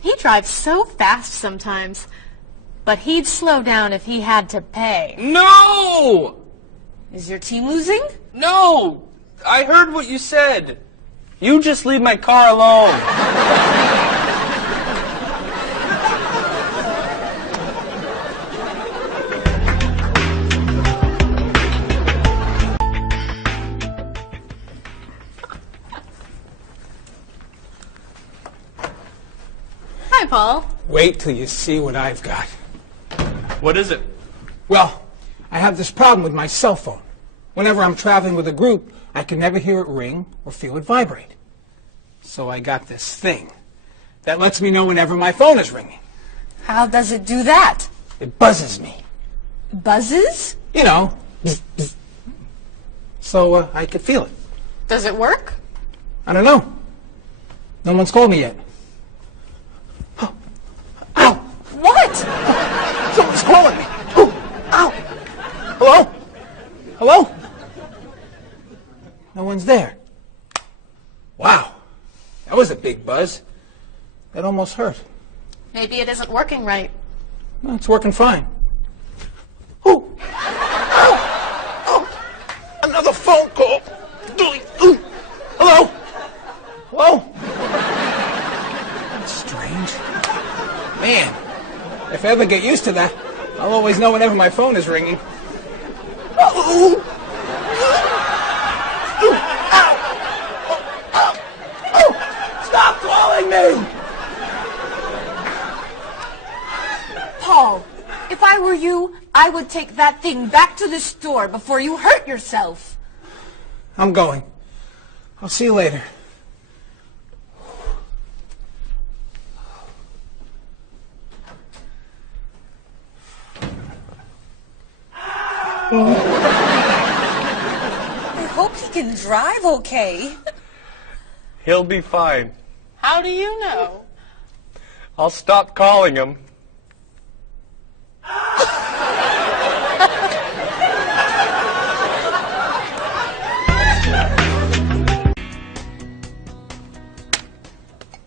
He drives so fast sometimes, but he'd slow down if he had to pay. No! Is your team losing? No! I heard what you said. You just leave my car alone. Hi, Paul. Wait till you see what I've got. What is it? Well, I have this problem with my cell phone. Whenever I'm traveling with a group, I can never hear it ring or feel it vibrate. So I got this thing. that lets me know whenever my phone is ringing. How does it do that? It buzzes me. Buzzes? You know, bzz, bzz. So I could feel it. Does it work? I don't know. No one's called me yet. Ow! What? Someone's calling me. Oh, ow! Hello? Hello? No one's there. Wow. That was a big buzz. That almost hurt. Maybe it isn't working right. No, it's working fine. Oh! Ow! Oh! Another phone call. Ooh. Hello? Hello? That's strange. Man, if I ever get used to that, I'll always know whenever my phone is ringing. Oh! Stop calling me! Paul, if I were you, I would take that thing back to the store before you hurt yourself. I'm going. I'll see you later. I hope he can drive okay. He'll be fine. How do you know? I'll stop calling him.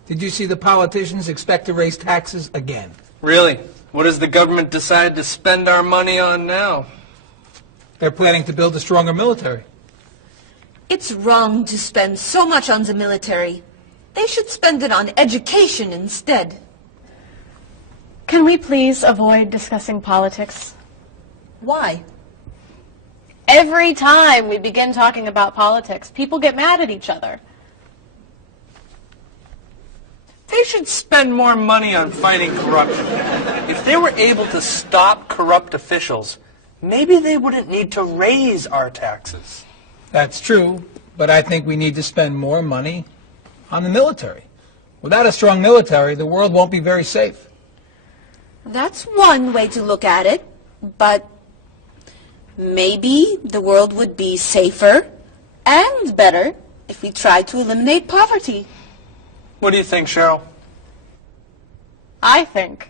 Did you see the politicians expect to raise taxes again? Really? What does the government decide to spend our money on now? They're planning to build a stronger military. It's wrong to spend so much on the military. They should spend it on education instead. Can we please avoid discussing politics? Why? Every time we begin talking about politics, people get mad at each other. They should spend more money on fighting corruption. If they were able to stop corrupt officials, maybe they wouldn't need to raise our taxes. That's true, but I think we need to spend more money on the military. Without a strong military, the world won't be very safe. That's one way to look at it, but maybe the world would be safer and better if we tried to eliminate poverty. What do you think, Cheryl? I think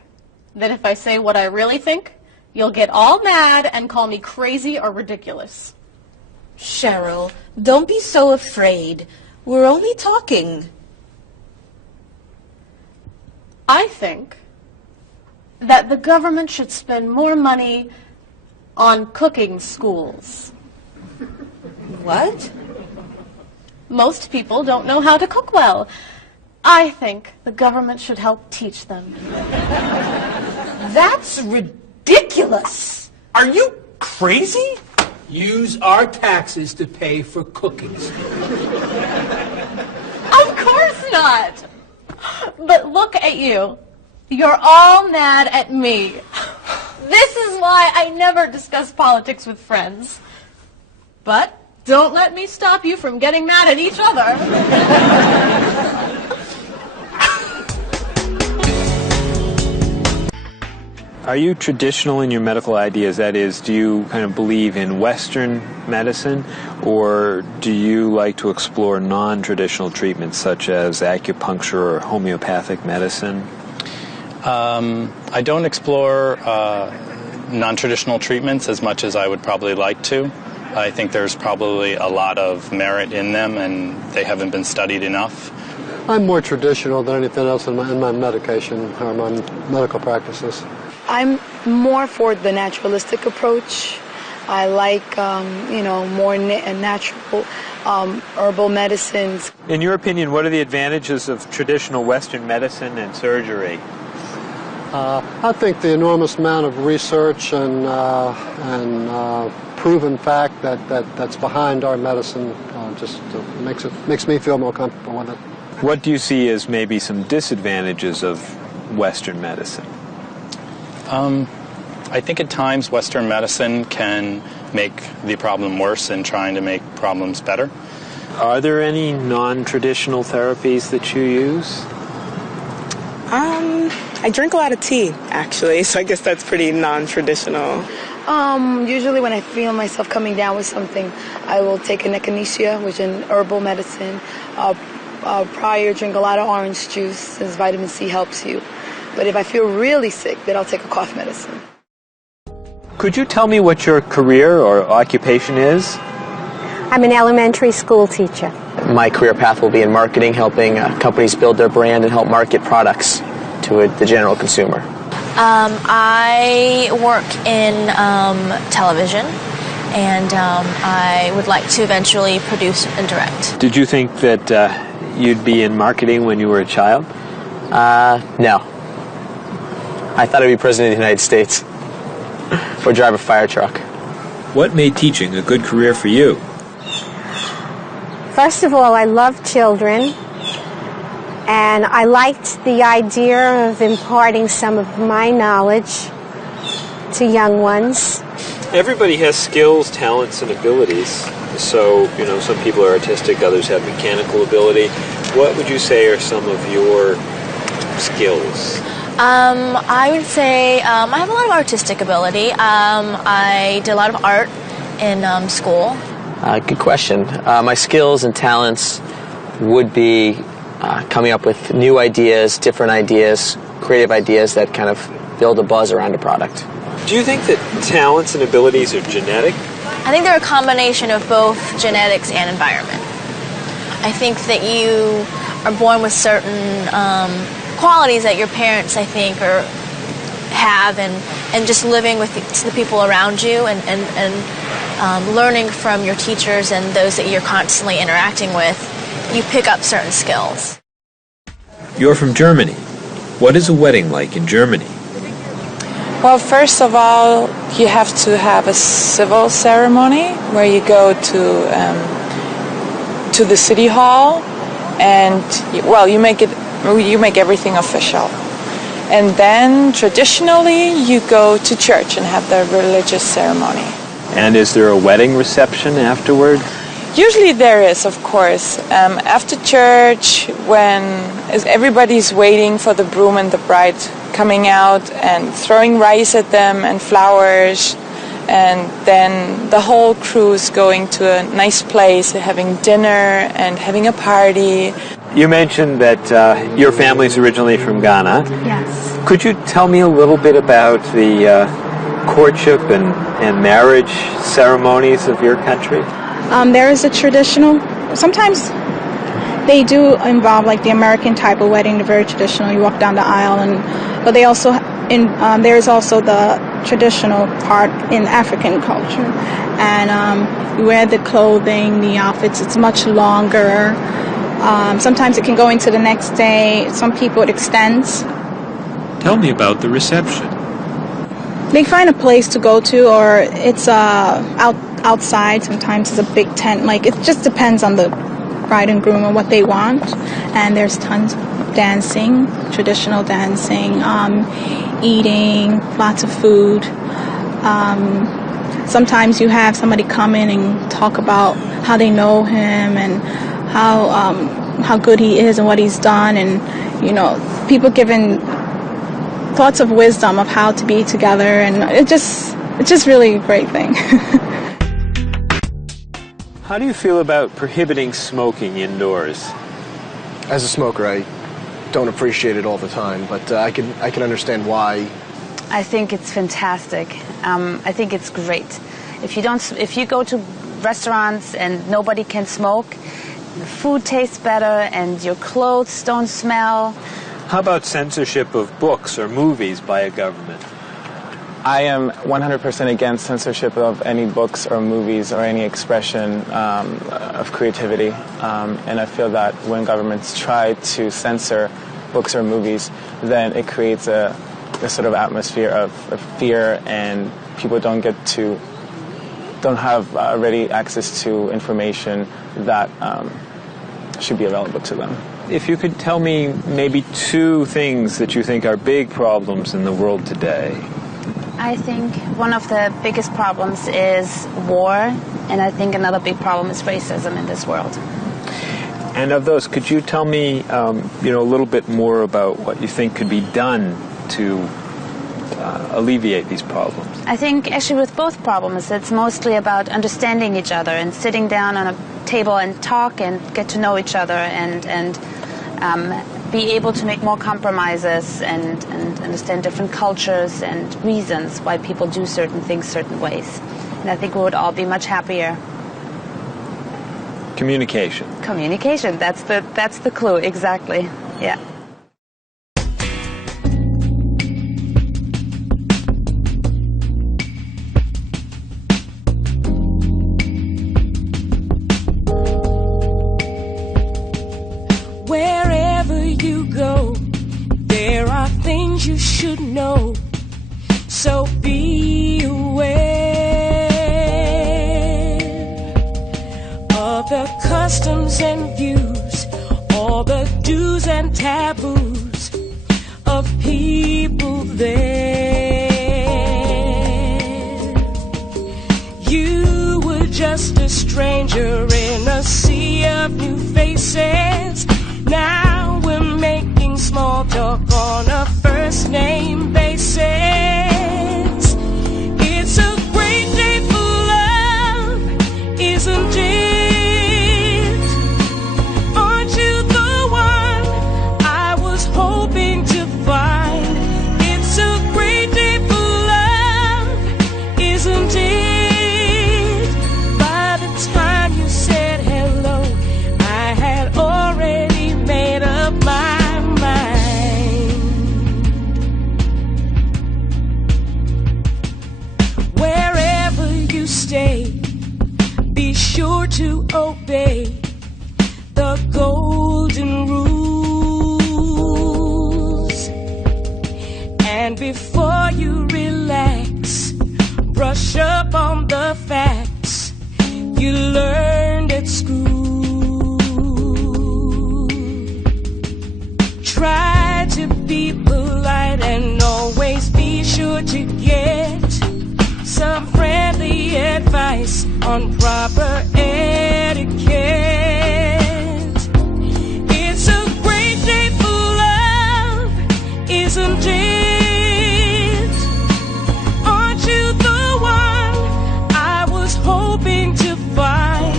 that if I say what I really think, you'll get all mad and call me crazy or ridiculous. Cheryl, don't be so afraid. We're only talking. I think that the government should spend more money on cooking schools. What? Most people don't know how to cook well. I think the government should help teach them. That's ridiculous. Are you crazy? Use our taxes to pay for cooking schools. Of course not. But look at you. You're all mad at me. This is why I never discuss politics with friends. But don't let me stop you from getting mad at each other. Are you traditional in your medical ideas? That is, do you kind of believe in Western medicine, or do you like to explore non-traditional treatments such as acupuncture or homeopathic medicine? I don't explore non-traditional treatments as much as I would probably like to. I think there's probably a lot of merit in them, and they haven't been studied enough. I'm more traditional than anything else in my medication or my medical practices. I'm more for the naturalistic approach. I like, more natural herbal medicines. In your opinion, what are the advantages of traditional Western medicine and surgery? I think the enormous amount of research and proven fact that's behind our medicine just makes me feel more comfortable with it. What do you see as maybe some disadvantages of Western medicine? I think at times Western medicine can make the problem worse in trying to make problems better. Are there any non-traditional therapies that you use? I drink a lot of tea, actually, so I guess that's pretty non-traditional. Usually when I feel myself coming down with something, I will take an echinacea, which is an herbal medicine. Prior, drink a lot of orange juice, since vitamin C helps you. But if I feel really sick, then I'll take a cough medicine. Could you tell me what your career or occupation is? I'm an elementary school teacher. My career path will be in marketing, helping companies build their brand and help market products to the general consumer. I work in television, and I would like to eventually produce and direct. Did you think that you'd be in marketing when you were a child? No. I thought I'd be president of the United States or drive a fire truck. What made teaching a good career for you? First of all, I love children, and I liked the idea of imparting some of my knowledge to young ones. Everybody has skills, talents, and abilities. So, some people are artistic, others have mechanical ability. What would you say are some of your skills? I would say I have a lot of artistic ability. I did a lot of art in school. Good question. My skills and talents would be coming up with new ideas, different ideas, creative ideas that kind of build a buzz around a product. Do you think that talents and abilities are genetic? I think they're a combination of both genetics and environment. I think that you are born with certain qualities that your parents, I think, have, and just living with the people around you and learning from your teachers and those that you're constantly interacting with, you pick up certain skills. You're from Germany. What is a wedding like in Germany? Well, first of all, you have to have a civil ceremony where you go to the city hall, and you make everything official. And then traditionally you go to church and have the religious ceremony. And is there a wedding reception afterward? Usually there is, of course. After church, when everybody's waiting for the groom and the bride coming out and throwing rice at them and flowers, and then the whole crew is going to a nice place, having dinner and having a party. You mentioned that your family's originally from Ghana. Yes. Could you tell me a little bit about the courtship and marriage ceremonies of your country? There is a traditional, sometimes they do involve like the American type of wedding, the very traditional, you walk down the aisle, but they also, there is also the traditional part in African culture. And you wear the clothing, the outfits, it's much longer. Sometimes it can go into the next day. Some people it extends. Tell me about the reception. They find a place to go to, or it's outside. Sometimes it's a big tent. Like, it just depends on the bride and groom and what they want. And there's tons of dancing, traditional dancing, eating, lots of food. Sometimes you have somebody come in and talk about how they know him and how good he is and what he's done, and people giving thoughts of wisdom of how to be together, and it's just really a great thing. How do you feel about prohibiting smoking indoors? As a smoker, I don't appreciate it all the time, but I can understand why. I think it's fantastic. I think it's great. If you go to restaurants and nobody can smoke, the food tastes better and your clothes don't smell. How about censorship of books or movies by a government? I am 100% against censorship of any books or movies or any expression of creativity. And I feel that when governments try to censor books or movies, then it creates a sort of atmosphere of fear, and people don't have ready access to information that should be available to them. If you could tell me maybe two things that you think are big problems in the world today. I think one of the biggest problems is war, and I think another big problem is racism in this world. And of those, could you tell me, a little bit more about what you think could be done to alleviate these problems? I think actually with both problems, it's mostly about understanding each other and sitting down on a table and talk and get to know each other and be able to make more compromises and understand different cultures and reasons why people do certain things certain ways. And I think we would all be much happier. Communication. Communication, that's the clue, exactly. Yeah. Wherever you go, there are things you should know. So be aware of the customs and views, all the do's and taboos of people there. You were just a stranger in a sea of new faces. Now we're making small talk on a first name basis. It's a great day for love, isn't it? Aren't you the one I was hoping to find? It's a great day for love, isn't it? By the time you said hello, I had already made up my mind. Wherever you stay, be sure to obey the golden rules. And before you relax, brush up on the facts you learned at school. Try to be polite and always be sure to get some friendly advice on proper etiquette. It's a great day for love, isn't it? Aren't you the one I was hoping to find?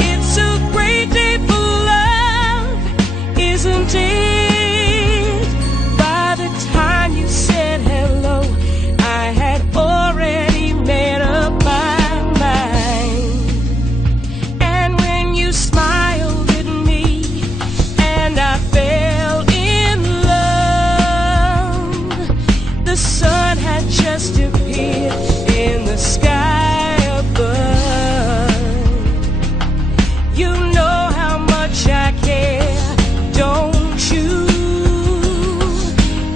It's a great day for love, isn't it? By the time you said hello, I had already made up my mind. And when you smiled at me and I fell in love, the sun had just appeared in the sky above. You know how much I care, don't you?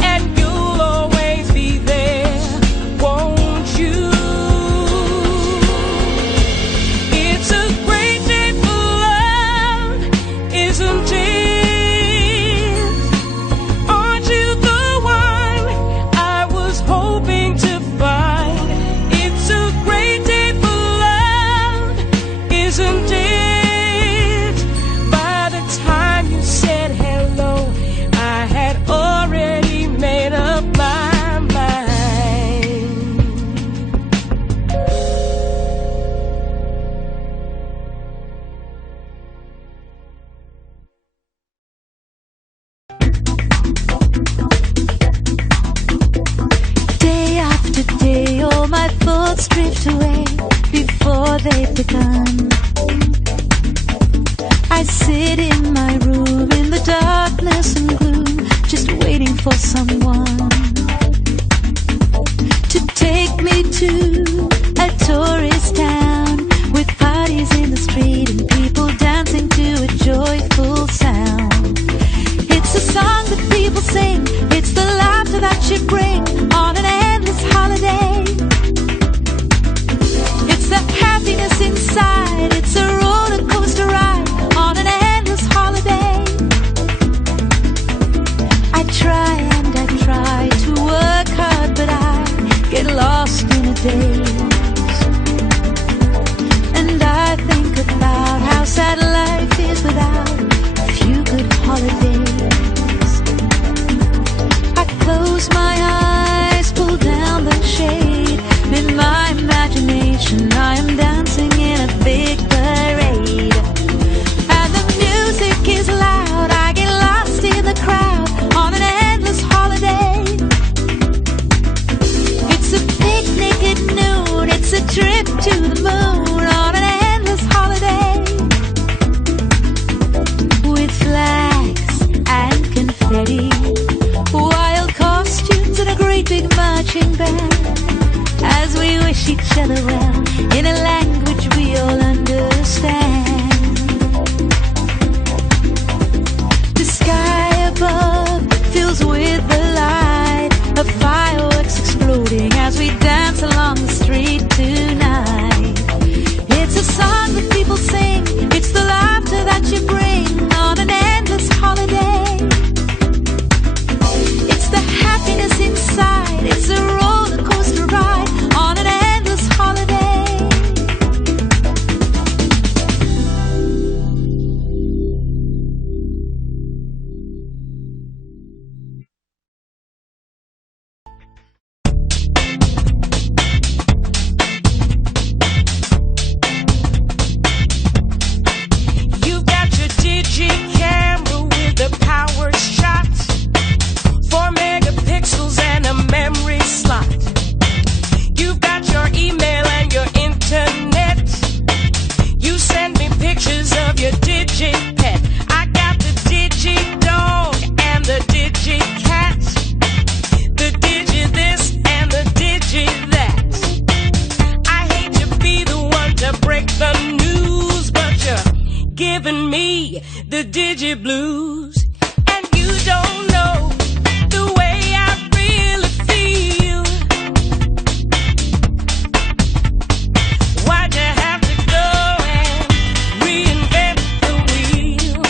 And you'll always be there, won't you? It's a great day for love, isn't it? Aren't you the one I was hoping to find? It's a great day for love, isn't it? By the time you said hello, I had already made up my mind. Day after day, all my thoughts drift away before they've begun. I sit in my room in the darkness and gloom, just waiting for someone to take me to a tourist town with parties in the street and people dancing to a joyful sound. It's a song that people sing, it's the laughter that you bring on an endless holiday. It's the happiness inside, it's a roller coaster ride on an endless holiday. I try and I try to work hard, but I get lost in a daze. And I think about how sad life is without fair as we wish each other well in a language we all understand. The sky above fills with the light of fireworks exploding as we dance along the street tonight. It's a song that people sing, it's the laughter that you bring on an endless holiday. It's the happiness inside, it's a roller coaster ride on an endless holiday. You've got your digit camera with a power shot, 4 megapixels and a memory slot. You've got your email and your internet. You send me pictures of your digit pet. I got the digit dog and the digit cat, the digit this and the digit that. I hate to be the one to break the news, but you're giving me the digit blues. And you don't know the way I really feel. Why'd you have to go and reinvent the wheel?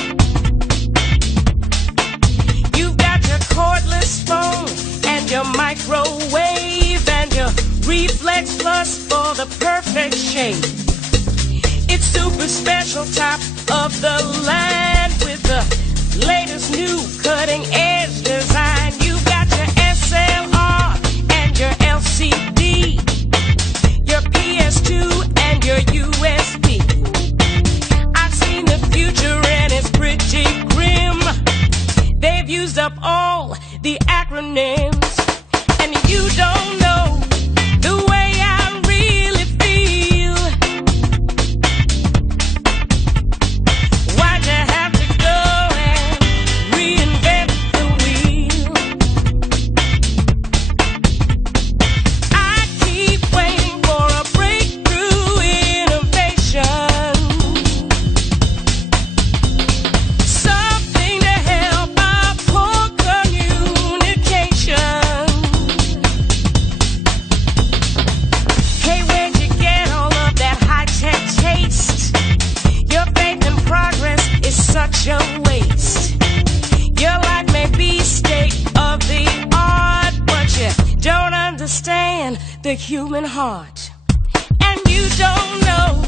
You've got your cordless phone and your microwave and your reflex plus for the perfect shape. It's super special, top of the line with the latest new cutting edge design. You got your SLR and your LCD, your PS2 and your USB. I've seen the future and it's pretty grim. They've used up all the acronyms, and you don't know the way I really feel. Why'd you have to go and reinvent the wheel? I keep waiting for a breakthrough innovation, something to help our poor communication. Hey, where'd you get all of that high-tech taste? Your faith in progress is such a waste. Your life may be state of the art, but you don't understand the human heart. And you don't know